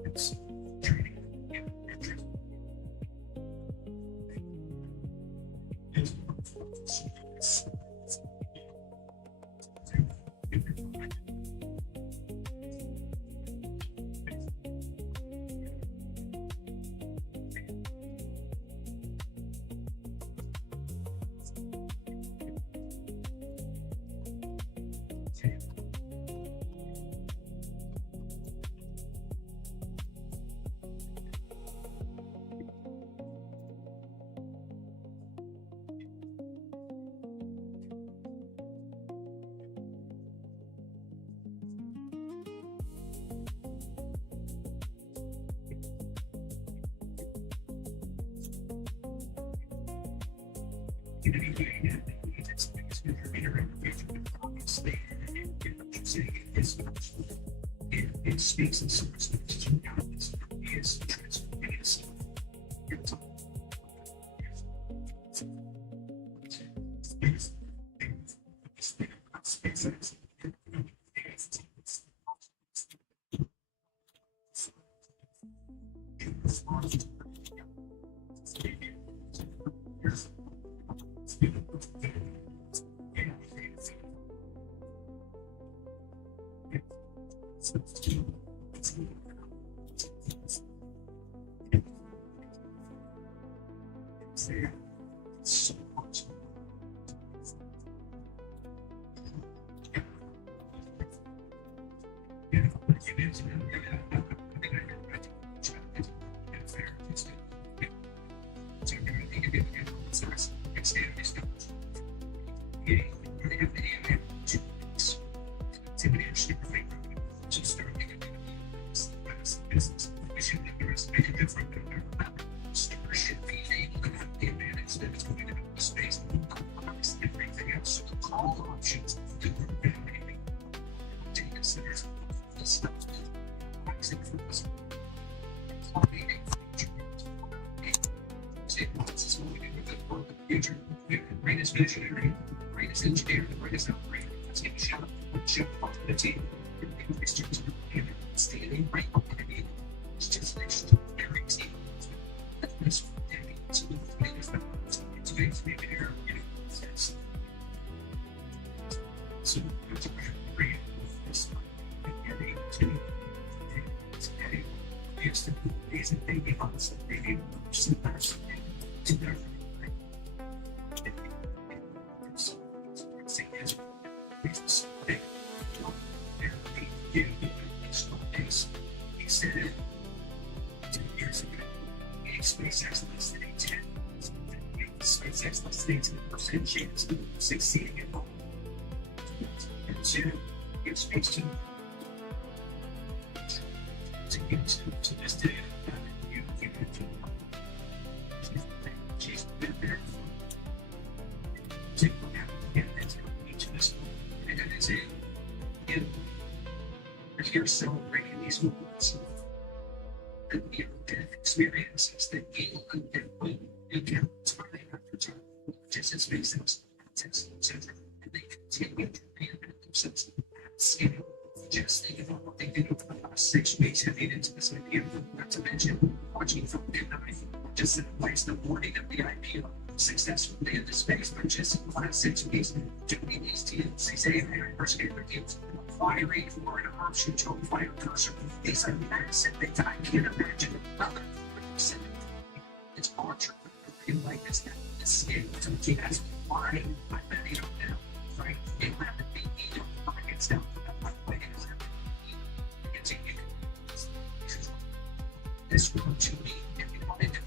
Things. Trading interest. It speaks in some respects to governments. It is transforming itself. SpaceX. So much. Should be able to have the advantage that it's going to be space and everything else. All options to data centers. The stuff rising from this. This is what we do with the future. The greatest visionary, the greatest engineer, the greatest operator. Let's get a shout out to the team. Standing right up in the it's just next to every team. This it's going to be there, you know, it's so it's great this getting to today is the amazing thing about this maybe sometimes to their he said it 10 years ago. SpaceX less than a 10. SpaceX less than a 10% chance of succeeding in all. And two, it speaks to this day. You can she's been there to that's going to this and that is it. And we're here celebrating these moments. The near-death experiences that you and encounter time after time, just as SpaceX, Tesla, etc., and they continue to reinvent themselves at scale. Just think about what they did over the last 6 weeks heading into this IPO. Not to mention, watching from midnight, just in place the morning of the IPO, successfully in the space, but just in the last 6 weeks, doing these deals, these AI hyperscaler deals, acquiring for an option to acquire cursor. These are massive things. I can't imagine another percent. It's entrepreneurial like this at this scale. So that's why I'm betting on now. Right? It will have to be either markets down for that one way. This will to me if you wanted to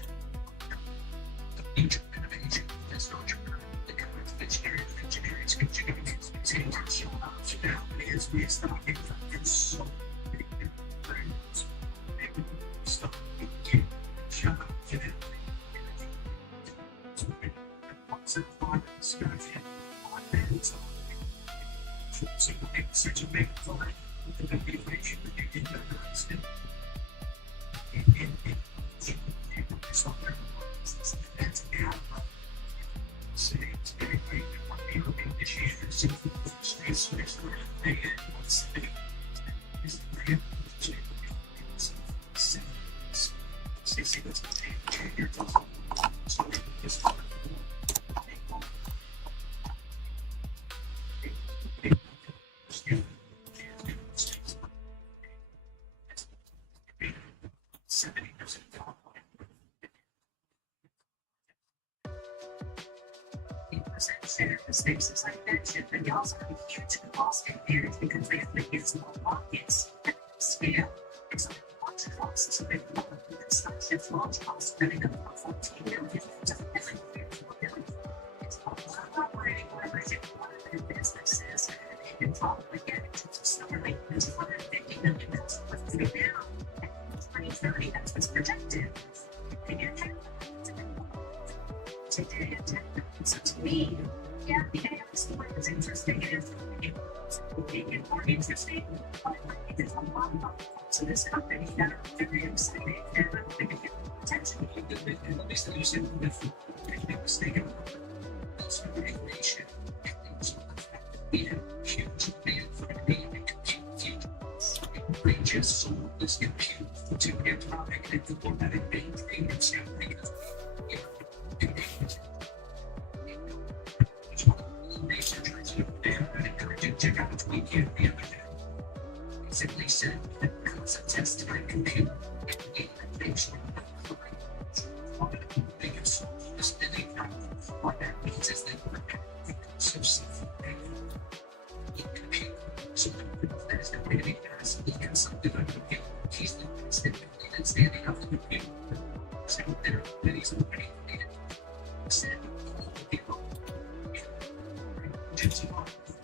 the future innovation, this entrepreneur, the kind of engineering, it's not it's so big things. Stuff you can't shut up to it. Once it finds such a big thought, the innovation in the system. Center mistakes, as I mentioned, but they also have a huge cost advantage because they have the small markets at scale. It's not launch costs, so it's not just launch costs, but it goes from 14 million to 4 million. It's all operating leverage in one of their businesses, and they can probably get it to accelerate this $150 million worth of now. And 2030, that's what's projected. They get today at 10 million. So to me, yeah, the AI story was interesting. It is making it more interesting, but I think there's a lot of parts of this company that are very exciting, and I don't think it gets attention. At least you said if you mistaken, that's the regulation. We have huge demand for AI compute futures. They just sold this compute to Anthropic and the formatted mainframe and stuff because researchers check out a tweet the other day. Basically said that because of test time compute and innovation, they can solve this many problems. What that means is that we're having compute. So that is the way to be fast. He can something like compute. He's the best in standing up the compute. So there are many already needed. Said all the people.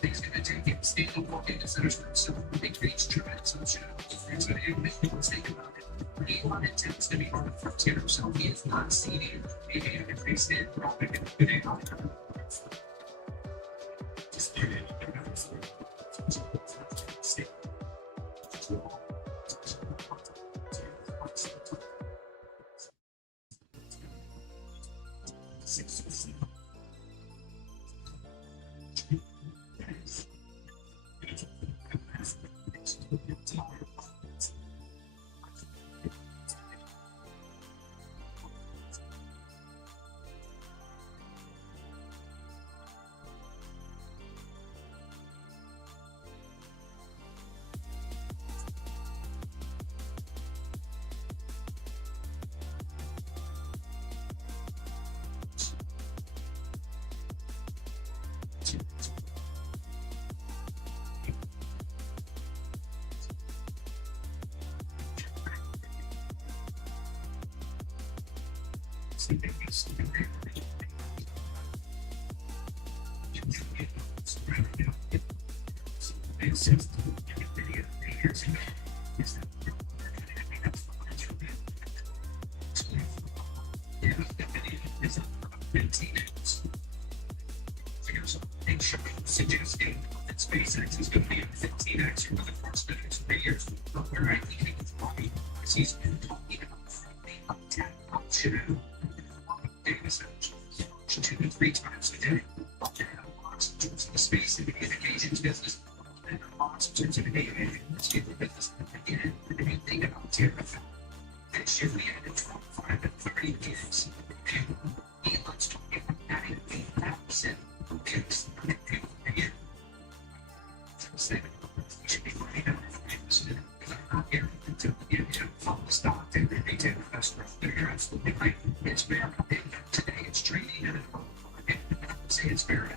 He's going to take it, stable more data centers for himself. They reach tremendous option. That's what let's think about it. He wanted to be on the frontier himself. He is not seeing AI increase in profit and good AI. Just get it. Suggesting that SPACEX is going to be at 15x for the first 3 years. But where I think it's funny is he's been talking about funding up 10 option data centers 2 to 3 times a day. Lots in terms of the space and the communications business, and lots in terms of the AI last year we added 25 and 30 gigs. Elon's talking about adding 8,000 gigs a year. So we should be running out of things. If I'm not here to follow the stock and the retail investor, you're absolutely right. It's very big. Today it's trading at a say it's very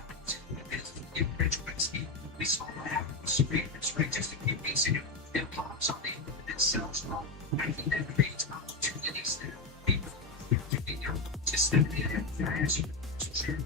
it's in rich whiskey. We saw what happened with Supreme just a few weeks ago. It pops on the it sells wrong. I think that creates opportunities that people just step in and ask you to share.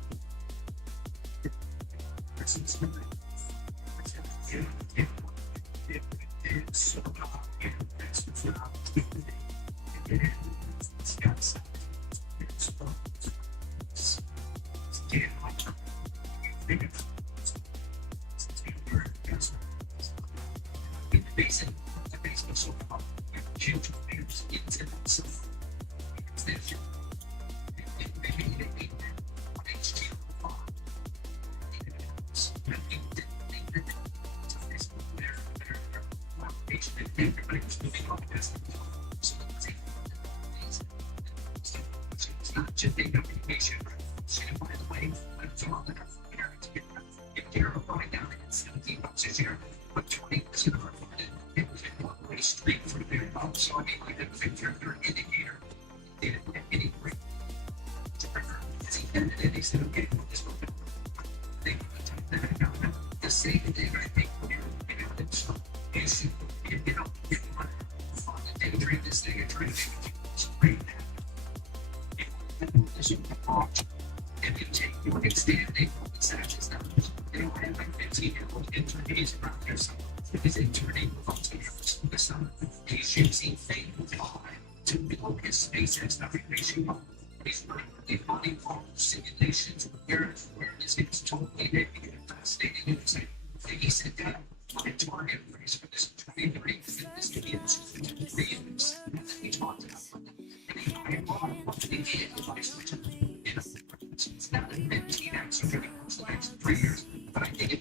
If you take your extending such numbers, you don't have like 15-year-old intermediates around there. So it's interning the sun. He's using fake to build his SPACEX navigation. He's running money for simulations where this gets totally naked and fascinating. He said that my target price for this 23 this could be in 3 years. And then we talked about it's not a 15x or 3 years, but I think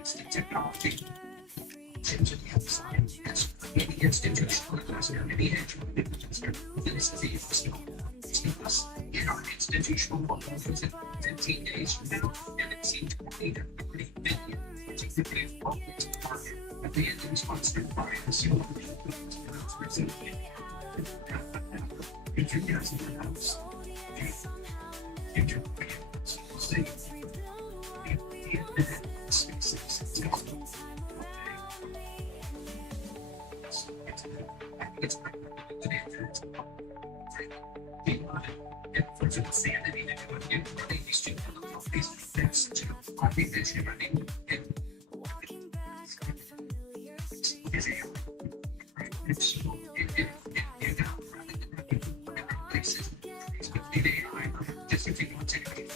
it's the technology. Into the outside, as any institutional investor, any hedge fund investor, this is the investment. Us in our institutional portfolios in 15 days from now, and it seems 20 to 30 billion, which is the big market at the end of this month's by the single if you guys in the house, if you're see, it's a insanity to do it in running these two companies. That's to I think that's running it is a it's it now places it's with the AI just if you want to take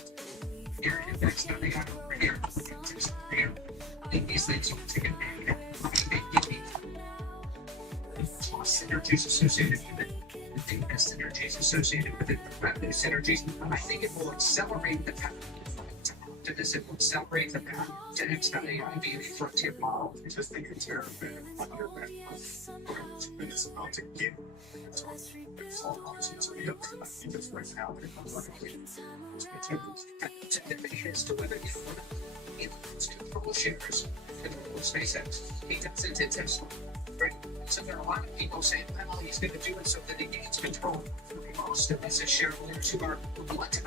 here and next time they have over here I think these things will take it they give me synergies associated with it. I think there's synergies associated with it, revenue synergies. I think it will accelerate the path to this. It will accelerate the path to X.AI being a frontier model. I just think it's terrible. Under that, when it's about to get it's all options to be up to because right now it's a debate as to whether he wants to control shares and SpaceX. He doesn't in Tesla. Right? So there are a lot of people saying, well, he's going to do it so that he gains control. Most of us as shareholders who are elected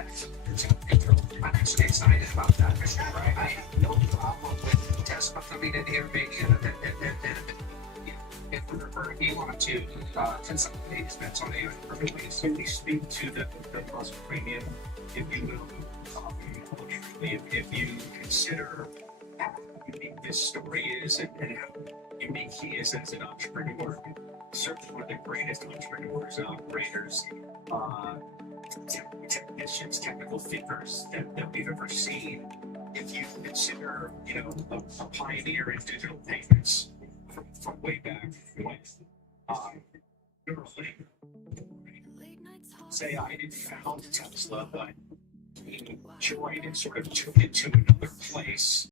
control. I'm actually excited about that for sure. Right? I have no problem with Tesla coming in here, maybe if we want to consolidate expense on AI perfectly. So we speak to the plus premium, if you will. If you consider how unique this story is and how unique he is as an entrepreneur, certainly one of the greatest entrepreneurs and operators, technicians, technical thinkers that we've ever seen. If you consider, a pioneer in digital payments from way back when, say I didn't found Tesla, but he joined and sort of took it to another place